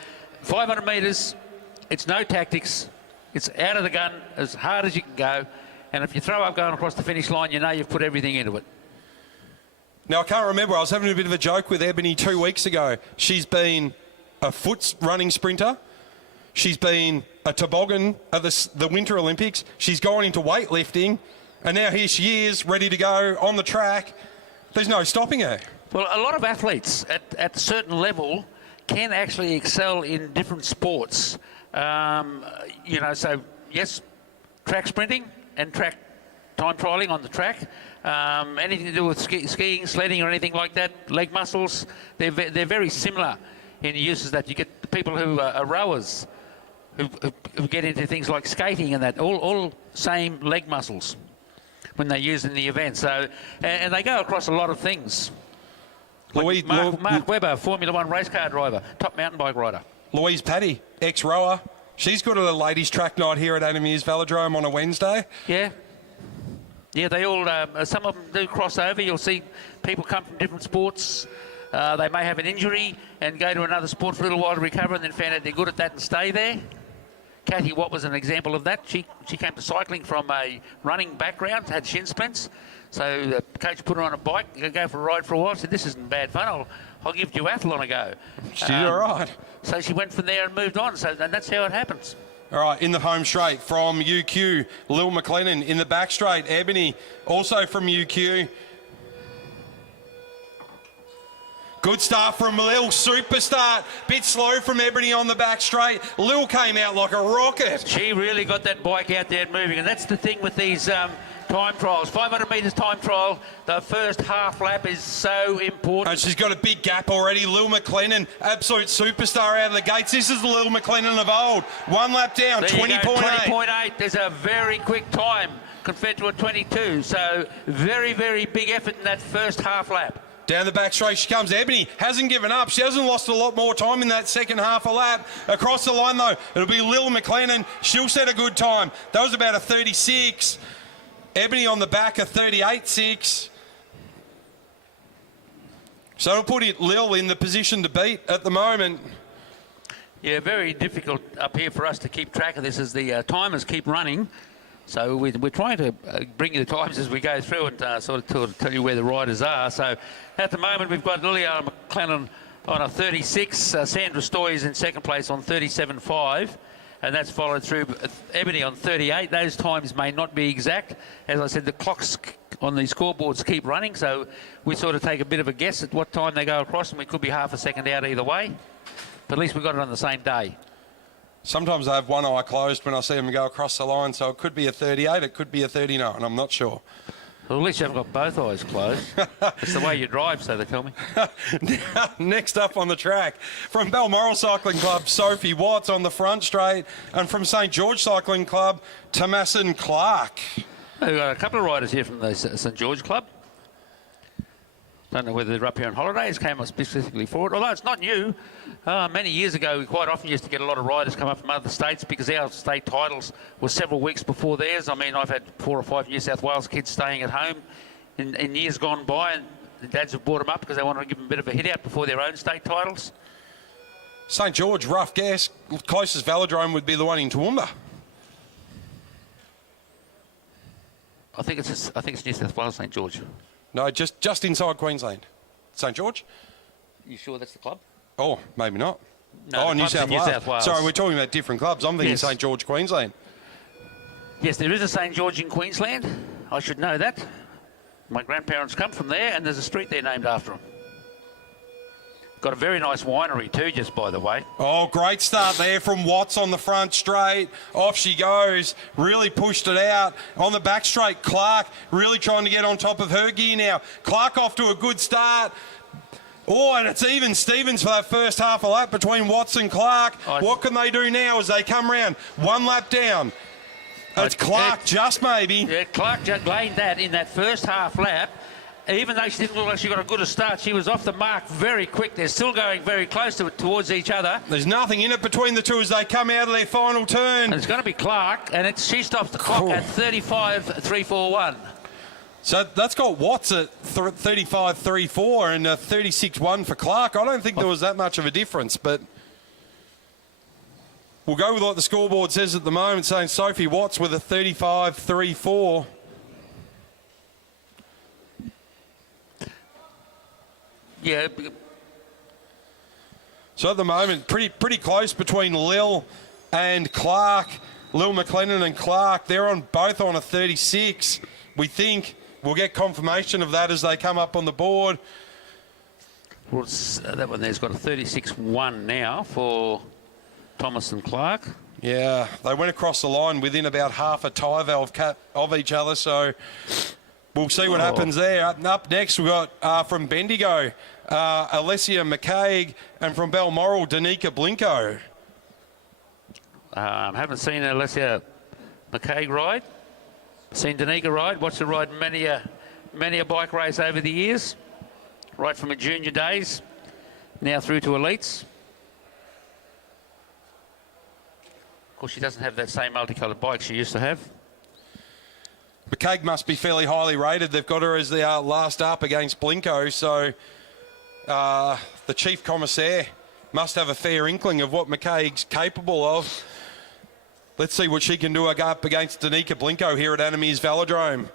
500 metres, it's no tactics. It's out of the gun as hard as you can go. And if you throw up going across the finish line, you know you've put everything into it. Now, I can't remember. I was having a bit of a joke with Ebony 2 weeks ago. She's been a foot running sprinter. She's been a toboggan at the Winter Olympics. She's gone into weightlifting. And now here she is, ready to go on the track. There's no stopping her. Well, a lot of athletes at a certain level can actually excel in different sports. You know, so yes, track sprinting and track time trialling on the track. Anything to do with skiing, sledding or anything like that, leg muscles, they're very similar in uses that you get the people who are rowers who get into things like skating and that, all same leg muscles when they use in the event. So, and they go across a lot of things. Like Mark Webber, Formula 1 race car driver, top mountain bike rider. Louise Paddy, ex-rower. She's got a ladies' track night here at Adamier's Velodrome on a Wednesday. Yeah. Yeah, they all, some of them do cross over. You'll see people come from different sports. They may have an injury and go to another sport for a little while to recover and then find out they're good at that and stay there. Kathy Watt was an example of that. She came to cycling from a running background, had shin splints. So the coach put her on a bike, go for a ride for a while, said, this isn't bad fun, I'll give duathlon a go. She did all right. So she went from there and moved on, and that's how it happens. All right, in the home straight from UQ, Lil McLennan. In the back straight, Ebony, also from UQ. Good start from Lil, super start. Bit slow from Ebony on the back straight. Lil came out like a rocket. She really got that bike out there and moving, and that's the thing with these time trials. 500 metres time trial, the first half lap is so important. And she's got a big gap already. Lil McLennan, absolute superstar out of the gates. This is the Lil McLennan of old. 1 lap down, 20.8. 20.8. There's a very quick time compared to a 22. So very, very big effort in that first half lap. Down the back straight she comes. Ebony hasn't given up. She hasn't lost a lot more time in that second half a lap. Across the line, though, it'll be Lil McLennan. She'll set a good time. That was about a 36. Ebony on the back, a 38.6. So it'll put Lil in the position to beat at the moment. Yeah, very difficult up here for us to keep track of this as the timers keep running. So we're trying to bring you the times as we go through and sort of tell you where the riders are. So at the moment we've got Liliana McLennan on a 36, Sandra Stoy is in second place on 37.5, and that's followed through Ebony on 38. Those times may not be exact. As I said, the clocks on these scoreboards keep running, so we sort of take a bit of a guess at what time they go across, and we could be half a second out either way. But at least we got it on the same day. Sometimes I have one eye closed when I see them go across the line, so it could be a 38, it could be a 39, I'm not sure. Well, at least you haven't got both eyes closed. It's the way you drive, so they tell me. Next up on the track, from Balmoral Cycling Club, Sophie Watts on the front straight, and from St George Cycling Club, Tomasin Clark. We've got a couple of riders here from the St George Club. Don't know whether they're up here on holidays, came up specifically for it, although it's not new. Many years ago, we quite often used to get a lot of riders come up from other states because our state titles were several weeks before theirs. I mean, I've had 4 or 5 New South Wales kids staying at home in years gone by, and the dads have brought them up because they wanted to give them a bit of a hit out before their own state titles. St George, rough guess, closest velodrome would be the one in Toowoomba. I think it's New South Wales, St George. No, just inside Queensland. St George? You sure that's the club? Oh, maybe not. No, oh, New South Wales. Sorry, we're talking about different clubs. I'm thinking Yes. St George, Queensland. Yes, there is a St George in Queensland. I should know that. My grandparents come from there, and there's a street there named after them. Got a very nice winery too, just by the way. Oh, great start there from Watts on the front straight. Off she goes. Really pushed it out. On the back straight, Clark really trying to get on top of her gear now. Clark off to a good start. Oh, and it's even Stevens for that first half a lap between Watts and Clark. What can they do now as they come round? One lap down. It's Clark just maybe. Yeah, Clark just laid that in that first half lap. Even though she didn't look like she got a good start, she was off the mark very quick. They're still going very close towards each other. There's nothing in it between the two as they come out of their final turn. And it's going to be Clark, and she stops the clock at 35.341. So that's got Watts at 35.34 and a 36.1 for Clark. I don't think there was that much of a difference, but we'll go with what the scoreboard says at the moment, saying Sophie Watts with a 35.34. Yeah. So at the moment, pretty close between Lil and Clark. Lil McLennan and Clark, they're both on a 36. We think we'll get confirmation of that as they come up on the board. Well, that one there's got a 36.1 now for Thomas and Clark. Yeah, they went across the line within about half a tie valve of each other, so we'll see what happens there. Up next, we've got from Bendigo, Alessia McCaig, and from Balmoral, Danica Blinko. Haven't seen Alessia McCaig ride. Seen Danica ride. Watched her ride many a bike race over the years. Right from her junior days, now through to elites. Of course, she doesn't have that same multicoloured bike she used to have. McCaig must be fairly highly rated. They've got her as the last up against Blinko, so the chief commissaire must have a fair inkling of what McCaig's capable of. Let's see what she can do up against Danica Blinko here at Anime's Velodrome.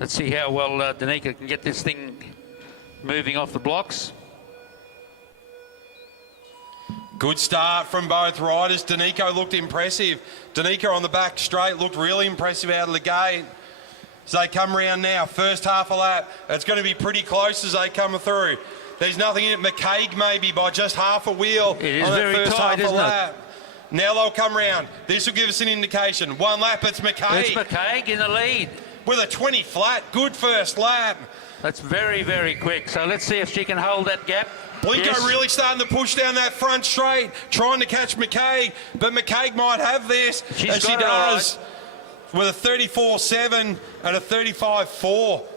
Let's see how well Danica can get this thing moving off the blocks. Good start from both riders. Danica looked impressive. Danica on the back straight looked really impressive out of the gate. As they come round now, first half a lap, it's going to be pretty close as they come through. There's nothing in it. McCaig maybe by just half a wheel it is on that very first tight, half a isn't lap. Now they'll come round. This will give us an indication. One lap, it's McCaig. It's McCaig in the lead. With a 20 flat, good first lap. That's very, very quick. So let's see if she can hold that gap. Blinko Yes. really starting to push down that front straight, trying to catch McKaig, but McKaig might have this, She's and she got it all does, with a 34.7 and a 35.4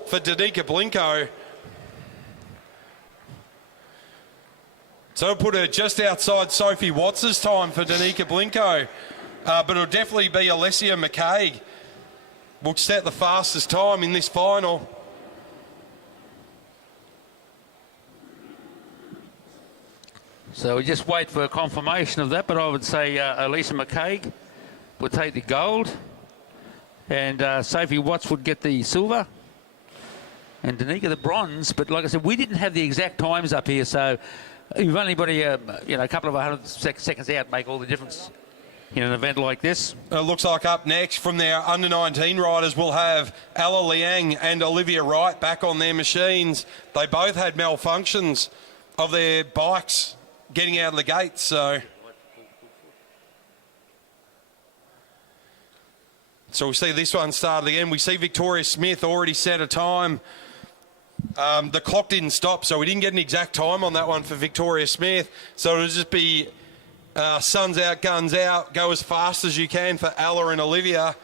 for Danica Blinko. So it'll put her just outside Sophie Watts' time for Danica Blinko, but it'll definitely be Alessia McKaig will set the fastest time in this final. So we just wait for a confirmation of that, but I would say Alessia McKaig would take the gold, and Sophie Watts would get the silver, and Danica the bronze. But like I said, we didn't have the exact times up here, so you've only got a couple of 100 seconds out make all the difference in an event like this. It looks like up next from their under-19 riders, we'll have Ella Liang and Olivia Wright back on their machines. They both had malfunctions of their bikes getting out of the gate, so we'll see this one started again. We see Victoria Smith already set a time. The clock didn't stop, so we didn't get an exact time on that one for Victoria Smith. So it'll just be suns out, guns out, go as fast as you can for Ella and Olivia.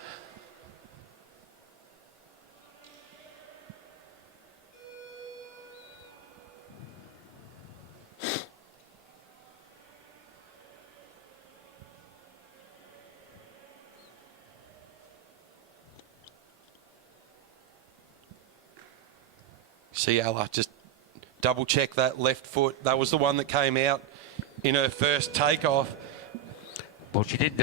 See Ella just double check that left foot. That was the one that came out in her first takeoff. Well, she did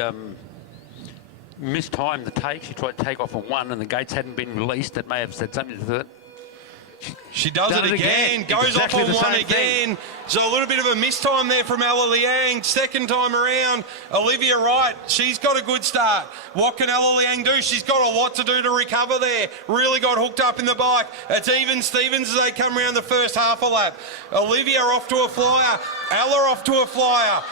mistime the take. She tried to take off on one, and the gates hadn't been released. That may have said something to it. She does it again. Goes Exactly off on the one same again. thing. So a little bit of a mistime there from Ella Liang. Second time around, Olivia Wright, she's got a good start. What can Ella Liang do? She's got a lot to do to recover there. Really got hooked up in the bike. It's even Stevens as they come around the first half a lap. Olivia off to a flyer. Ella off to a flyer.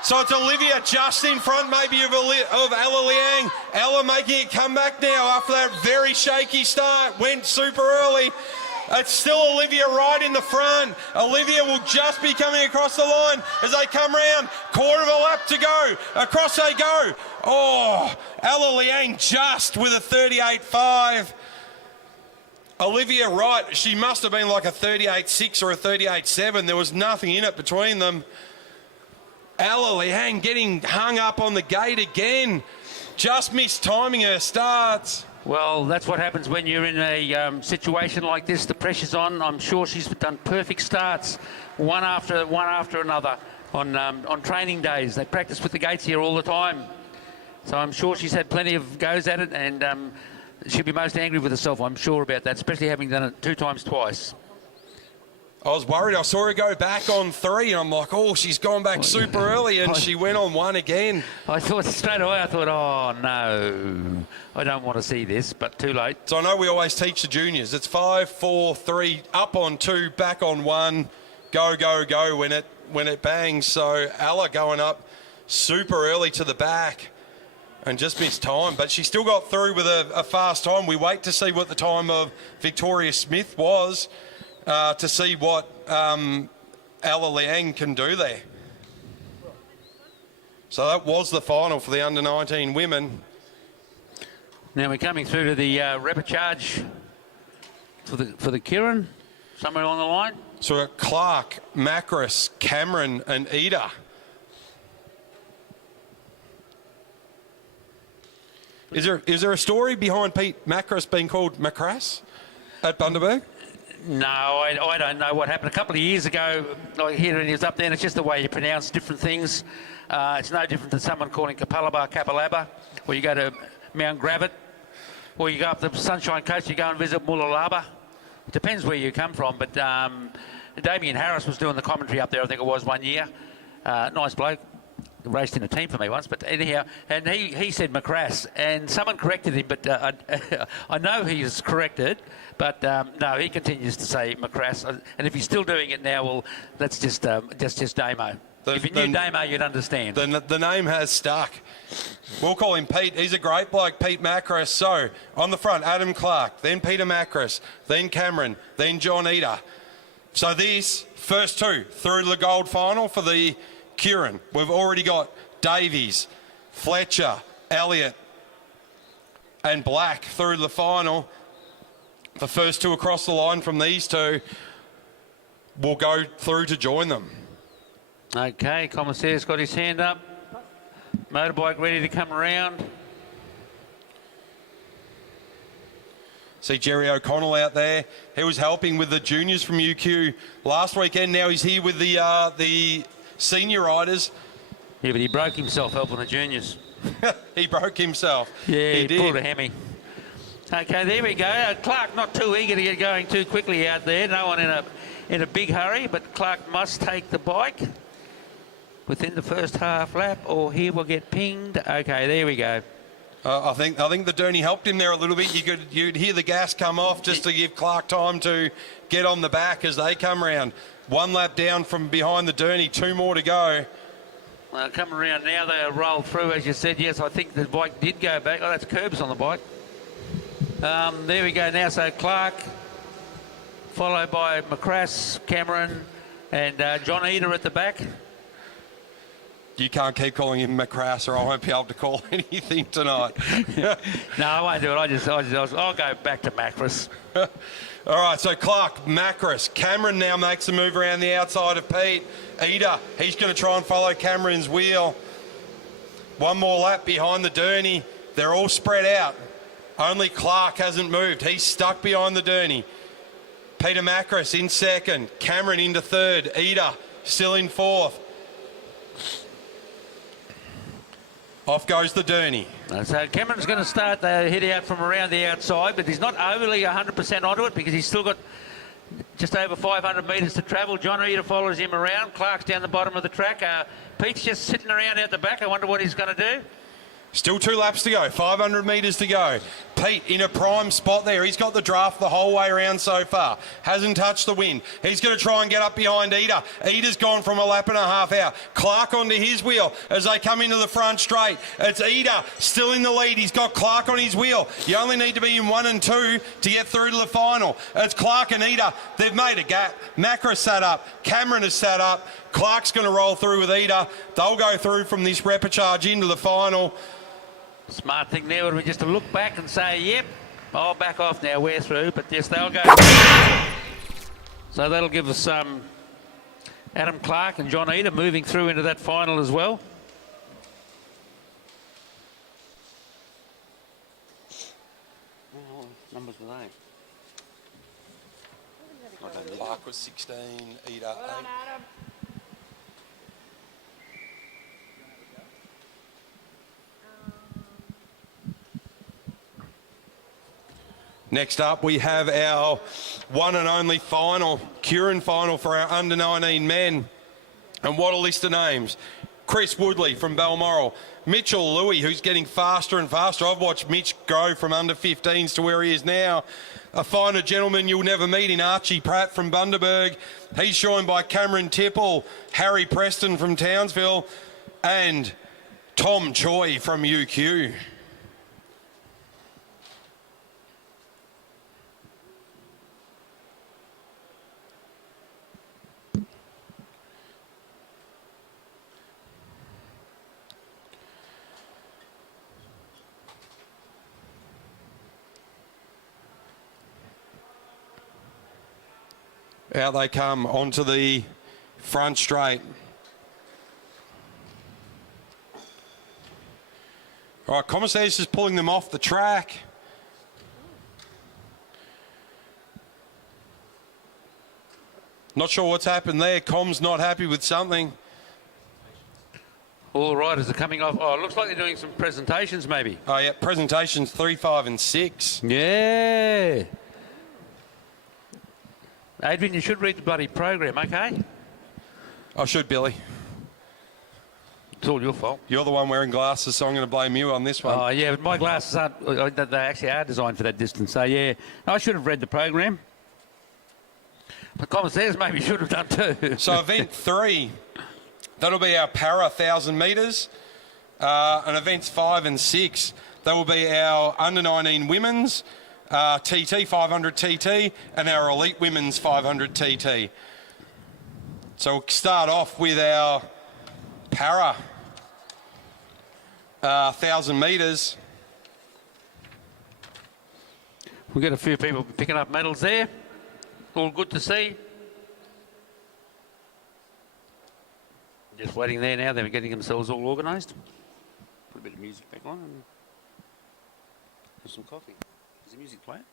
So it's Olivia just in front maybe of Ella Liang. Ella making a comeback now after that very shaky start. Went super early. It's still Olivia right in the front. Olivia will just be coming across the line as they come round. Quarter of a lap to go. Across they go. Oh, Ella Liang just with a 38.5. Olivia Wright, she must have been like a 38.6 or a 38.7. There was nothing in it between them. Ella Liang getting hung up on the gate again. Just missed timing her starts. Well, that's what happens when you're in a situation like this. The pressure's on. I'm sure she's done perfect starts, one after another, on training days. They practice with the gates here all the time. So I'm sure she's had plenty of goes at it, and she'll be most angry with herself, I'm sure, about that, especially having done it 2 times twice. I was worried. I saw her go back on 3, and I'm like, oh, she's gone back super early, and she went on 1 again. I thought straight away, oh, no, I don't want to see this, but too late. So I know we always teach the juniors. It's 5, 4, 3, up on 2, back on 1, go, go, go when it bangs. So Ella going up super early to the back and just missed time, but she still got through with a fast time. We wait to see what the time of Victoria Smith was. To see what Ella Liang can do there. So that was the final for the under-19 women. Now we're coming through to the repechage for the Keirin, somewhere along the line. So we've got Clark, Macris, Cameron and Ida. Is there a story behind Pete Macris being called Macras at Bundaberg? No, I don't know what happened. A couple of years ago, I hear he was up there, and it's just the way you pronounce different things. It's no different than someone calling Kapalaba, or you go to Mount Gravett, or you go up the Sunshine Coast, you go and visit Moolalaba. It depends where you come from, but Damien Harris was doing the commentary up there, I think it was, one year. Nice bloke. Raced in a team for me once, but anyhow, and he said Macrass, and someone corrected him, but I know he was corrected, but no, he continues to say Macrass, and if he's still doing it now, well, that's just Damo. If you knew Damo, you'd understand. The name has stuck. We'll call him Pete. He's a great bloke, Pete Macris. So, on the front, Adam Clark, then Peter Macris, then Cameron, then John Eder. So this, first two, through to the gold final for the Keirin. We've already got Davies, Fletcher, Elliott, and Black through to the final. The first two across the line from these two will go through to join them. Okay, Commissaire's got his hand up. Motorbike ready to come around. See Jerry O'Connell out there. He was helping with the juniors from UQ last weekend. Now he's here with the senior riders. Yeah, but he broke himself helping the juniors. He broke himself. Yeah, he did. pulled a hammy. Okay, there we go. Clark not too eager to get going too quickly out there. No one in a big hurry, but Clark must take the bike within the first half lap, or he will get pinged. Okay, there we go. I think the Derny helped him there a little bit. You'd hear the gas come off just to give Clark time to get on the back as they come round. One lap down from behind the Derny, two more to go. Coming around now, they roll through, as you said. Yes, I think the bike did go back. Oh, that's curbs on the bike. There we go now. So Clark, followed by McCrass, Cameron, and John Eder at the back. You can't keep calling him McCrass, or I won't be able to call anything tonight. No, I won't do it. I'll go back to Macris. All right, so Clark, Macris, Cameron now makes a move around the outside of Pete. Eder, he's going to try and follow Cameron's wheel. One more lap behind the Derny. They're all spread out. Only Clark hasn't moved. He's stuck behind the Derny. Peter Macris in second. Cameron into third. Eder still in fourth. Off goes the Derny. So Cameron's going to start the hit out from around the outside, but he's not overly 100% onto it because he's still got just over 500 metres to travel. John Eder follows him around. Clark's down the bottom of the track. Pete's just sitting around out the back. I wonder what he's going to do. Still 2 laps to go, 500 metres to go. Pete in a prime spot there. He's got the draft the whole way around so far. Hasn't touched the wind. He's going to try and get up behind Eder. Eder's gone from a lap and a half out. Clark onto his wheel as they come into the front straight. It's Eder still in the lead. He's got Clark on his wheel. You only need to be in 1 and 2 to get through to the final. It's Clark and Eder. They've made a gap. Macra sat up. Cameron has sat up. Clark's going to roll through with Eder. They'll go through from this repechage into the final. Smart thing there would be just to look back and say, yep, I'll back off now, we're through, but yes, they'll go. So that'll give us Adam Clark and John Eder moving through into that final as well. What numbers were they? Clark was 16, Eder 8. Next up, we have our one and only final, Keirin final for our under-19 men. And what a list of names. Chris Woodley from Balmoral. Mitchell Louis, who's getting faster and faster. I've watched Mitch grow from under-15s to where he is now. A finer gentleman you'll never meet in Archie Pratt from Bundaberg. He's joined by Cameron Tipple, Harry Preston from Townsville, and Tom Choi from UQ. Out they come onto the front straight. All right, Commissaire's just pulling them off the track. Not sure what's happened there. Com's not happy with something. All the riders are coming off. Oh, it looks like they're doing some presentations maybe. Oh, yeah, presentations 3, 5 and 6. Yeah. Adrian, you should read the bloody program, okay? I should, Billy. It's all your fault. You're the one wearing glasses, so I'm going to blame you on this one. Oh, yeah, but my glasses aren't, they actually are designed for that distance. So, yeah, I should have read the program. The Commissaire's maybe should have done too. So event 3 That'll be our para 1,000 metres. And events 5 and 6, they will be our under 19 women's TT 500 TT and our elite women's 500 TT. So we'll start off with our para 1,000 metres. We've got a few people picking up medals there. All good to see. Just waiting there now. They're getting themselves all organised. Put a bit of music back on and have some coffee. Is the music playing?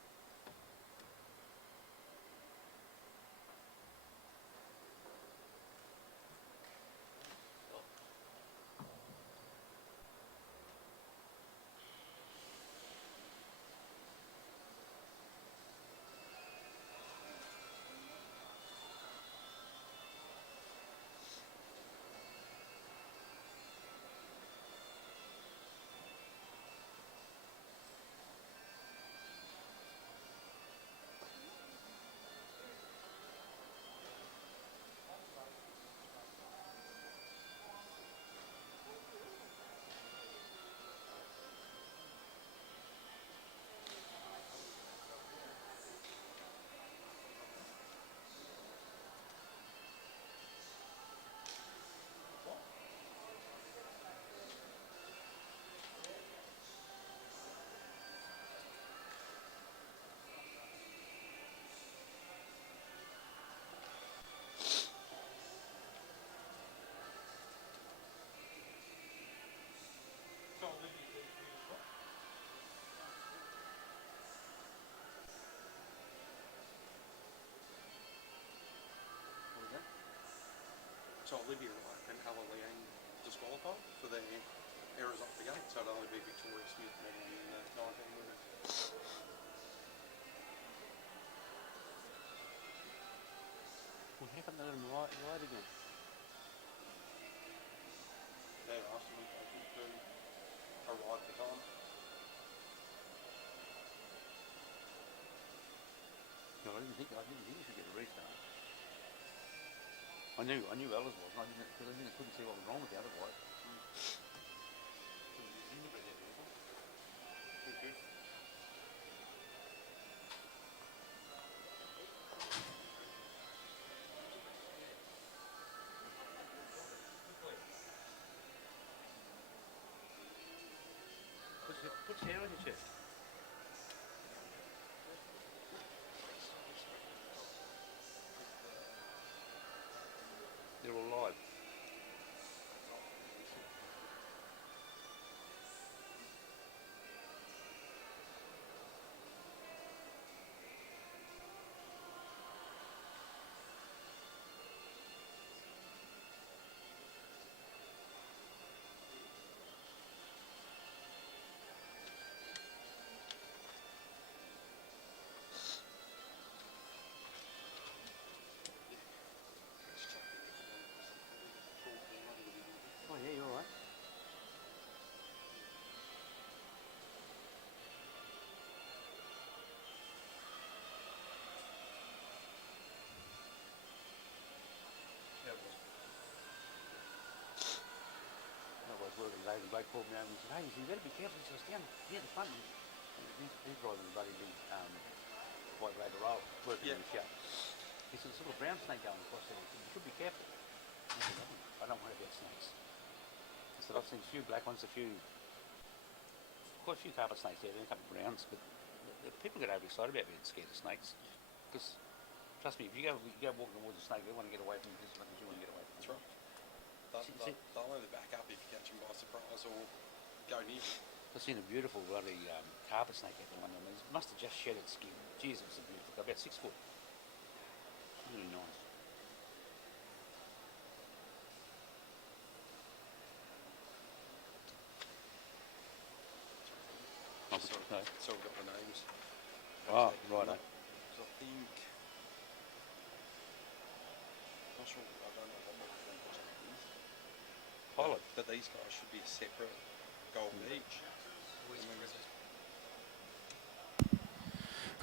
So Olivia and Ella Leanne disqualified for their errors off the gate, so it'll only be Victoria Smith medalling in the 19 women. What happened to them right again? They asked me if they could do a ride for time. No, I didn't think you should get a restart. I knew Ella's was, and because I couldn't see what was wrong with the other bike. Thank you. Put your hair on your chest. They're all live. Oh yeah, you're all right. I was working late and Blake called me over and said, hey, you better be careful. He says, down near the front. He's driving a bloody big white radar rail working in the shop. He said, there's a little brown snake going across there. He said, you should be careful. I said, I don't worry about snakes. I said, I've seen a few black ones, quite a few carpet snakes there, a couple of browns, but people get overexcited about being scared of snakes. Because, trust me, if you go walking towards a snake, they want to get away from you just as much as you want to get away from them. That's right. They'll either back up if you catch them by surprise or go near them. I've seen a beautiful bloody carpet snake at the one of them. It must have just shed its skin. Jeez, it was beautiful. About 6 foot. Really nice. So we've got the names. Oh, right. So I think, not sure, I don't know what Pilot. but these guys should be a separate gold each.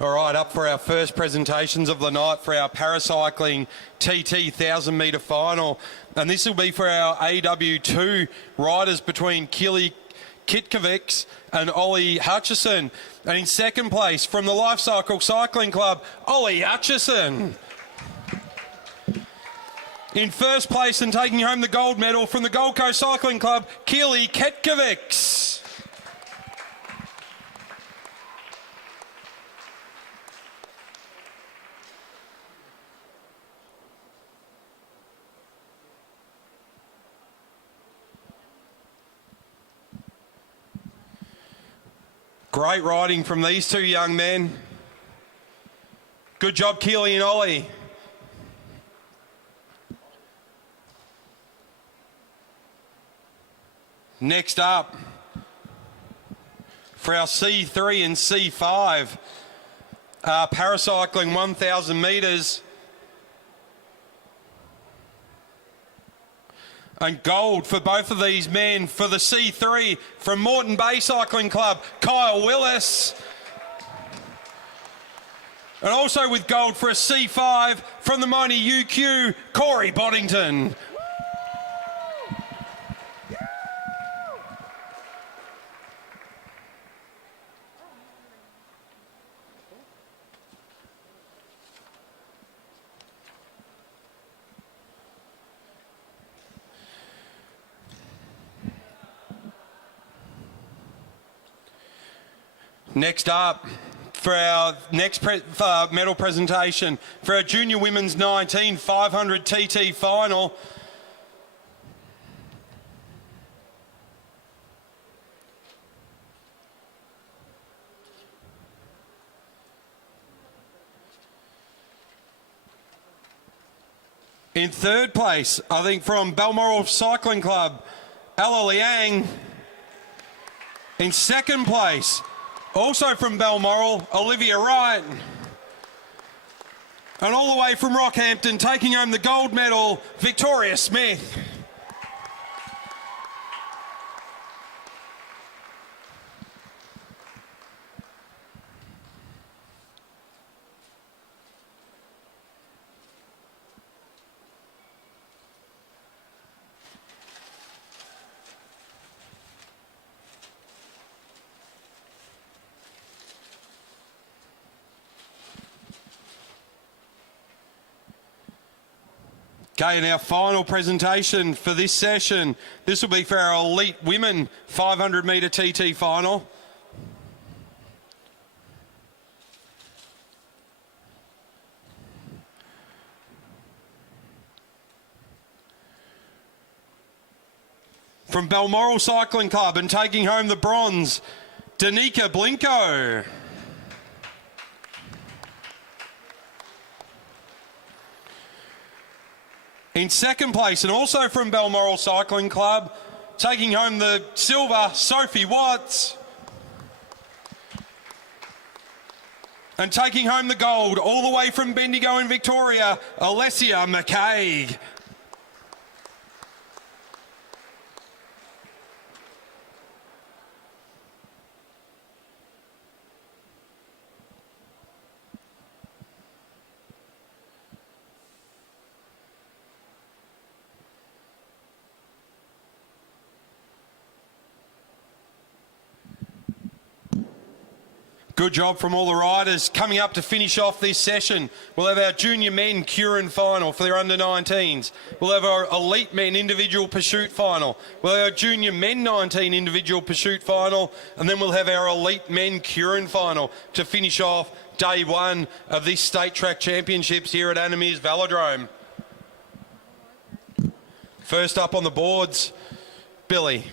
All right, up for our first presentations of the night for our paracycling TT 1,000 metre final. And this will be for our AW2 riders between Kili Kitkovics and Ollie Hutchison. And in second place from the Lifecycle Cycling Club, Ollie Hutchison. In first place and taking home the gold medal from the Gold Coast Cycling Club, Kili Kitkovics. Great riding from these two young men. Good job, Keely and Ollie. Next up, for our C3 and C5, paracycling 1,000 metres. And gold for both of these men for the C3 from Moreton Bay Cycling Club, Kyle Willis. And also with gold for a C5 from the mighty UQ, Corey Boddington. Next up, for our next medal presentation, for our Junior Women's 19 500 TT final. In third place, I think from Balmoral Cycling Club, Ella Liang. In second place, also from Balmoral, Olivia Wright. And all the way from Rockhampton, taking home the gold medal, Victoria Smith. Okay, and our final presentation for this session, this will be for our elite women 500 metre TT final. From Balmoral Cycling Club and taking home the bronze, Danica Blinko. In second place, and also from Balmoral Cycling Club, taking home the silver, Sophie Watts. And taking home the gold, all the way from Bendigo in Victoria, Alessia McCaig. Good job from all the riders. Coming up to finish off this session, we'll have our junior men Keirin final for their under-19s. We'll have our elite men individual pursuit final. We'll have our junior men 19 individual pursuit final, and then we'll have our elite men Keirin final to finish off day one of this State Track Championships here at Anna Meares Velodrome. First up on the boards, Billy.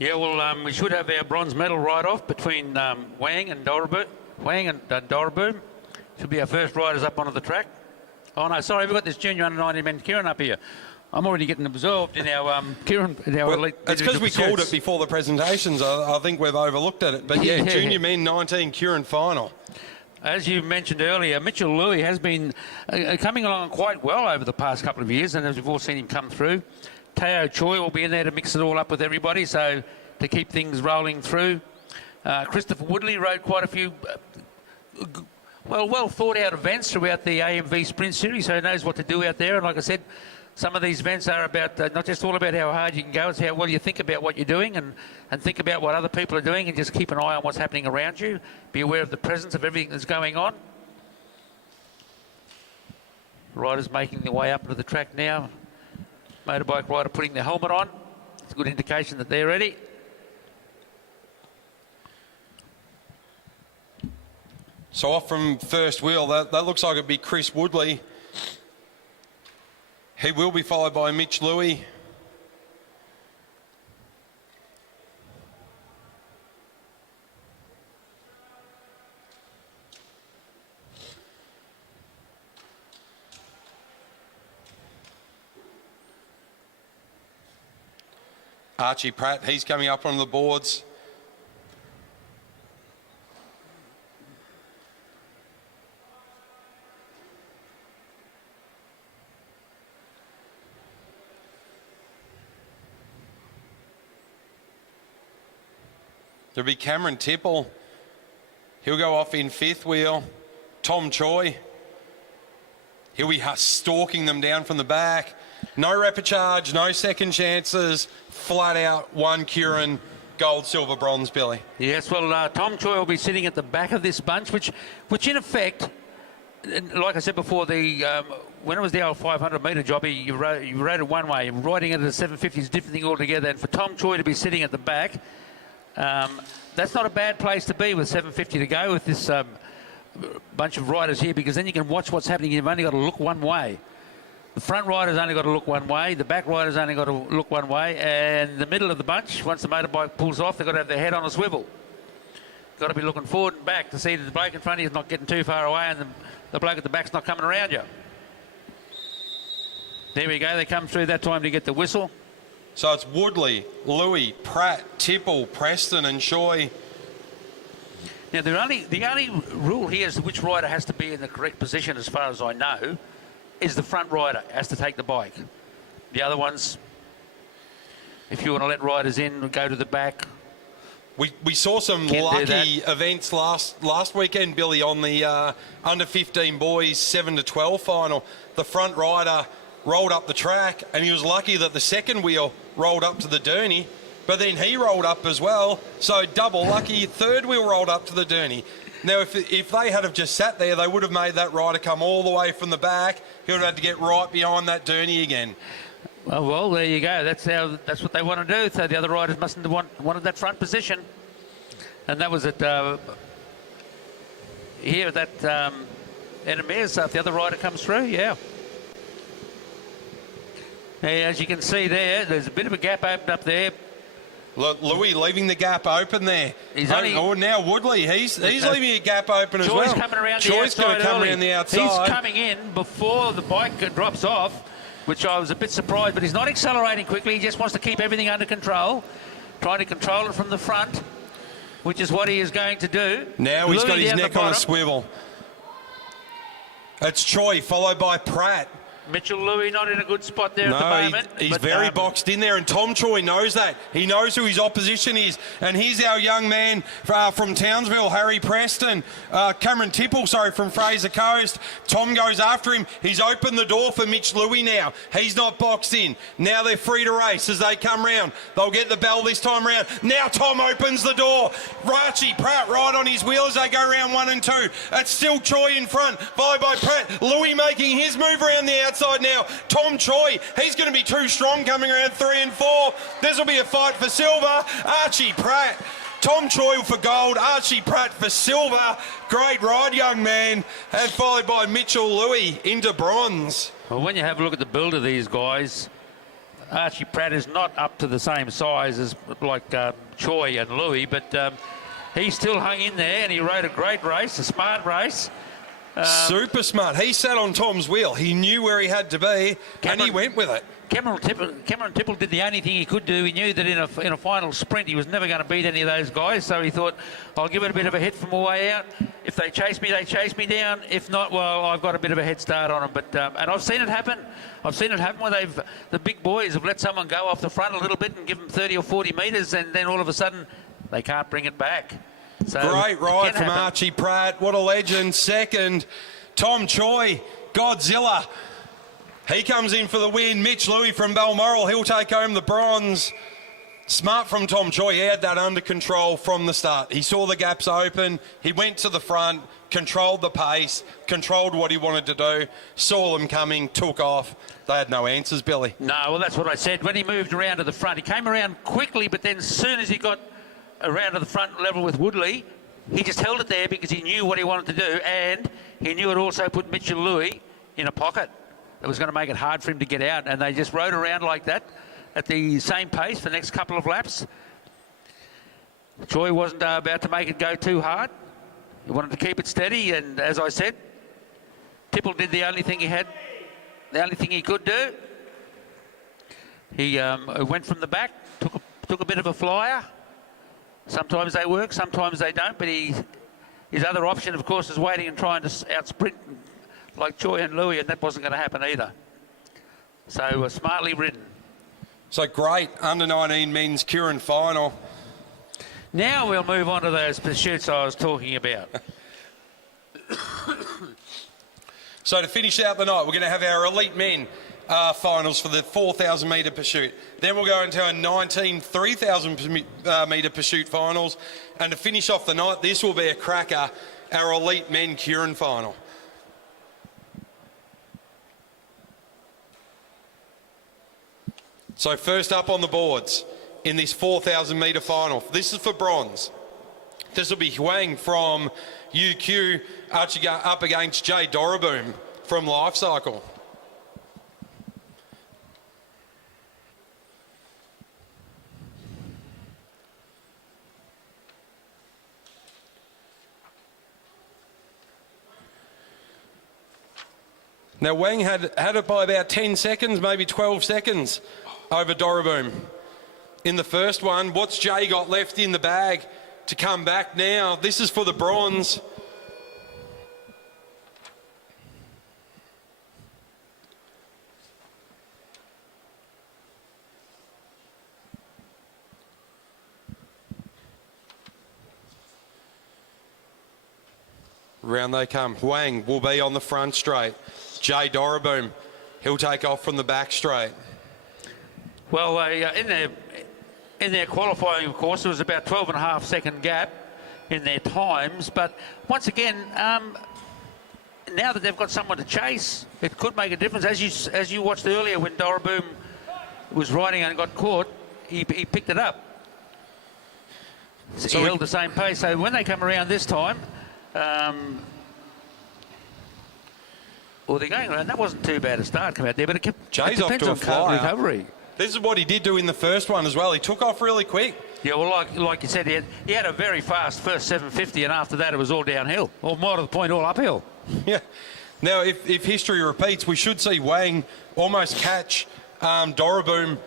Yeah, well, we should have our bronze medal right off between Wang and Doraboo. Should be our first riders up onto the track. Oh, no, sorry, we've got this junior under-19 men Keirin up here. I'm already getting absorbed in our Keirin, in our elite. It's because we called it before the presentations. I think we've overlooked it. But yeah, junior men 19 Keirin final. As you mentioned earlier, Mitchell Louis has been coming along quite well over the past couple of years, and as we've all seen him come through. Teo Choi will be in there to mix it all up with everybody, so to keep things rolling through. Christopher Woodley rode quite a few well thought out events throughout the AMV Sprint Series, so he knows what to do out there. And like I said, some of these events are about not just all about how hard you can go, it's how well you think about what you're doing and think about what other people are doing, and just keep an eye on what's happening around you. Be aware of the presence of everything that's going on. Riders making their way up into the track now. Motorbike rider putting their helmet on. It's a good indication that they're ready. So off from first wheel, that looks like it'd be Chris Woodley. He will be followed by Mitch Louis. Archie Pratt, he's coming up on the boards. There'll be Cameron Tipple. He'll go off in fifth wheel. Tom Choi. He'll be stalking them down from the back. No repechage, no second chances. Flat out, one Keirin, gold, silver, bronze, Billy. Yes, well, Tom Choi will be sitting at the back of this bunch, which in effect, like I said before, when it was the old 500-metre job, you rode it one way. Riding it at a 750 is a different thing altogether. And for Tom Choi to be sitting at the back, that's not a bad place to be with 750 to go with this bunch of riders here, because then you can watch what's happening. You've only got to look one way. The front rider's only got to look one way. The back rider's only got to look one way. And the middle of the bunch, once the motorbike pulls off, they've got to have their head on a swivel. Got to be looking forward and back to see that the bloke in front of you is not getting too far away and the bloke at the back's not coming around you. There we go. They come through that time to get the whistle. So it's Woodley, Louis, Pratt, Tipple, Preston and Choi. Now, the only rule here as to which rider has to be in the correct position, as far as I know, is the front rider has to take the bike. The other ones, if you want to let riders in, go to the back. We saw some lucky events last weekend, Billy, on the under 15 boys 7 to 12 final. The front rider rolled up the track, and he was lucky that the second wheel rolled up to the Derny, but then he rolled up as well, so double lucky. Third wheel rolled up to the Derny. Now, if they had have just sat there, they would have made that rider come all the way from the back. He would have had to get right behind that Derny again. Well, there you go. That's what they want to do. So the other riders mustn't have wanted that front position. And that was at here at that Enemirs. So if the other rider comes through, yeah. As you can see there's a bit of a gap opened up there. Look, Louis leaving the gap open there. Now Woodley, he's leaving a gap open as well. Choi's coming around the outside. Choi's going to come around the outside. He's coming in before the bike drops off, which I was a bit surprised, but he's not accelerating quickly. He just wants to keep everything under control, trying to control it from the front, which is what he is going to do. Now he's got his neck on a swivel. It's Choi, followed by Pratt. Mitchell Louis not in a good spot there at the moment. He's very boxed in there, and Tom Choi knows that. He knows who his opposition is. And here's our young man from Townsville, Harry Preston. Cameron Tipple, from Fraser Coast. Tom goes after him. He's opened the door for Mitch Louis now. He's not boxed in. Now they're free to race as they come round. They'll get the bell this time round. Now Tom opens the door. Archie Pratt right on his wheel as they go round 1 and 2. It's still Choi in front, followed by Pratt. Louis making his move around the outside now. Tom Choi, he's going to be too strong coming around 3 and 4. This will be a fight for silver. Archie Pratt, Tom Choi for gold, Archie Pratt for silver. Great ride, young man. And followed by Mitchell Louis into bronze. Well, when you have a look at the build of these guys, Archie Pratt is not up to the same size as like Choi and Louis, but he still hung in there and he rode a great race, a smart race. Super smart. He sat on Tom's wheel. He knew where he had to be, and he went with it. Cameron Tipple did the only thing he could do. He knew that in a final sprint he was never going to beat any of those guys, so he thought, I'll give it a bit of a hit from the way out. If they chase me, they chase me down. If not, well, I've got a bit of a head start on them. But and I've seen it happen. I've seen it happen where the big boys have let someone go off the front a little bit and give them 30 or 40 metres, and then all of a sudden they can't bring it back. So Great ride from happen. Archie Pratt. What a legend. Second, Tom Choi, Godzilla. He comes in for the win. Mitch Louis from Balmoral, he'll take home the bronze. Smart from Tom Choi. He had that under control from the start. He saw the gaps open. He went to the front, controlled the pace, controlled what he wanted to do, saw them coming, took off. They had no answers, Billy. No, well, that's what I said. When he moved around to the front, he came around quickly, but then as soon as he got around to the front level with Woodley, he just held it there because he knew what he wanted to do, and he knew it also put Mitchell Louis in a pocket. It was going to make it hard for him to get out, and they just rode around like that at the same pace for the next couple of laps. Choi wasn't about to make it go too hard. He wanted to keep it steady, and as I said, Tipple did the only thing he had, the only thing he could do. He went from the back, took a bit of a flyer. Sometimes they work, sometimes they don't, but his other option, of course, is waiting and trying to out-sprint like Choi and Louis, and that wasn't going to happen either. So smartly ridden. So great under-19 men's Keirin final. Now we'll move on to those pursuits I was talking about. So to finish out the night, we're going to have our elite men finals for the 4,000 metre pursuit. Then we'll go into our 19 3,000 metre pursuit finals. And to finish off the night, this will be a cracker, our elite men Keirin final. So first up on the boards in this 4,000 metre final. This is for bronze. This will be Huang from UQ up against Jay Doraboom from Lifecycle. Now Wang had it by about 10 seconds, maybe 12 seconds over Doraboom. In the first one, what's Jay got left in the bag to come back now? This is for the bronze. Round they come. Huang will be on the front straight. Jay Doraboom, he'll take off from the back straight. Well, in their qualifying, of course, there was about 12.5 second gap in their times. But once again, now that they've got someone to chase, it could make a difference. As you watched earlier when Doraboom was riding and got caught, he picked it up. So he held the same pace. So when they come around this time, well, they're going around. That wasn't too bad a start come out there, but it Jay's off depends to a on car flyer. recovery. This is what he did do in the first one as well. He took off really quick. Yeah, well, like you said, he had a very fast first 750, and after that it was all downhill, or more to the point, all uphill. Yeah. Now, if history repeats, we should see Wang almost catch Doraboom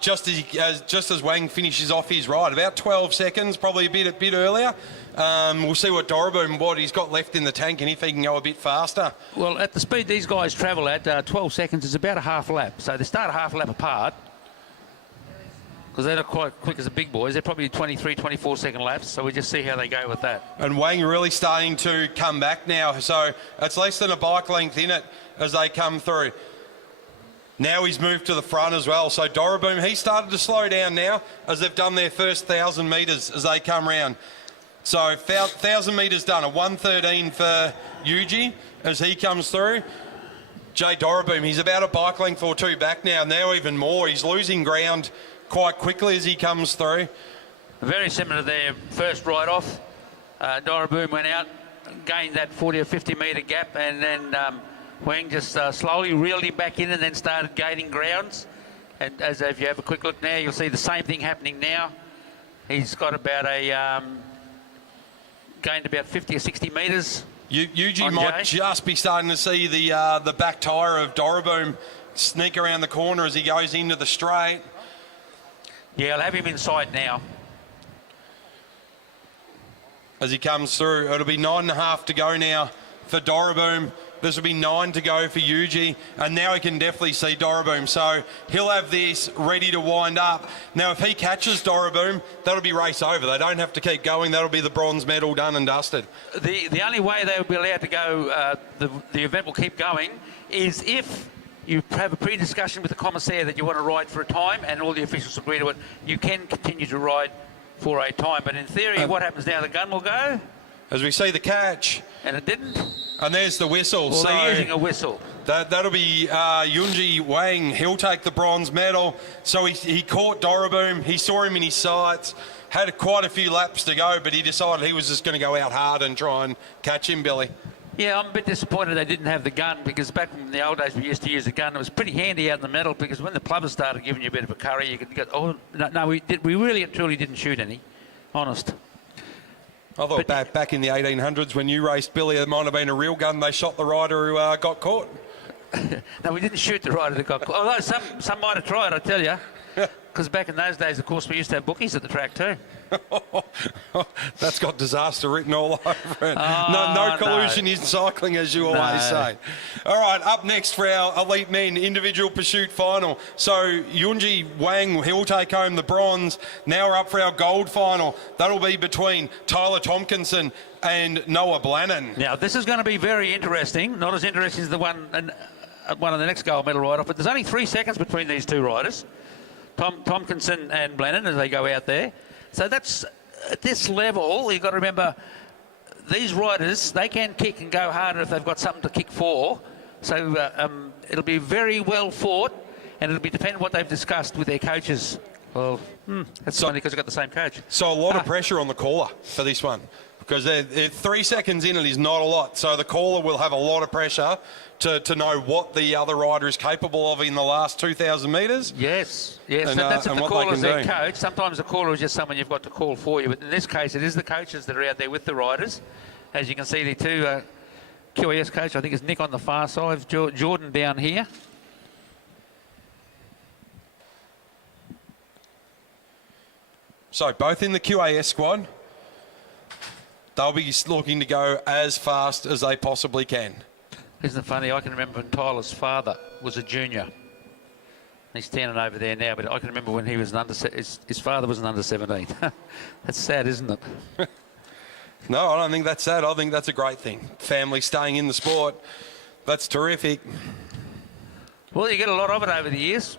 just as Wang finishes off his ride. About 12 seconds, probably a bit earlier. We'll see what he's got left in the tank and if he can go a bit faster. Well, at the speed these guys travel at, 12 seconds is about a half lap. So they start a half lap apart because they're not quite quick as the big boys. They're probably 23, 24 second laps. So we just see how they go with that. And Wang really starting to come back now. So it's less than a bike length in it as they come through. Now he's moved to the front as well. So Doraboom, he started to slow down now as they've done their first 1,000 metres as they come round. So 1,000 metres done, a 1:13 for Yuji as he comes through. Jay Doraboom, he's about a bike length or two back now even more. He's losing ground quite quickly as he comes through. Very similar to their first ride-off. Doraboom went out, gained that 40 or 50 metre gap, and then Wang just slowly reeled him back in and then started gaining grounds. And as if you have a quick look now, you'll see the same thing happening now. He's got about gained about 50 or 60 metres. Yuji might just be starting to see the back tyre of Doraboom sneak around the corner as he goes into the straight. Yeah, I'll have him inside now. As he comes through, it'll be 9.5 to go now for Doraboom. This will be 9 to go for Yuji, and now he can definitely see Doroboom. So he'll have this ready to wind up. Now, if he catches Doroboom, that'll be race over. They don't have to keep going. That'll be the bronze medal done and dusted. The only way they will be allowed to go, the event will keep going, is if you have a pre-discussion with the commissaire that you want to ride for a time and all the officials agree to it, you can continue to ride for a time. But in theory, what happens now? The gun will go. As we see the catch. And it didn't. And there's the whistle. Well, so they're using a whistle. That'll be Yunji Wang. He'll take the bronze medal. So he caught Doroboom. He saw him in his sights. Had quite a few laps to go, but he decided he was just going to go out hard and try and catch him, Billy. Yeah, I'm a bit disappointed they didn't have the gun, because back in the old days we used to use the gun. It was pretty handy out in the middle, because when the plovers started giving you a bit of a curry, you could go, oh, no, we really and truly didn't shoot any. Honest. I thought back in the 1800s when you raced, Billy, it might have been a real gun. They shot the rider who got caught. No, we didn't shoot the rider that got caught. Although some might have tried, I tell you. Because back in those days, of course, we used to have bookies at the track too. That's got disaster written all over it. No collusion in cycling, as you always say. All right, up next for our elite men individual pursuit final. So Yunji Wang, he'll take home the bronze. Now we're up for our gold final. That'll be between Tyler Tompkinson and Noah Blannon. Now this is going to be very interesting. Not as interesting as the one of the next gold medal ride-off, but there's only 3 seconds between these two riders, Tompkinson and Blannon, as they go out there. So that's, at this level, you've got to remember, these riders, they can kick and go harder if they've got something to kick for. So it'll be very well fought, and it'll be dependent on what they've discussed with their coaches. Well, that's funny because they've got the same coach. So a lot of pressure on the caller for this one, because they're 3 seconds in, it is not a lot. So the caller will have a lot of pressure to know what the other rider is capable of in the last 2,000 metres. Yes, and that's if the caller's their coach. Sometimes the caller is just someone you've got to call for you, but in this case it is the coaches that are out there with the riders. As you can see, the two QAS coach, I think is Nick on the far side, Jordan down here. So both in the QAS squad, they'll be looking to go as fast as they possibly can. Isn't it funny? I can remember when Tyler's father was a junior. He's standing over there now, but I can remember when he was his father was an under 17. That's sad, isn't it? No, I don't think that's sad. I think that's a great thing. Family staying in the sport. That's terrific. Well, you get a lot of it over the years.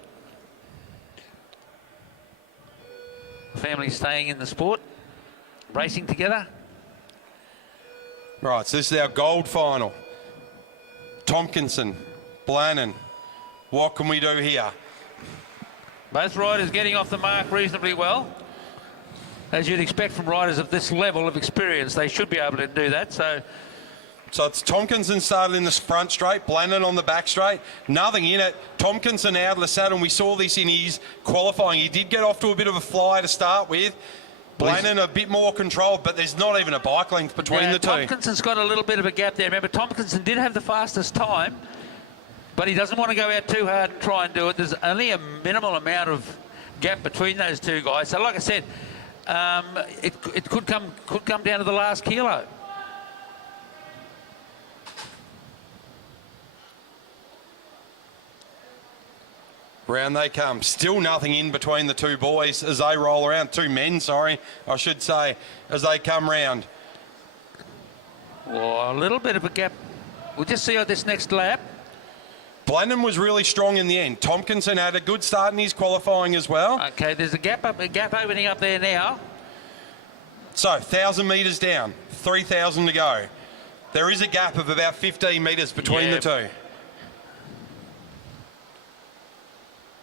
Family staying in the sport, racing together. Right, so this is our gold final. Tompkinson, Blannon, what can we do here? Both riders getting off the mark reasonably well. As you'd expect from riders of this level of experience, they should be able to do that. So it's Tompkinson started in the front straight, Blannon on the back straight, nothing in it. Tompkinson out of the saddle, and we saw this in his qualifying. He did get off to a bit of a fly to start with. Blannon a bit more controlled, but there's not even a bike length between the two. Tompkinson's got a little bit of a gap there. Remember, Tompkinson did have the fastest time, but he doesn't want to go out too hard and try and do it. There's only a minimal amount of gap between those two guys. So, like I said, it could come down to the last kilo. Round they come. Still nothing in between the two boys as they roll around. Two men, sorry, I should say, as they come round. Well, a little bit of a gap. We'll just see on this next lap. Blannon was really strong in the end. Tompkinson had a good start in his qualifying as well. Okay, there's a gap opening up there now. So, 1,000 metres down, 3,000 to go. There is a gap of about 15 metres between the two.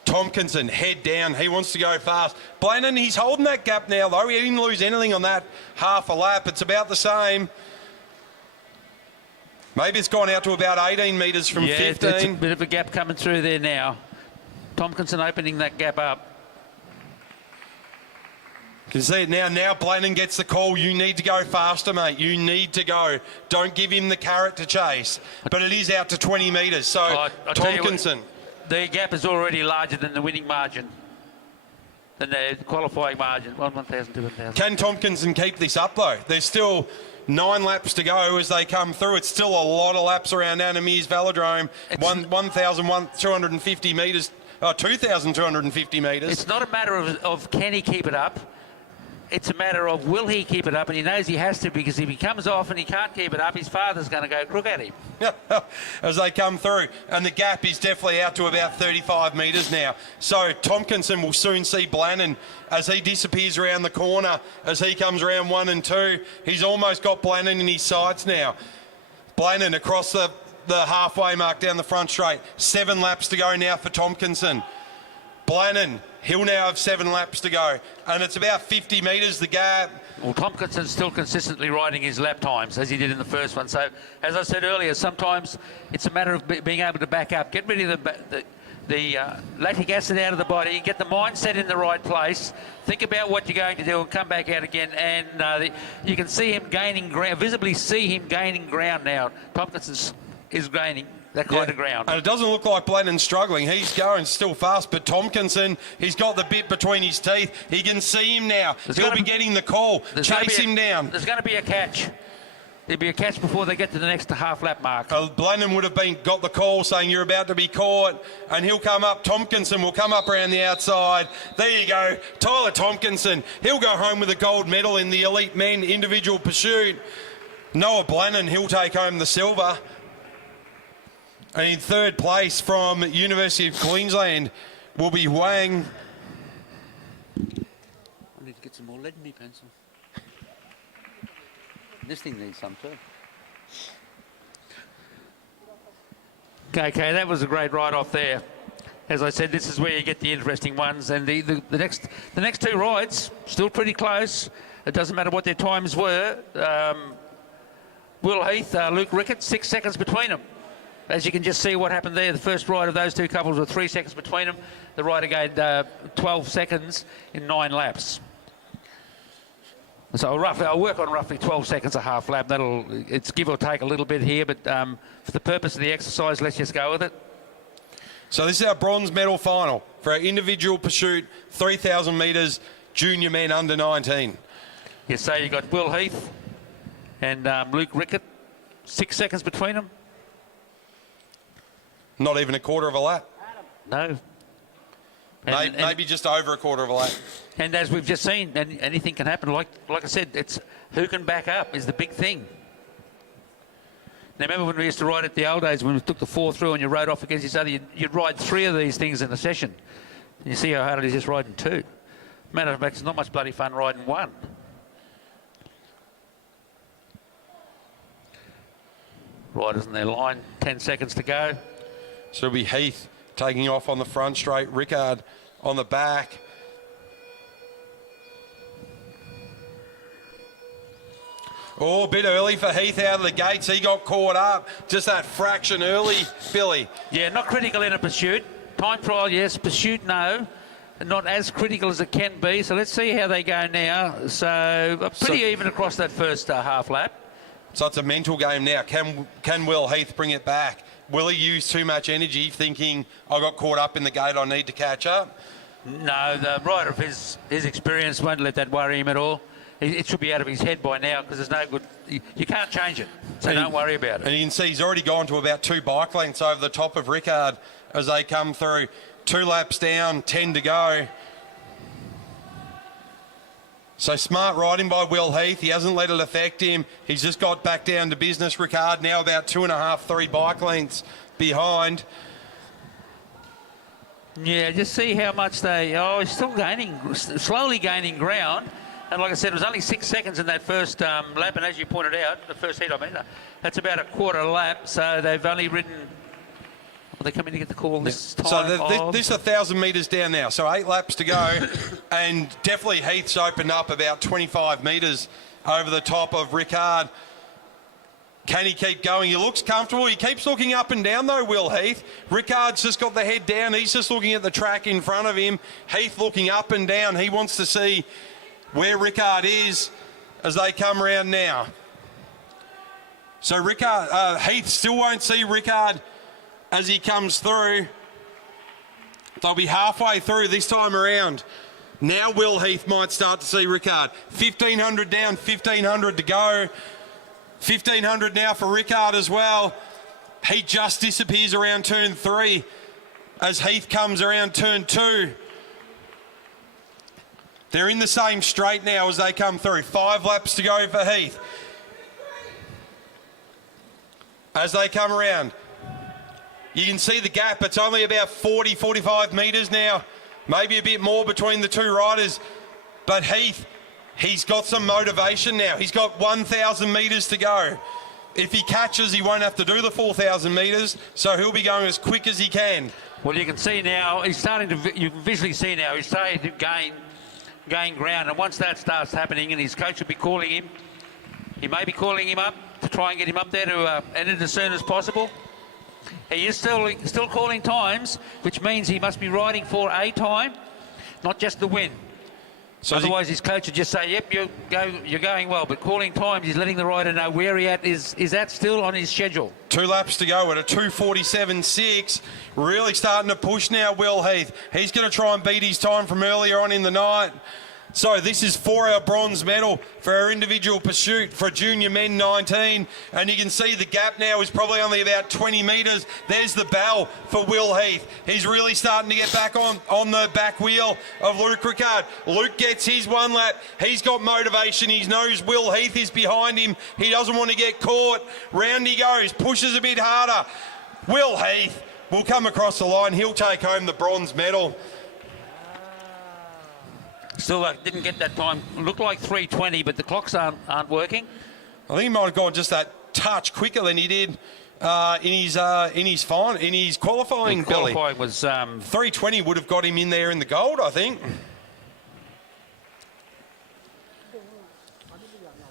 Tompkinson, head down. He wants to go fast. Blannon, he's holding that gap now, though. He didn't lose anything on that half a lap. It's about the same. Maybe it's gone out to about 18 metres from 15. There's a bit of a gap coming through there now. Tompkinson opening that gap up. You can see it now. Now Blannon gets the call. You need to go faster, mate. You need to go. Don't give him the carrot to chase. But it is out to 20 metres. So, Tompkinson. The gap is already larger than the winning margin. than the qualifying margin, 1,000 to 1,000. Can Tompkinson keep this up though? There's still 9 laps to go as they come through. It's still a lot of laps around Anna Meares Velodrome. 1,250 metres, 2,250 metres. It's not a matter of can he keep it up. It's a matter of will he keep it up, and he knows he has to, because if he comes off and he can't keep it up, his father's going to go crook at him. As they come through, and the gap is definitely out to about 35 metres now. So Tompkinson will soon see Blannon as he disappears around the corner, as he comes around 1 and 2. He's almost got Blannon in his sights now. Blannon across the halfway mark down the front straight. 7 laps to go now for Tompkinson. Blannon, he'll now have 7 laps to go, and it's about 50 metres the gap. Well, Tompkinson's still consistently riding his lap times as he did in the first one. So, as I said earlier, sometimes it's a matter of being able to back up, get rid of the lactic acid out of the body, get the mindset in the right place, think about what you're going to do, and come back out again. And you can see him gaining ground, visibly see him gaining ground now. Tompkinson is gaining that kind of ground. And it doesn't look like Blannon's struggling. He's going still fast, but Tompkinson, he's got the bit between his teeth. He can see him now. He'll be getting the call. Chase him down. There's going to be a catch. There'll be a catch before they get to the next half lap mark. Blannon would have got the call saying you're about to be caught, and he'll come up. Tompkinson will come up around the outside. There you go. Tyler Tompkinson. He'll go home with a gold medal in the elite men individual pursuit. Noah Blannon, he'll take home the silver. And in third place from University of Queensland will be Wang. I need to get some more lead in my pencil. This thing needs some too. Okay, that was a great ride off there. As I said, this is where you get the interesting ones, and the next 2 rides still pretty close. It doesn't matter what their times were. Will Heath, Luke Rickett, 6 seconds between them. As you can just see what happened there, the first ride of those 2 couples were 3 seconds between them. The rider gained 12 seconds in 9 laps. So I'll work on roughly 12 seconds a half lap. It's give or take a little bit here, but for the purpose of the exercise, let's just go with it. So this is our bronze medal final for our individual pursuit, 3,000 metres, junior men under 19. Yes, so you got Will Heath and Luke Rickett, 6 seconds between them. Not even a quarter of a lap. No. Maybe just over a quarter of a lap. And as we've just seen, and anything can happen. Like I said, it's who can back up is the big thing. Now, remember when we used to ride it the old days, when we took the 4 through and you rode off against each other, you'd ride 3 of these things in a session. And you see how hard it is just riding 2. Matter of fact, it's not much bloody fun riding 1. Riders in their line, 10 seconds to go. So it'll be Heath taking off on the front straight, Rickard on the back. Oh, a bit early for Heath out of the gates. He got caught up. Just that fraction early, Billy. Yeah, not critical in a pursuit. Time trial, yes. Pursuit, no. Not as critical as it can be. So let's see how they go now. So pretty even across that first half lap. So it's a mental game now. Can Will Heath bring it back? Will he use too much energy thinking, I got caught up in the gate, I need to catch up? No, the rider of his experience won't let that worry him at all. It should be out of his head by now, because there's no good... You can't change it, so don't worry about it. And you can see he's already gone to about 2 bike lengths over the top of Rickard as they come through. 2 laps down, 10 to go. So smart riding by Will Heath. He hasn't let it affect him. He's just got back down to business. Rickard now about 2.5, 3 bike lengths behind. Yeah, just see how much he's still slowly gaining ground. And like I said, it was only 6 seconds in that first lap. And as you pointed out, the first heat, that's about a quarter lap. So they've only ridden... Well, they're coming to get the call this time. So this is 1,000 metres down now. So 8 laps to go. And definitely Heath's opened up about 25 metres over the top of Rickard. Can he keep going? He looks comfortable. He keeps looking up and down though, Will Heath. Rickard's just got the head down. He's just looking at the track in front of him. Heath looking up and down. He wants to see where Rickard is as they come around now. So Heath still won't see Rickard as he comes through. They'll be halfway through this time around. Now Will Heath might start to see Rickard. 1,500 down, 1,500 to go. 1,500 now for Rickard as well. He just disappears around turn 3 as Heath comes around turn 2. They're in the same straight now as they come through. 5 laps to go for Heath. As they come around, you can see the gap. It's only about 40, 45 metres now. Maybe a bit more between the two riders. But Heath, he's got some motivation now. He's got 1,000 metres to go. If he catches, he won't have to do the 4,000 metres, so he'll be going as quick as he can. Well, you can see now, he's starting to, you can visually see now, he's starting to gain ground. And once that starts happening, and his coach will be calling him, he may be calling him up to try and get him up there to end it as soon as possible. He is still calling times, which means he must be riding for a time, not just the win. So otherwise, his coach would just say, yep, you're going well. But calling times, he's letting the rider know where he is that still on his schedule. 2 laps to go at a 2:47.6. Really starting to push now, Will Heath. He's going to try and beat his time from earlier on in the night. So this is for our bronze medal for our individual pursuit for junior men 19. And you can see the gap now is probably only about 20 metres. There's the bell for Will Heath. He's really starting to get back on the back wheel of Luke Rickard. Luke gets his 1 lap. He's got motivation. He knows Will Heath is behind him. He doesn't want to get caught. Round he goes, pushes a bit harder. Will Heath will come across the line. He'll take home the bronze medal. Still didn't get that time. Looked like 3:20, but the clocks aren't working. I think he might have gone just that touch quicker than he did in his qualifying. Qualifying was 3:20 would have got him in there in the gold, I think.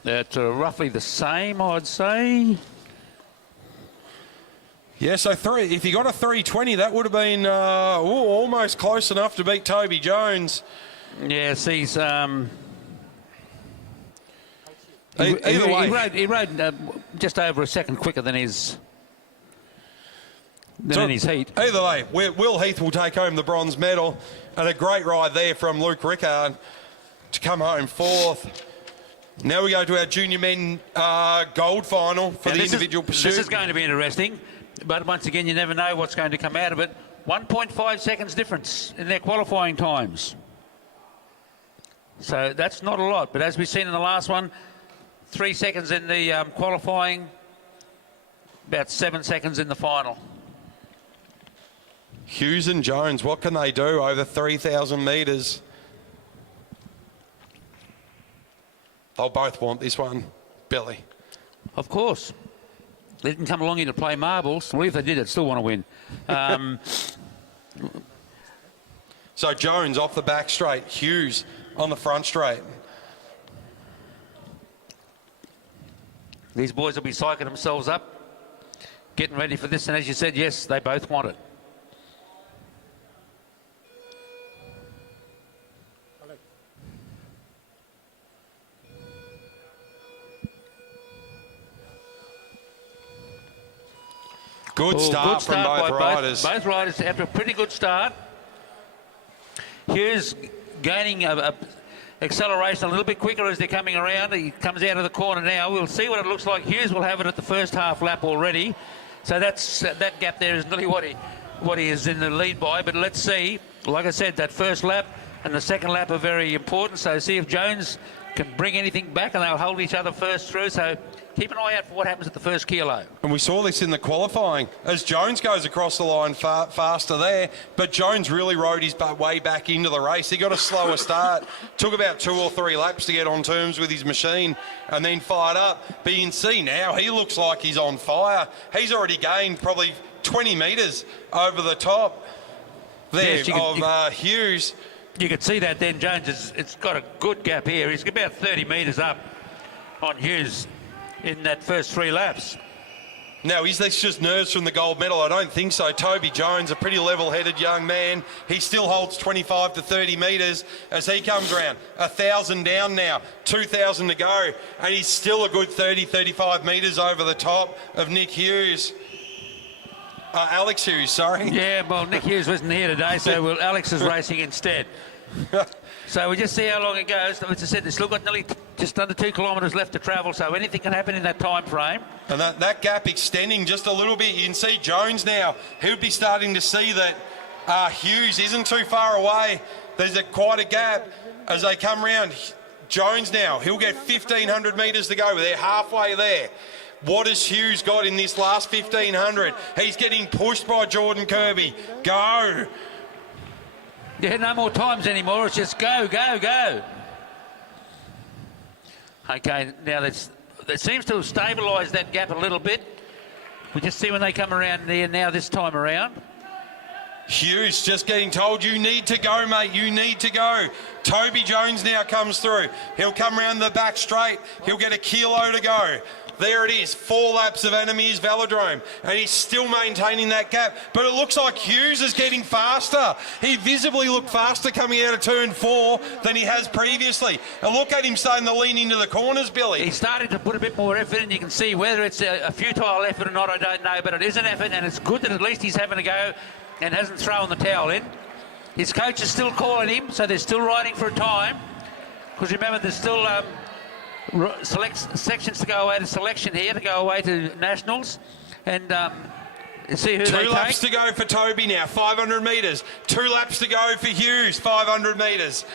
That's roughly the same, I'd say. Yeah, so if he got a 3:20, that would have been almost close enough to beat Toby Jones. Yes, he's... Either way. He rode just over a second quicker than his in his heat. Either way, Will Heath will take home the bronze medal, and a great ride there from Luke Rickard to come home 4th. Now we go to our junior men gold final for the individual pursuit. This is going to be interesting, but once again, you never know what's going to come out of it. 1.5 seconds difference in their qualifying times. So that's not a lot, but as we've seen in the last one, 3 seconds in the qualifying, about 7 seconds in the final. Hughes and Jones, what can they do over 3,000 metres? They'll both want this one, Billy. Of course. They didn't come along here to play marbles. Well, if they did, they'd still want to win. So Jones off the back straight, Hughes on the front straight. These boys will be psyching themselves up, getting ready for this, and as you said, yes, they both want it. Good start from both riders. Both riders after a pretty good start. Hughes gaining acceleration a little bit quicker as they're coming around. He comes out of the corner now. We'll see what it looks like. Hughes will have it at the first half lap already. So that gap there is nearly what he is in the lead by. But let's see. Like I said, that first lap and the second lap are very important. So see if Jones can bring anything back, and they'll hold each other first through. So keep an eye out for what happens at the first kilo. And we saw this in the qualifying as Jones goes across the line faster there, but Jones really rode his way back into the race. He got a slower start, took about 2 or 3 laps to get on terms with his machine and then fired up. But you can see now he looks like he's on fire. He's already gained probably 20 metres over the top there of Hughes. You could see that then, Jones, it's got a good gap here. He's about 30 metres up on Hughes in that first 3 laps. Now, is this just nerves from the gold medal? I don't think so. Toby Jones, a pretty level-headed young man. He still holds 25 to 30 metres as he comes around. 1,000 down now, 2,000 to go. And he's still a good 30, 35 metres over the top of Nick Hughes. Alex Hughes, sorry. Yeah, well, Nick Hughes wasn't here today, so Alex is racing instead. So we just see how long it goes. As I said, they've still got nearly just under 2 kilometres left to travel, so anything can happen in that time frame. And that gap extending just a little bit. You can see Jones now. He'll be starting to see that Hughes isn't too far away. There's quite a gap as they come round. Jones now, he'll get 1,500 metres to go. They're halfway there. What has Hughes got in this last 1,500? He's getting pushed by Jordan Kirby. Go. Yeah, no more times anymore. It's just go, go, go. Okay, now that seems to have stabilised that gap a little bit. We just see when they come around there now this time around. Hughes just getting told, you need to go, mate, you need to go. Toby Jones now comes through. He'll come round the back straight. He'll get a kilo to go. There it is, 4 laps of Animere's Velodrome, and he's still maintaining that gap. But it looks like Hughes is getting faster. He visibly looked faster coming out of turn 4 than he has previously. And look at him starting to lean into the corners, Billy. He's starting to put a bit more effort in. You can see whether it's a futile effort or not, I don't know, but it is an effort, and it's good that at least he's having a go and hasn't thrown the towel in. His coach is still calling him, so they're still riding for a time. Because remember, there's still sections to go away to selection here, to go away to nationals, and see who they take. 2 laps to go for Toby now, 500 metres. 2 laps to go for Hughes, 500 metres.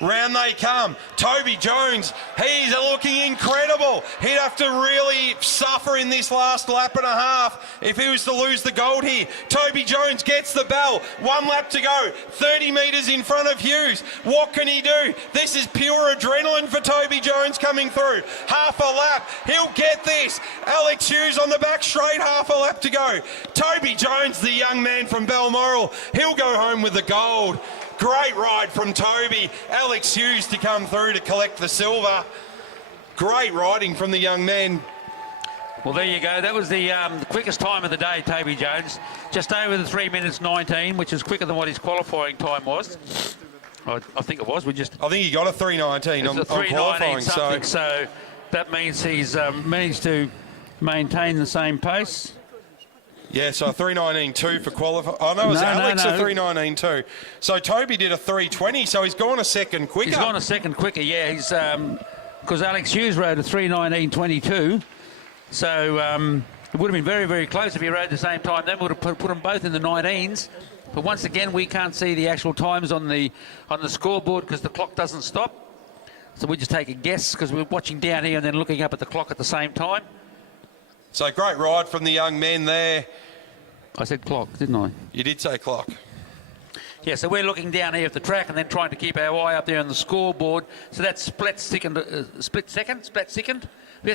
Round they come. Toby Jones, he's looking incredible. He'd have to really suffer in this last lap and a half if he was to lose the gold here. Toby Jones gets the bell. 1 lap to go. 30 metres in front of Hughes. What can he do? This is pure adrenaline for Toby Jones coming through. Half a lap. He'll get this. Alex Hughes on the back straight. Half a lap to go. Toby Jones, the young man from Balmoral, he'll go home with the gold. Great ride from Toby. Alex Hughes to come through to collect the silver. Great riding from the young man. Well, there you go. That was the quickest time of the day, Toby Jones. Just over the 3 minutes 19, which is quicker than what his qualifying time was. I think it was. I think he got a 3:19 on qualifying. So that means he's managed to maintain the same pace. Yeah, so a 3:19.2 for qualifying. Oh, no, it was Alex a 3:19.2. So Toby did a 3:20, so he's gone a second quicker. He's gone a second quicker, yeah. He's because Alex Hughes rode a 3:19.22. So it would have been very, very close if he rode the same time. Then would have put them both in the 19s. But once again, we can't see the actual times on the scoreboard because the clock doesn't stop. So we just take a guess because we're watching down here and then looking up at the clock at the same time. So great ride from the young men there. I said clock, didn't I? You did say clock. Yeah, so we're looking down here at the track and then trying to keep our eye up there on the scoreboard. So that's split second. Yes,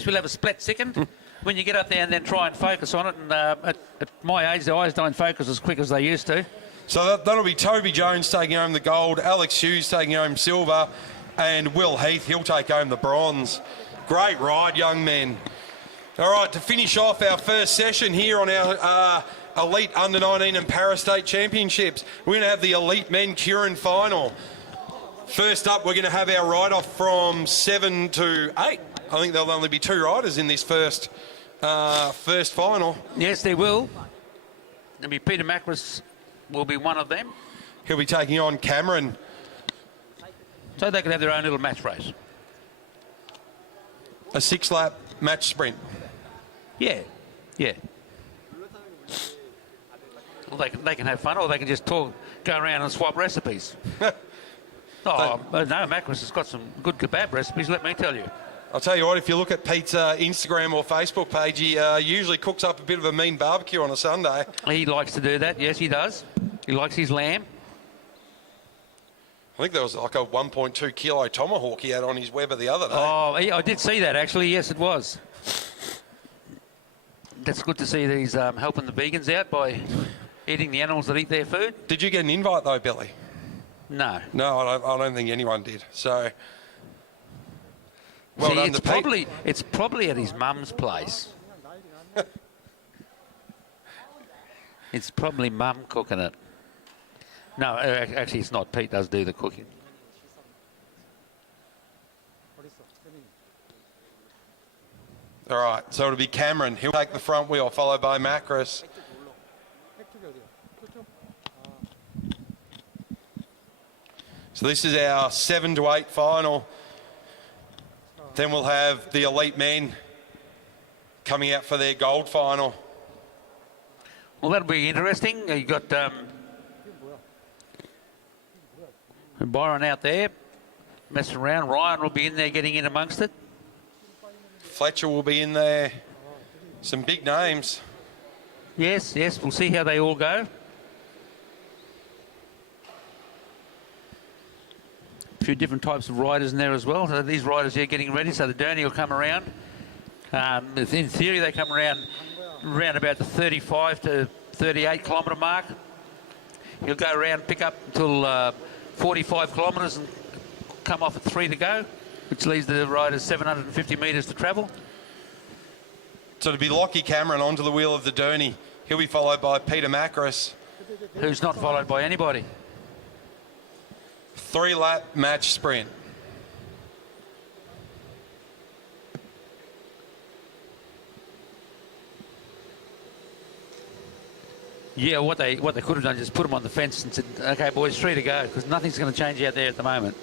we'll have a split second when you get up there and then try and focus on it. And at my age, the eyes don't focus as quick as they used to. So that'll be Toby Jones taking home the gold, Alex Hughes taking home silver, and Will Heath, he'll take home the bronze. Great ride, young men. All right, to finish off our first session here on our Elite Under-19 and Para-State Championships, we're going to have the Elite Men Keirin final. First up, we're going to have our ride-off from 7 to 8. I think there'll only be 2 riders in this first final. Yes, there will. There'll be Peter Macris will be one of them. He'll be taking on Cameron. So they can have their own little match race. A 6-lap match sprint. Yeah. Well, they can have fun, or they can just go around and swap recipes. No, Macris has got some good kebab recipes, let me tell you. I'll tell you what, if you look at Pete's Instagram or Facebook page, he usually cooks up a bit of a mean barbecue on a Sunday. He likes to do that, yes, he does. He likes his lamb. I think there was like a 1.2 kilo tomahawk he had on his Weber the other day. Oh, I did see that, actually. Yes, it was. That's good to see that he's helping the vegans out by eating the animals that eat their food. Did you get an invite, though, Billy? No. No, I don't think anyone did. So, well done to Pete. It's probably at his mum's place. It's probably mum cooking it. No, actually it's not. Pete does do the cooking. All right, so it'll be Cameron. He'll take the front wheel, followed by Macris. So this is our 7 to 8 final. Then we'll have the elite men coming out for their gold final. Well, that'll be interesting. You got Byron out there messing around. Ryan will be in there getting in amongst it. Fletcher will be in there. Some big names. Yes, yes, we'll see how they all go. A few different types of riders in there as well. So these riders here getting ready. So the Derny will come around. In theory, they come around about the 35 to 38 kilometre mark. He'll go around, pick up until 45 kilometres and come off at 3 to go, which leaves the riders 750 metres to travel. So to be Lockie Cameron onto the wheel of the Derny. He'll be followed by Peter Macris. Who's not followed by anybody. 3-lap match sprint. Yeah, what they could have done is just put them on the fence and said, okay, boys, 3 to go, because nothing's going to change out there at the moment.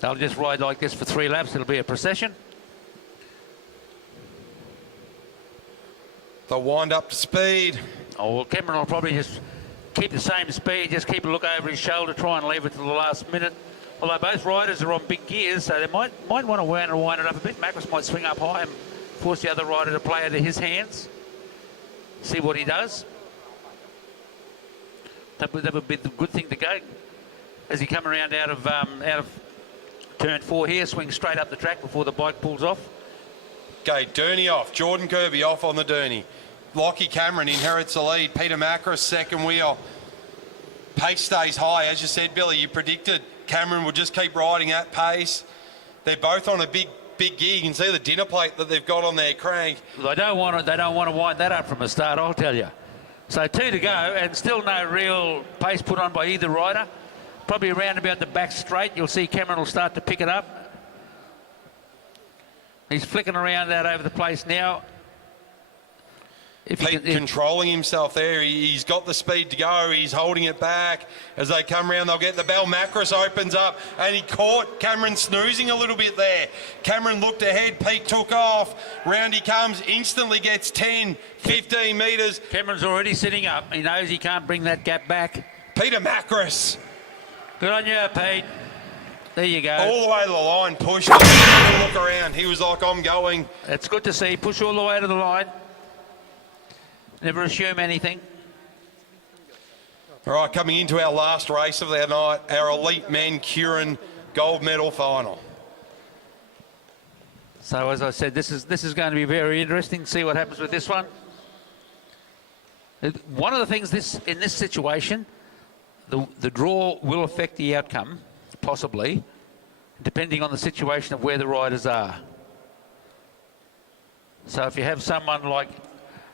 They'll just ride like this for 3 laps. It'll be a procession. They'll wind up to speed. Oh, well, Cameron will probably just keep the same speed, just keep a look over his shoulder, try and leave it to the last minute. Although both riders are on big gears, so they might want to wind it up a bit. Macris might swing up high and force the other rider to play into his hands. See what he does. That would be the good thing to go. As he come around out of turn 4 here, swing straight up the track before the bike pulls off. Okay, Derny off. Jordan Kirby off on the Derny. Lockie Cameron inherits the lead. Peter Macris second wheel. Pace stays high. As you said, Billy, you predicted Cameron will just keep riding at pace. They're both on a big gear. You can see the dinner plate that they've got on their crank. They don't want to wind that up from the start, I'll tell you. So 2 to go, and still no real pace put on by either rider. Probably around about the back straight, you'll see Cameron will start to pick it up. He's flicking around that over the place now. Controlling himself there. He's got the speed to go. He's holding it back. As they come around, they'll get the bell. Macris opens up, and he caught Cameron snoozing a little bit there. Cameron looked ahead. Pete took off. Round he comes. Instantly gets 10, 15 metres. Cameron's already sitting up. He knows he can't bring that gap back. Peter Macris. Good on you, Pete. There you go. All the way to the line. Push. Look around. He was like, I'm going. It's good to see. Push all the way to the line. Never assume anything. All right, coming into our last race of the night, our elite men Keirin gold medal final. So as I said, this is going to be very interesting to see what happens with this one. One of the things in this situation, the draw will affect the outcome, possibly, depending on the situation of where the riders are. So if you have someone like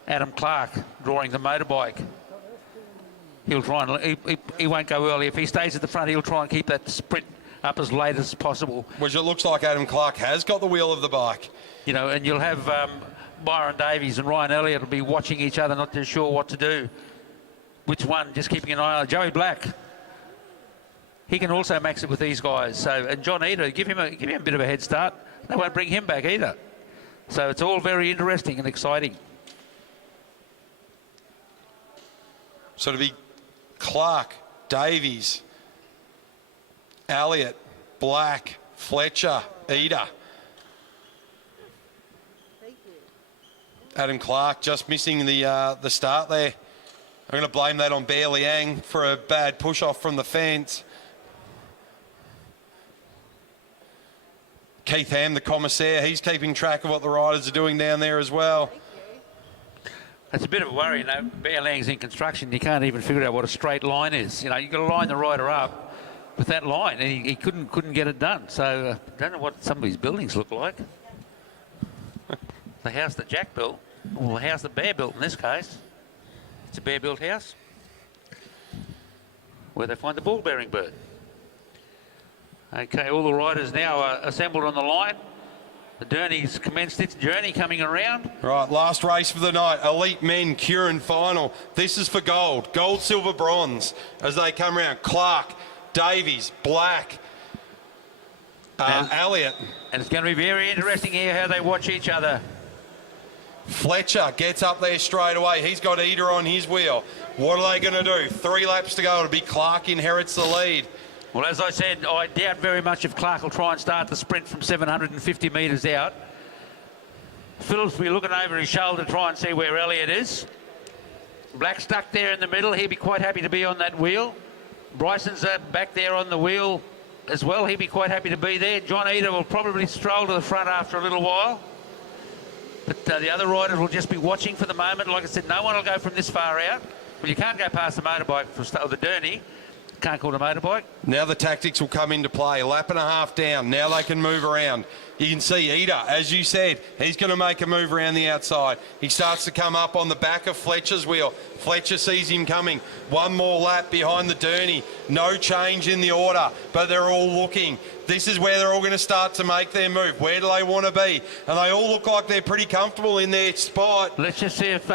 Adam Clark drawing the motorbike, he'll try and he won't go early. If he stays at the front, he'll try and keep that sprint up as late as possible. Which it looks like Adam Clark has got the wheel of the bike. You know, and you'll have Byron Davies and Ryan Elliott will be watching each other, not too sure what to do. Which one? Just keeping an eye on Joey Black. He can also max it with these guys. So, and John Eder, give him a bit of a head start. They won't bring him back either. So it's all very interesting and exciting. So to be Clark, Davies, Elliott, Black, Fletcher, Eder. Adam Clark just missing the start there. I'm going to blame that on Bear Liang for a bad push-off from the fence. Keith Ham, the commissaire, he's keeping track of what the riders are doing down there as well. That's a bit of a worry, you know. Bear Liang's in construction. You can't even figure out what a straight line is. You know, you've got to line the rider up with that line, and he couldn't get it done. So I don't know what some of these buildings look like. The house that Jack built, or the house that Bear built in this case. It's a Bear built house where they find the ball-bearing bird. Okay, all the riders now are assembled on the line. The Derny's commenced its journey coming around. Right, last race for the night. Elite men, Keirin final. This is for gold. Gold, silver, bronze as they come around. Clark, Davies, Black, Elliott. And it's going to be very interesting here how they watch each other. Fletcher gets up there straight away. He's got Eder on his wheel. What are they going to do? 3 laps to go. It'll be Clark inherits the lead. Well, as I said, I doubt very much if Clark will try and start the sprint from 750 metres out. Phillips will be looking over his shoulder to try and see where Elliott is. Black stuck there in the middle. He'll be quite happy to be on that wheel. Bryson's back there on the wheel as well. He'll be quite happy to be there. John Eder will probably stroll to the front after a little while. But the other riders will just be watching for the moment. Like I said, no one will go from this far out. Well, you can't go past the motorbike or the Derny. Can't call it a motorbike. Now the tactics will come into play. A lap and a half down. Now they can move around. You can see Eder, as you said, he's going to make a move around the outside. He starts to come up on the back of Fletcher's wheel. Fletcher sees him coming. One more lap behind the Derny. No change in the order, but they're all looking. This is where they're all going to start to make their move. Where do they want to be? And they all look like they're pretty comfortable in their spot. Let's just see if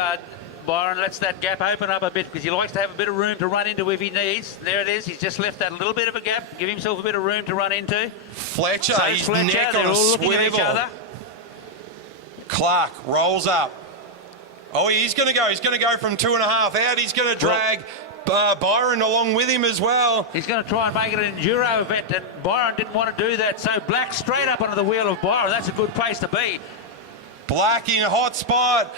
Byron lets that gap open up a bit, because he likes to have a bit of room to run into if he needs. There it is. He's just left that little bit of a gap. Give himself a bit of room to run into. Fletcher, So his Fletcher, neck they're on a all looking at each swivel. other. Clark rolls up. Oh, he's going to go. He's going to go from 2.5 out. He's going to drag Byron along with him as well. He's going to try and make it an enduro event, and Byron didn't want to do that. So Black straight up onto the wheel of Byron. That's a good place to be. Black in a hot spot.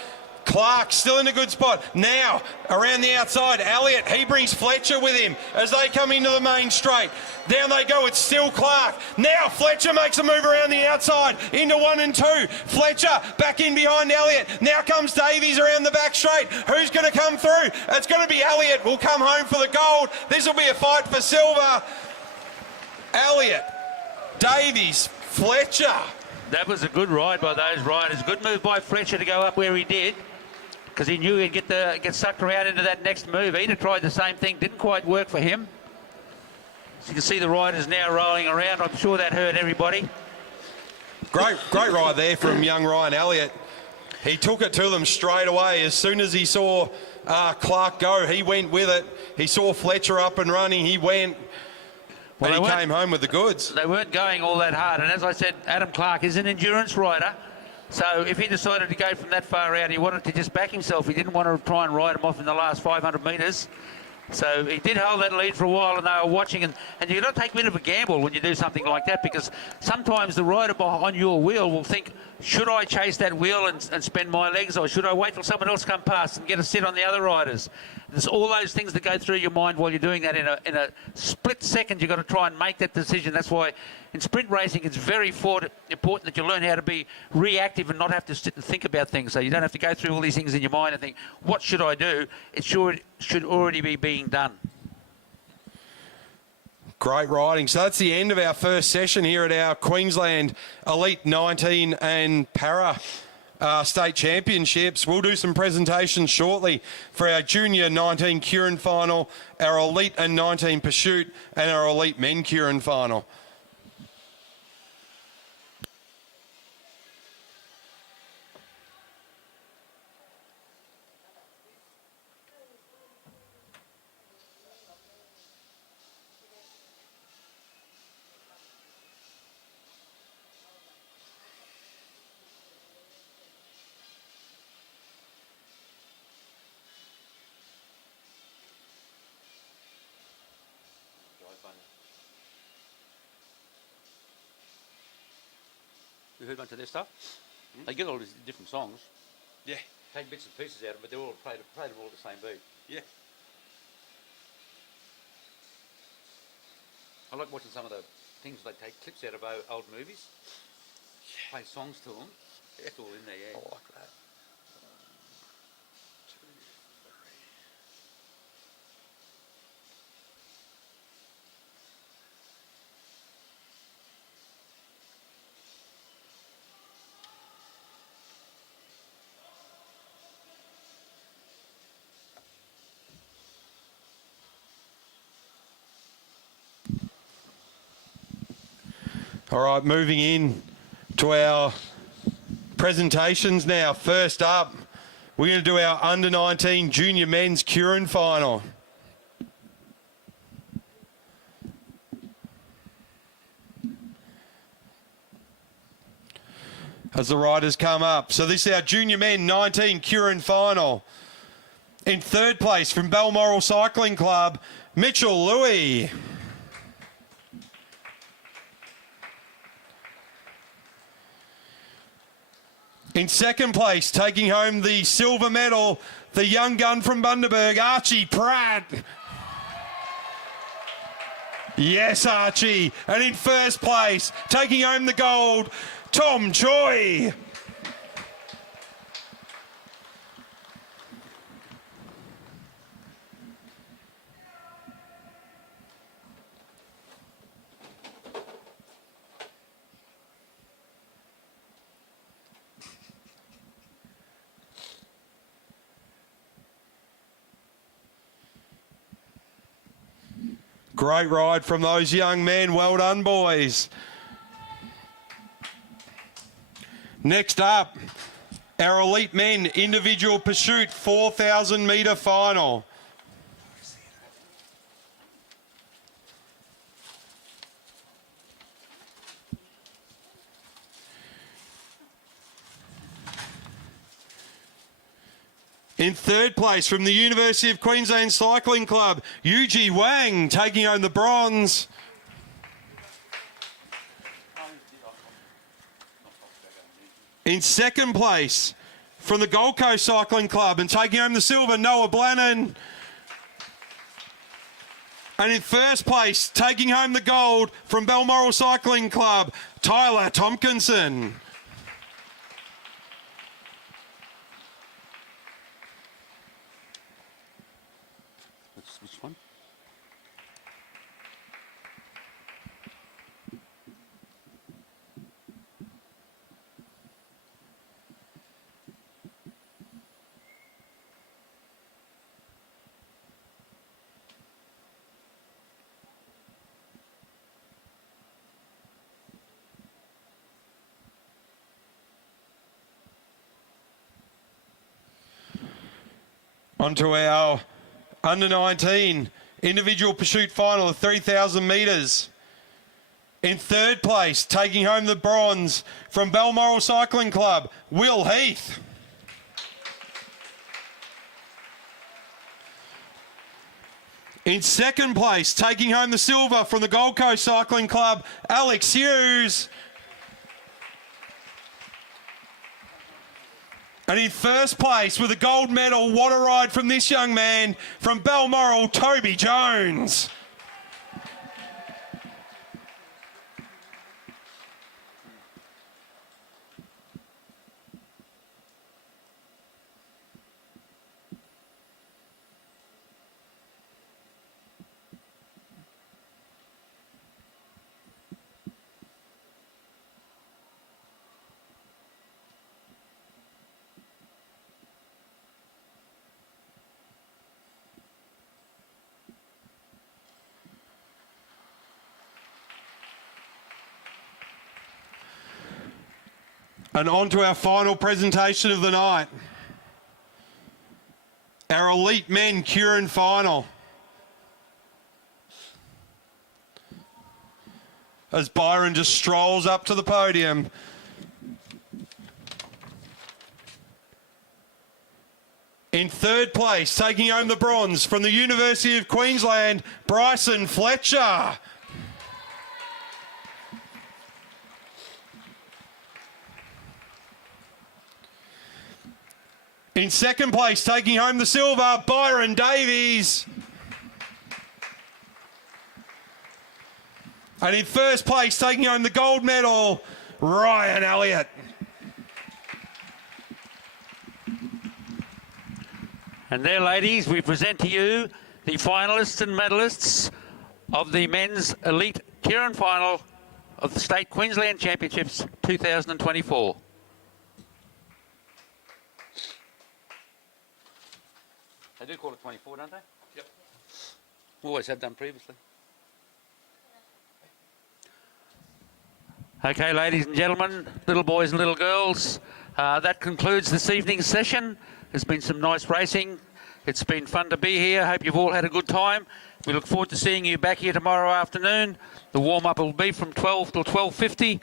Clark still in a good spot. Now, around the outside, Elliott, he brings Fletcher with him as they come into the main straight. Down they go, it's still Clark. Now Fletcher makes a move around the outside into 1 and 2. Fletcher back in behind Elliott. Now comes Davies around the back straight. Who's going to come through? It's going to be Elliott. Will come home for the gold. This will be a fight for silver. Elliott, Davies, Fletcher. That was a good ride by those riders. Good move by Fletcher to go up where he did, because he knew he'd get sucked around into that next move. Eder tried the same thing, didn't quite work for him. So you can see the riders now rolling around. I'm sure that hurt everybody. Great ride there from young Ryan Elliott. He took it to them straight away. As soon as he saw Clark go, he went with it. He saw Fletcher up and running. He went. Well, and he came home with the goods. They weren't going all that hard. And as I said, Adam Clark is an endurance rider. So if he decided to go from that far out, he wanted to just back himself. He didn't want to try and ride him off in the last 500 metres. So he did hold that lead for a while, and they were watching. And you've got to take a bit of a gamble when you do something like that, because sometimes the rider on your wheel will think, should I chase that wheel and spend my legs, or should I wait till someone else come past and get a sit on the other riders? There's all those things that go through your mind while you're doing that. In a split second, you've got to try and make that decision. That's why in sprint racing, it's very important that you learn how to be reactive and not have to sit and think about things. So you don't have to go through all these things in your mind and think, what should I do? It should already be being done. Great riding. So that's the end of our first session here at our Queensland Elite 19 and Para State Championships. We'll do some presentations shortly for our Junior 19 Keirin final, our Elite and 19 Pursuit, and our Elite Men Keirin final. You heard much of their stuff? They get all these different songs. Yeah. Take bits and pieces out of them, but they're all played all the same beat. Yeah. I like watching some of the things they take clips out of old movies. Yeah. Play songs to them. It's all in there, yeah. I like that. All right, moving in to our presentations now. First up, we're going to do our under-19 Junior Men's Keirin final. as the riders come up. So this is our junior men 19 Keirin final. In third place from Balmoral Cycling Club, Mitchell Louis. In second place, taking home the silver medal, the young gun from Bundaberg, Archie Pratt. Yes, Archie. And in first place, taking home the gold, Tom Choi. Great ride from those young men. Well done, boys. Next up, our elite men individual pursuit 4,000 metre final. In third place from the University of Queensland Cycling Club, Yuji Wang taking home the bronze. In second place from the Gold Coast Cycling Club and taking home the silver, Noah Blannon. And in first place, taking home the gold from Balmoral Cycling Club, Tyler Tompkinson. Which one? On to our under-19 individual pursuit final of 3,000 metres. In third place, taking home the bronze from Balmoral Cycling Club, Will Heath. In second place, taking home the silver from the Gold Coast Cycling Club, Alex Hughes. And in first place with a gold medal, what a ride from this young man from Balmoral, Toby Jones. And on to our final presentation of the night. Our elite men Keirin final. As Byron just strolls up to the podium. In third place, taking home the bronze from the University of Queensland, Bryson Fletcher. In second place, taking home the silver, Byron Davies. And in first place, taking home the gold medal, Ryan Elliott. And there, ladies, we present to you the finalists and medalists of the men's elite Keirin final of the State Queensland Championships 2024. They do call it 24, don't they? Yep. Always have done previously. Okay, ladies and gentlemen, little boys and little girls, that concludes this evening's session. There's been some nice racing. It's been fun to be here. Hope you've all had a good time. We look forward to seeing you back here tomorrow afternoon. The warm-up will be from 12 till 12:50.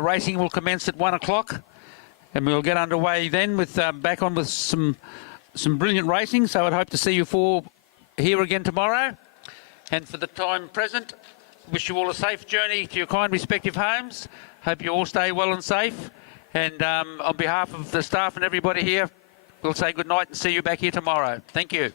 Racing will commence at 1 o'clock. and we'll get underway then with back on with some brilliant racing. So I'd hope to see you four here again tomorrow. And for the time present, wish you all a safe journey to your kind respective homes. Hope you all stay well and safe. And on behalf of the staff and everybody here, we'll say good night and see you back here tomorrow. Thank you.